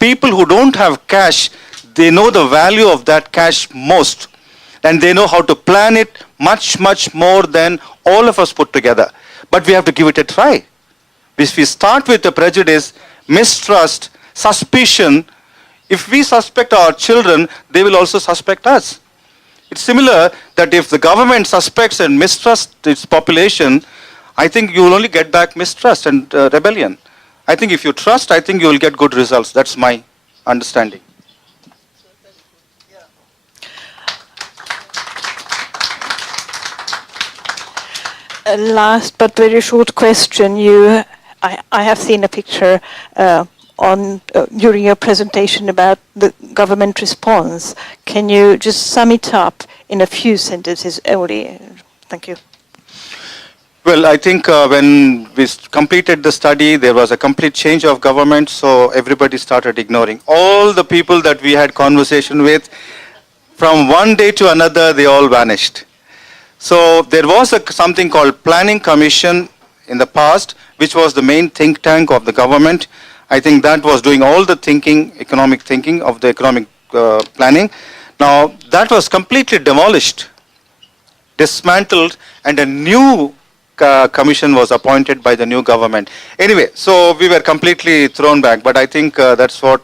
People who don't have cash, they know the value of that cash most. And they know how to plan it much, much more than all of us put together. But we have to give it a try. If we start with a prejudice, mistrust, suspicion, if we suspect our children, they will also suspect us. It's similar that if the government suspects and mistrusts its population, I think you will only get back mistrust and rebellion. I think if you trust, I think you will get good results. That's my understanding. A last but very short question. I have seen a picture during your presentation about the government response. Can you just sum it up in a few sentences only? Thank you. Well, I think when we completed the study, there was a complete change of government, so everybody started ignoring. All the people that we had conversation with, from one day to another, they all vanished. So there was something called Planning Commission in the past, which was the main think tank of the government. I think that was doing all the thinking, economic thinking of the economic planning. Now, that was completely demolished, dismantled, and a new commission was appointed by the new government. Anyway, so we were completely thrown back, but I think that's what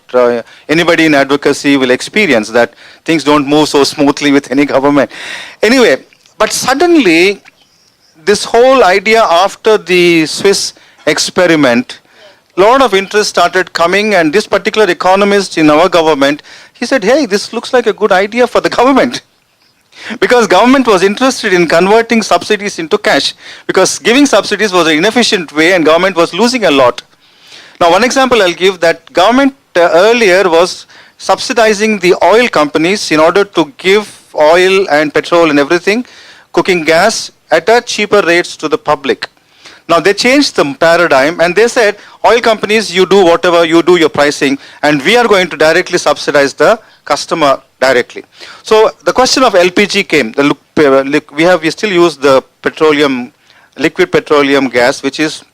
anybody in advocacy will experience, that things don't move so smoothly with any government. Anyway, but suddenly, this whole idea after the Swiss experiment, a lot of interest started coming, and this particular economist in our government, he said, hey, this looks like a good idea for the government. Because government was interested in converting subsidies into cash, because giving subsidies was an inefficient way and government was losing a lot. Now, one example I'll give, that government earlier was subsidizing the oil companies in order to give oil and petrol and everything, cooking gas, at a cheaper rates to the public. Now they changed the paradigm and they said, oil companies, you do whatever, you do your pricing, and we are going to directly subsidize the customer directly. So the question of LPG came. We still use the liquid petroleum gas, which is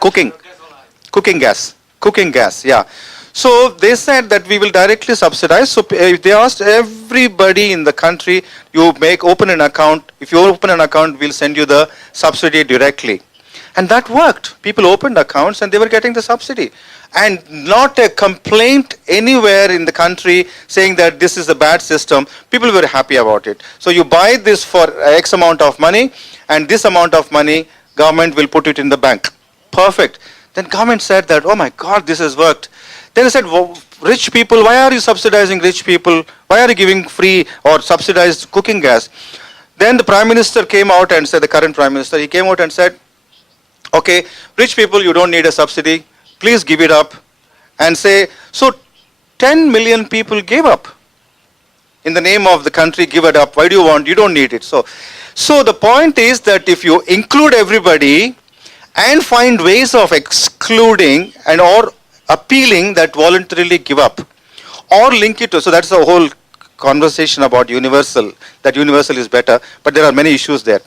cooking gas, yeah. So they said that we will directly subsidize. So they asked everybody in the country, open an account. If you open an account, we'll send you the subsidy directly. And that worked. People opened accounts and they were getting the subsidy. And not a complaint anywhere in the country saying that this is a bad system. People were happy about it. So you buy this for X amount of money, and this amount of money, government will put it in the bank. Perfect. Then government said that, oh my God, this has worked. Then they said, well, rich people, why are you subsidizing rich people? Why are you giving free or subsidized cooking gas? Then the Prime Minister came out and said, the current Prime Minister, he came out and said, okay, rich people, you don't need a subsidy. Please give it up. And say, so 10 million people gave up. In the name of the country, give it up. Why do you want? You don't need it. So the point is that if you include everybody and find ways of excluding and or appealing that voluntarily give up, or link it to, so that's the whole conversation about universal, that universal is better, but there are many issues there.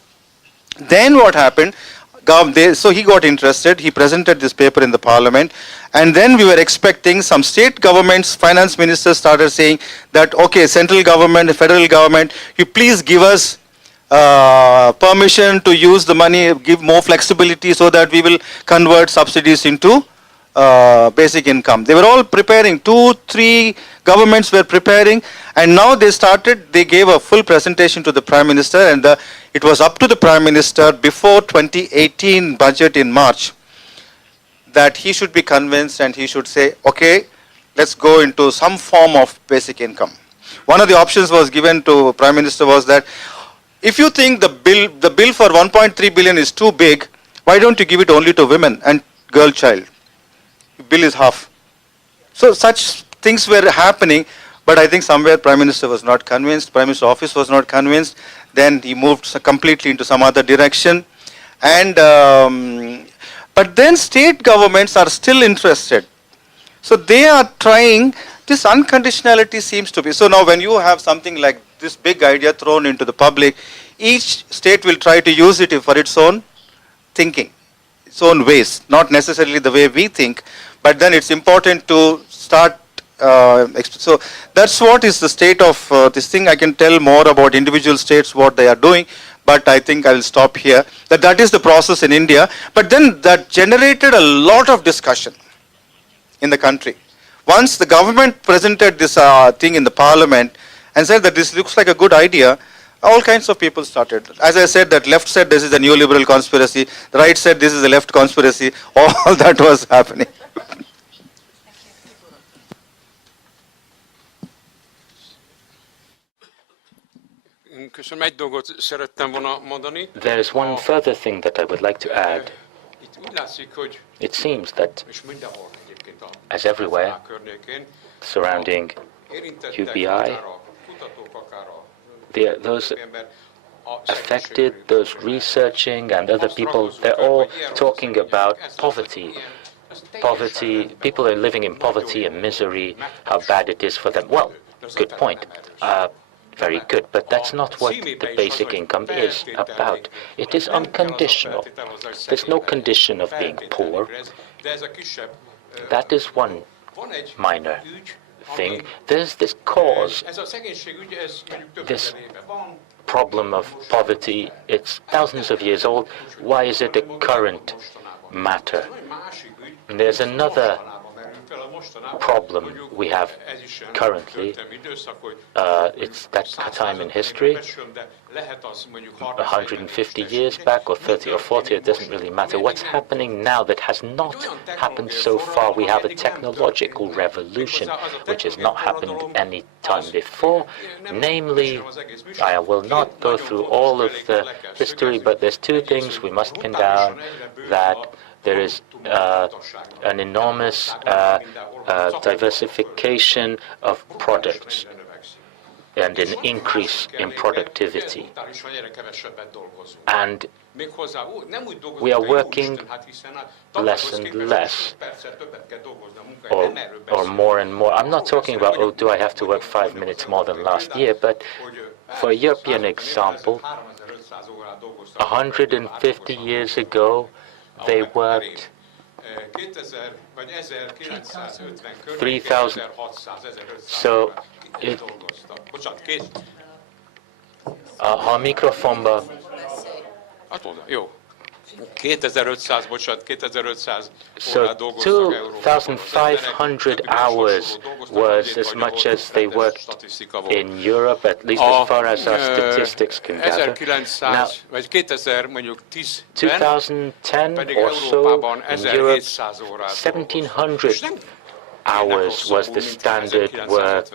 Then what happened, so he got interested, he presented this paper in the parliament, and then we were expecting some state governments, finance ministers started saying that, okay, central government, federal government, you please give us permission to use the money, give more flexibility so that we will convert subsidies into basic income. They were all preparing, 2-3 governments were preparing, and now they gave a full presentation to the Prime Minister, and it was up to the Prime Minister before 2018 budget in March that he should be convinced and he should say, okay, let's go into some form of basic income. One of the options was given to Prime Minister was that if you think the bill for 1.3 billion is too big, why don't you give it only to women and girl child? Bill is half. So such things were happening. But I think somewhere Prime Minister was not convinced, Prime Minister office was not convinced, then he moved completely into some other direction. And but then state governments are still interested. So they are trying, this unconditionality seems to be, so now when you have something like this big idea thrown into the public, each state will try to use it for its own thinking, its own ways, not necessarily the way we think, but then it's important to start, so that's what is the state of this thing. I can tell more about individual states, what they are doing, but I think I will stop here. That is the process in India, but then that generated a lot of discussion in the country. Once the government presented this thing in the parliament and said that this looks like a good idea, all kinds of people started. As I said, that left said this is a neoliberal conspiracy, the right said this is a left conspiracy, all that was happening. There is one further thing that I would like to add. It seems that, as everywhere, surrounding UBI, those affected, those researching and other people, they're all talking about poverty. Poverty, people are living in poverty and misery, how bad it is for them. Well, good point. Very good, but that's not what the basic income is about. It is unconditional. There's no condition of being poor. That is one minor thing. There's this cause, this problem of poverty. It's thousands of years old. Why is it a current matter? And there's another problem we have currently. It's that time in history, 150 years back or 30 or 40, it doesn't really matter. What's happening now that has not happened so far? We have a technological revolution which has not happened any time before. Namely, I will not go through all of the history, but there's two things we must pin down: that there is an enormous diversification of products and an increase in productivity. And we are working less and less, or more and more. I'm not talking about, oh, do I have to work 5 minutes more than last year, but for a European example, 150 years ago, they worked 3,000. So, ha mikrofonba. So 2,500 hours was as much as they worked in Europe, at least as far as our statistics can gather. Now, 2010 or so in Europe, 1,700 hours was the standard work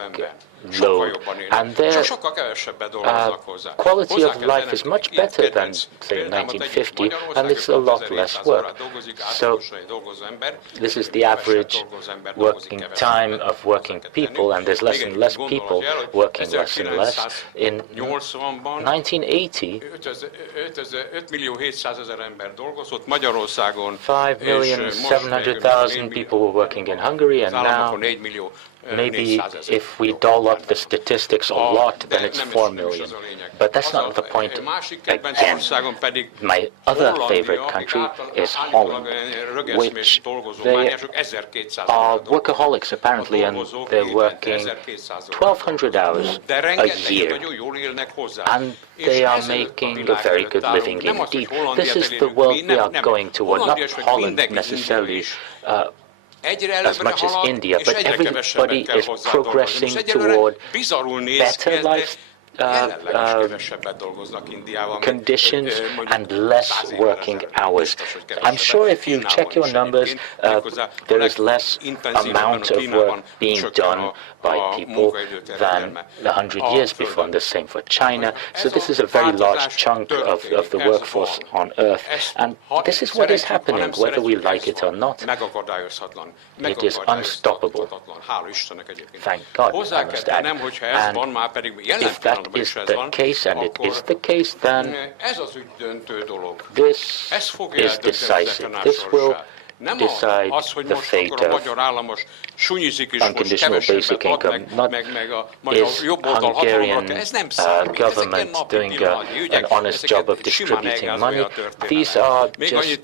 load, and their quality of life is much better than, say, 1950, and it's a lot less work. So this is the average working time of working people, and there's less and less people working less and less. In 1980, 5,700,000 people were working in Hungary, and now maybe if we doll up the statistics a lot, then it's 4 million. But that's not the point. Again, my other favorite country is Holland, which they are workaholics apparently, and they're working 1,200 hours a year. And they are making a very good living indeed. This is the world we are going toward, not Holland necessarily, as much as India, but everybody is progressing toward better conditions and less working hours. I'm sure if you check your numbers, there is less amount of work being done by people than 100 years before, and the same for China. So this is a very large chunk of the workforce on Earth, and this is what is happening, whether we like it or not. It is unstoppable. Thank God, I must add. And if that is the case, and it is the case, then this is decisive. This will decide the fate of unconditional basic income. Not is Hungarian government doing an honest job of distributing money. These are just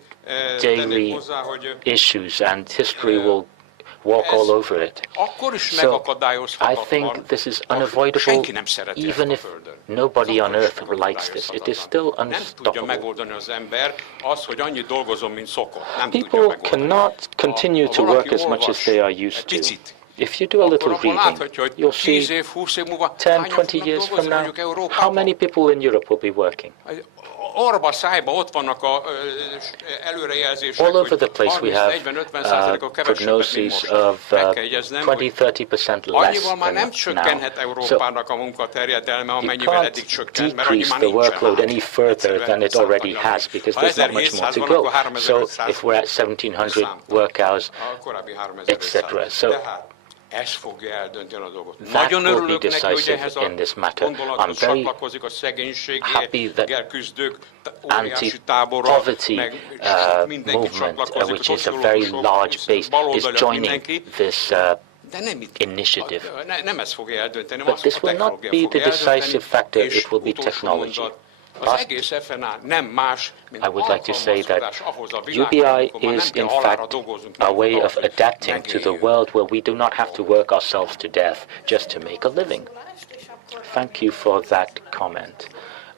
daily issues, and history will walk all over it. So I think this is unavoidable, even if nobody on earth likes this. It is still unstoppable. People cannot continue to work as much as they are used to. If you do a little reading, you'll see 10, 20 years from now, how many people in Europe will be working? All over the place we have prognoses of 20-30% less than now. So you can't decrease the workload any further than it already has, because there's not much more to go. So if we're at 1,700 work hours, etc. So that will be decisive in this matter. I'm very happy that anti-poverty movement, which is a very large base, is joining this initiative. But this will not be the decisive factor, it will be technology. But I would like to say that UBI is, in fact, a way of adapting to the world where we do not have to work ourselves to death just to make a living. Thank you for that comment.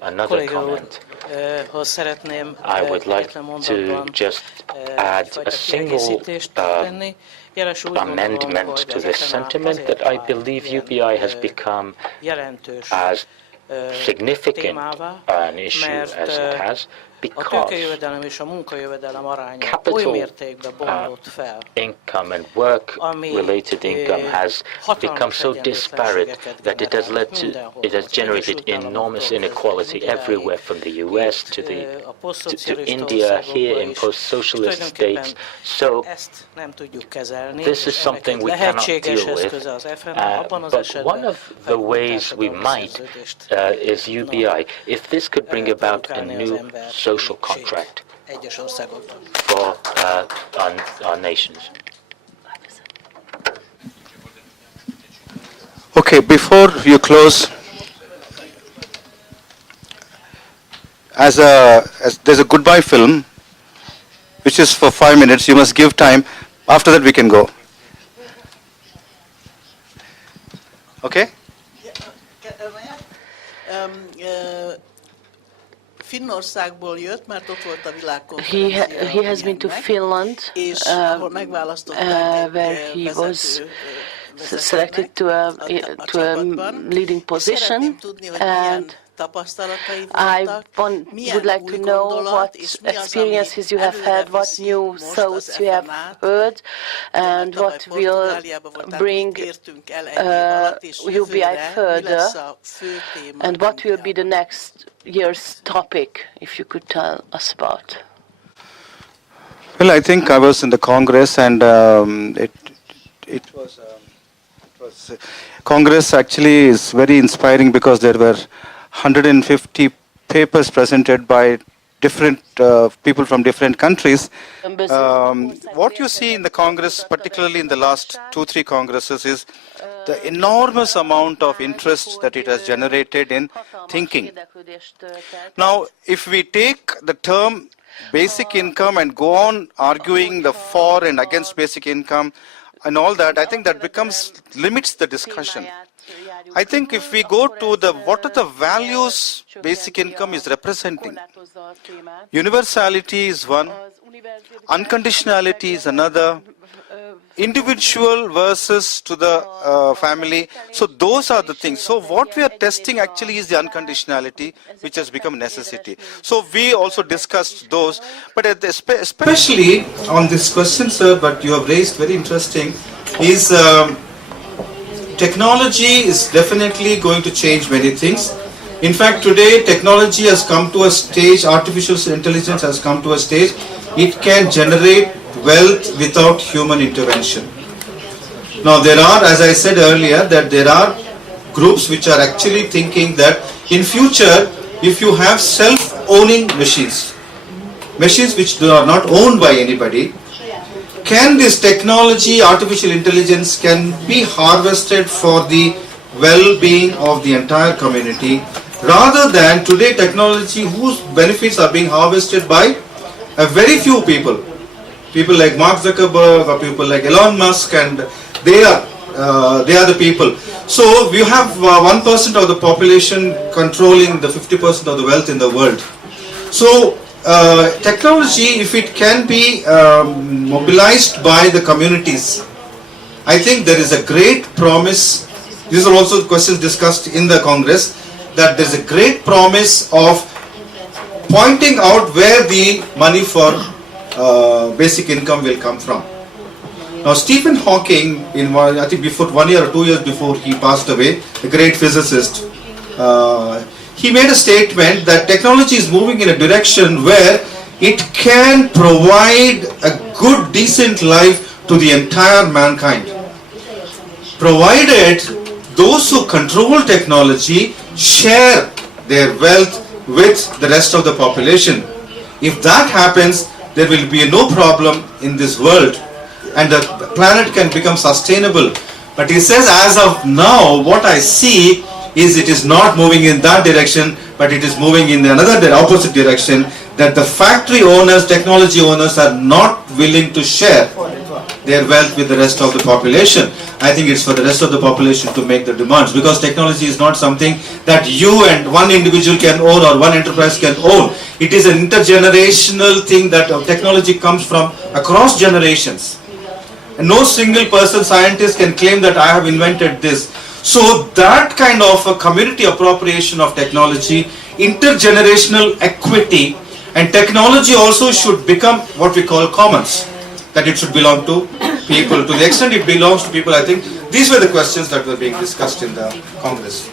Another comment. I would like to just add a single amendment to this sentiment, that I believe UBI has become as significant an issue as it has, because capital income and work-related income has become so disparate that it has generated enormous inequality everywhere, from the US to India, here in post-socialist states. So this is something we cannot deal with. But one of the ways we might is UBI. If this could bring about a new social contract for our nations. Okay, before you close, as there's a goodbye film, which is for 5 minutes. You must give time. After that, we can go. Okay? He has been to Finland, where he was selected to a leading position, and I would like to know what experiences you have had, what new thoughts you have heard, and what will bring UBI further, and what will be the next year's topic, if you could tell us about. Well, I think I was in the Congress, and it was Congress actually is very inspiring, because there were 150 papers presented by different people from different countries. What you see in the Congress, particularly in the last 2-3 Congresses, is the enormous amount of interest that it has generated in thinking. Now, if we take the term basic income and go on arguing the for and against basic income and all that, I think that limits the discussion. I think if we go to what are the values basic income is representing, universality is one, unconditionality is another, individual versus to the family. So those are the things. So what we are testing actually is the unconditionality, which has become necessity. So we also discussed those, but especially on this question, sir, but you have raised very interesting, is technology is definitely going to change many things. In fact, today technology has come to a stage, artificial intelligence has come to a stage, it can generate wealth without human intervention. Now there are, as I said earlier, that there are groups which are actually thinking that in future, if you have self-owning machines which are not owned by anybody, can this technology, artificial intelligence, can be harvested for the well-being of the entire community, rather than today technology whose benefits are being harvested by a very few people. People like Mark Zuckerberg or people like Elon Musk, and they are the people. So we have 1% of the population controlling the 50% of the wealth in the world. So technology, if it can be mobilized by the communities, I think there is a great promise. These are also questions discussed in the Congress, that there is a great promise of pointing out where the money for basic income will come from. Now Stephen Hawking, I think before 1 year or 2 years before he passed away, a great physicist, he made a statement that technology is moving in a direction where it can provide a good, decent life to the entire mankind, provided those who control technology share their wealth with the rest of the population. If that happens, there will be no problem in this world and the planet can become sustainable. But he says, as of now, what I see is it is not moving in that direction, but it is moving in another opposite direction, that the factory owners, technology owners are not willing to share their wealth with the rest of the population. I think it's for the rest of the population to make the demands, because technology is not something that you and one individual can own or one enterprise can own. It is an intergenerational thing that technology comes from across generations. And no single person, scientist, can claim that I have invented this. So that kind of a community appropriation of technology, intergenerational equity, and technology also should become what we call commons, that it should belong to people. To the extent it belongs to people, I think these were the questions that were being discussed in the Congress.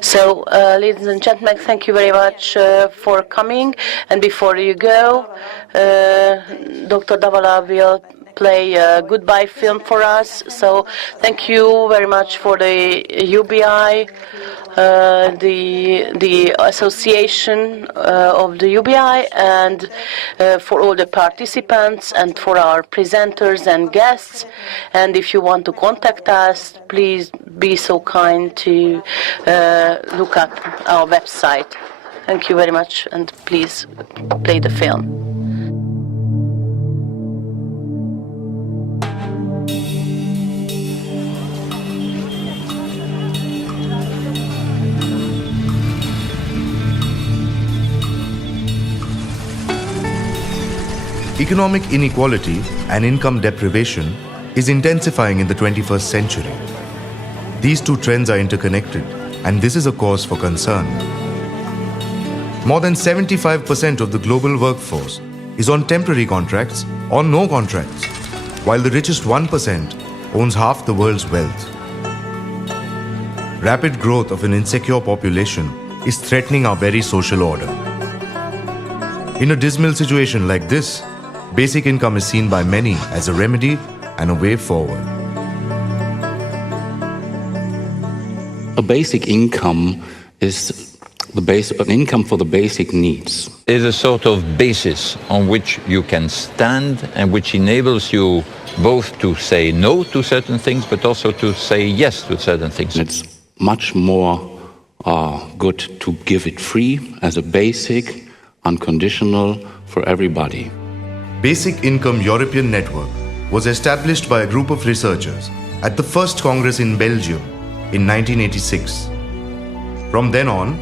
So, ladies and gentlemen, thank you very much for coming. And before you go, Dr. Davala will play a goodbye film for us. So, thank you very much for the UBI, the association of the UBI, and for all the participants and for our presenters and guests. And if you want to contact us, please be so kind to look at our website. Thank you very much, and please play the film. Economic inequality and income deprivation is intensifying in the 21st century. These two trends are interconnected, and this is a cause for concern. More than 75% of the global workforce is on temporary contracts or no contracts, while the richest 1% owns half the world's wealth. Rapid growth of an insecure population is threatening our very social order. In a dismal situation like this, basic income is seen by many as a remedy and a way forward. A basic income is an income for the basic needs. It is a sort of basis on which you can stand and which enables you both to say no to certain things, but also to say yes to certain things. It's much more good to give it free as a basic, unconditional for everybody. Basic Income European Network was established by a group of researchers at the first Congress in Belgium in 1986. From then on,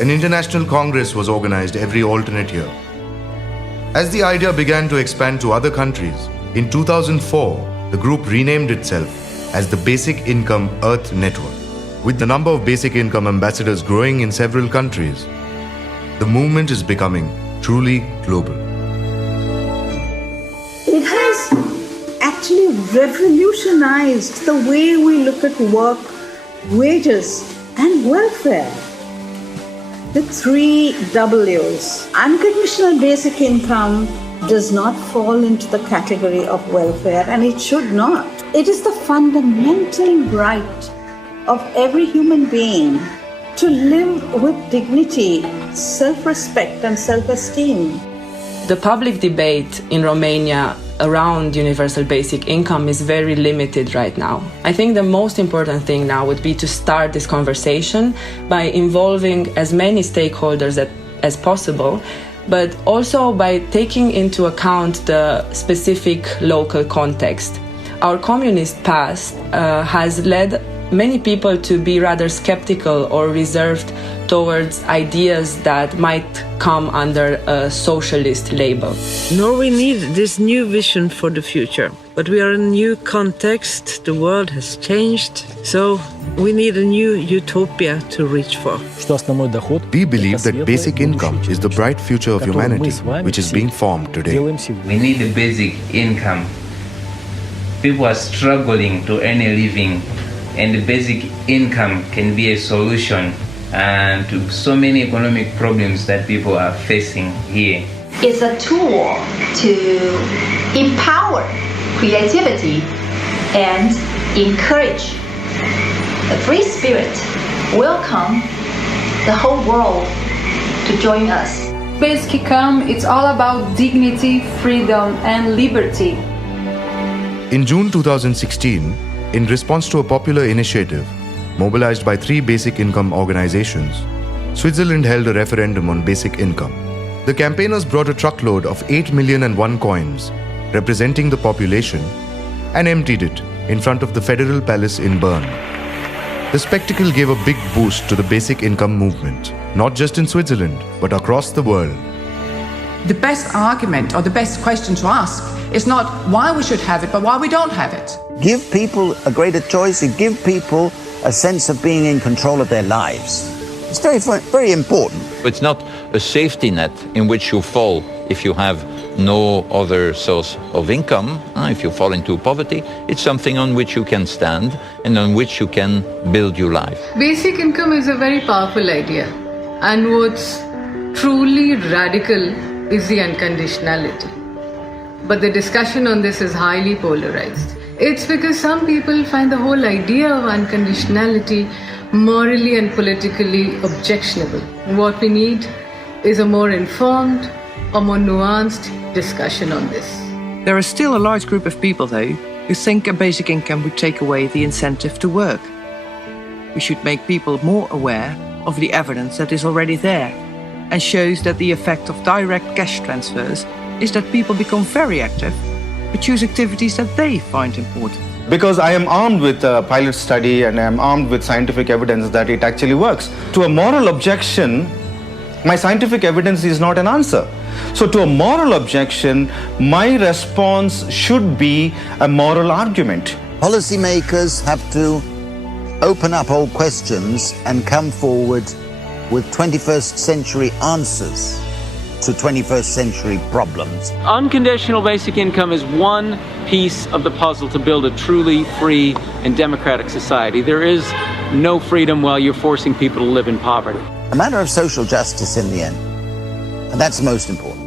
an international congress was organized every alternate year. As the idea began to expand to other countries, in 2004, the group renamed itself as the Basic Income Earth Network. With the number of basic income ambassadors growing in several countries, the movement is becoming truly global. It has actually revolutionized the way we look at work, wages, and welfare. The 3 W's. Unconditional basic income does not fall into the category of welfare, and it should not. It is the fundamental right of every human being to live with dignity, self-respect, and self-esteem. The public debate in Romania around universal basic income is very limited right now. I think the most important thing now would be to start this conversation by involving as many stakeholders as possible, but also by taking into account the specific local context. Our communist past has led many people to be rather skeptical or reserved towards ideas that might come under a socialist label. Norway needs this new vision for the future, but we are in a new context, the world has changed, so we need a new utopia to reach for. We believe that basic income is the bright future of humanity, which is being formed today. We need a basic income. People are struggling to earn a living, and the basic income can be a solution to so many economic problems that people are facing here. It's a tool to empower creativity and encourage the free spirit. Welcome the whole world to join us. Basic income, it's all about dignity, freedom, and liberty. In June 2016, in response to a popular initiative mobilized by 3 basic income organizations, Switzerland held a referendum on basic income. The campaigners brought a truckload of 8,000,001 coins, representing the population, and emptied it in front of the Federal Palace in Bern. The spectacle gave a big boost to the basic income movement, not just in Switzerland, but across the world. The best argument or the best question to ask is not why we should have it, but why we don't have it. Give people a greater choice and give people a sense of being in control of their lives. It's very, very important. It's not a safety net in which you fall if you have no other source of income. If you fall into poverty, it's something on which you can stand and on which you can build your life. Basic income is a very powerful idea, and what's truly radical is the unconditionality. But the discussion on this is highly polarized. It's because some people find the whole idea of unconditionality morally and politically objectionable. What we need is a more informed, a more nuanced discussion on this. There is still a large group of people, though, who think a basic income would take away the incentive to work. We should make people more aware of the evidence that is already there and shows that the effect of direct cash transfers is that people become very active but choose activities that they find important. Because I am armed with a pilot study and I am armed with scientific evidence that it actually works. To a moral objection, my scientific evidence is not an answer. So to a moral objection, my response should be a moral argument. Policymakers have to open up old questions and come forward with 21st century answers to 21st century problems. Unconditional basic income is one piece of the puzzle to build a truly free and democratic society. There is no freedom while you're forcing people to live in poverty. A matter of social justice in the end, and that's most important.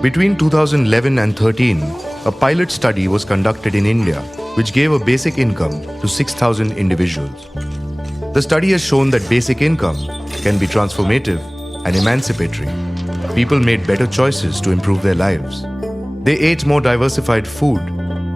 Between 2011 and 13, a pilot study was conducted in India, which gave a basic income to 6,000 individuals. The study has shown that basic income can be transformative and emancipatory. People made better choices to improve their lives. They ate more diversified food.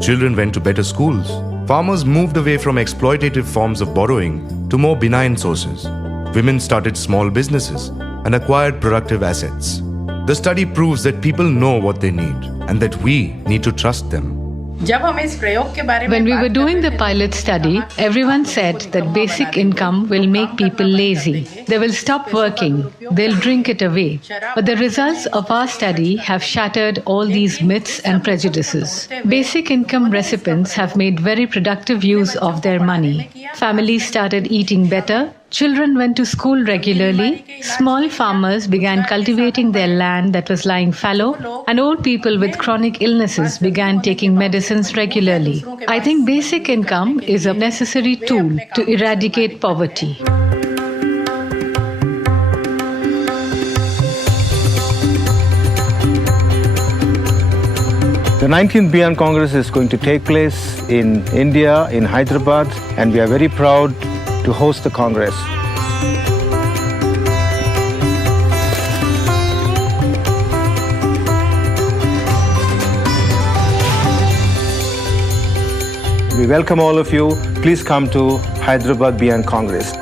Children went to better schools. Farmers moved away from exploitative forms of borrowing to more benign sources. Women started small businesses and acquired productive assets. The study proves that people know what they need and that we need to trust them. When we were doing the pilot study, everyone said that basic income will make people lazy. They will stop working. They'll drink it away. But the results of our study have shattered all these myths and prejudices. Basic income recipients have made very productive use of their money. Families started eating better. Children went to school regularly, small farmers began cultivating their land that was lying fallow, and old people with chronic illnesses began taking medicines regularly. I think basic income is a necessary tool to eradicate poverty. The 19th Beyond Congress is going to take place in India, in Hyderabad, and we are very proud to host the Congress. We welcome all of you. Please come to Hyderabad Beyond Congress.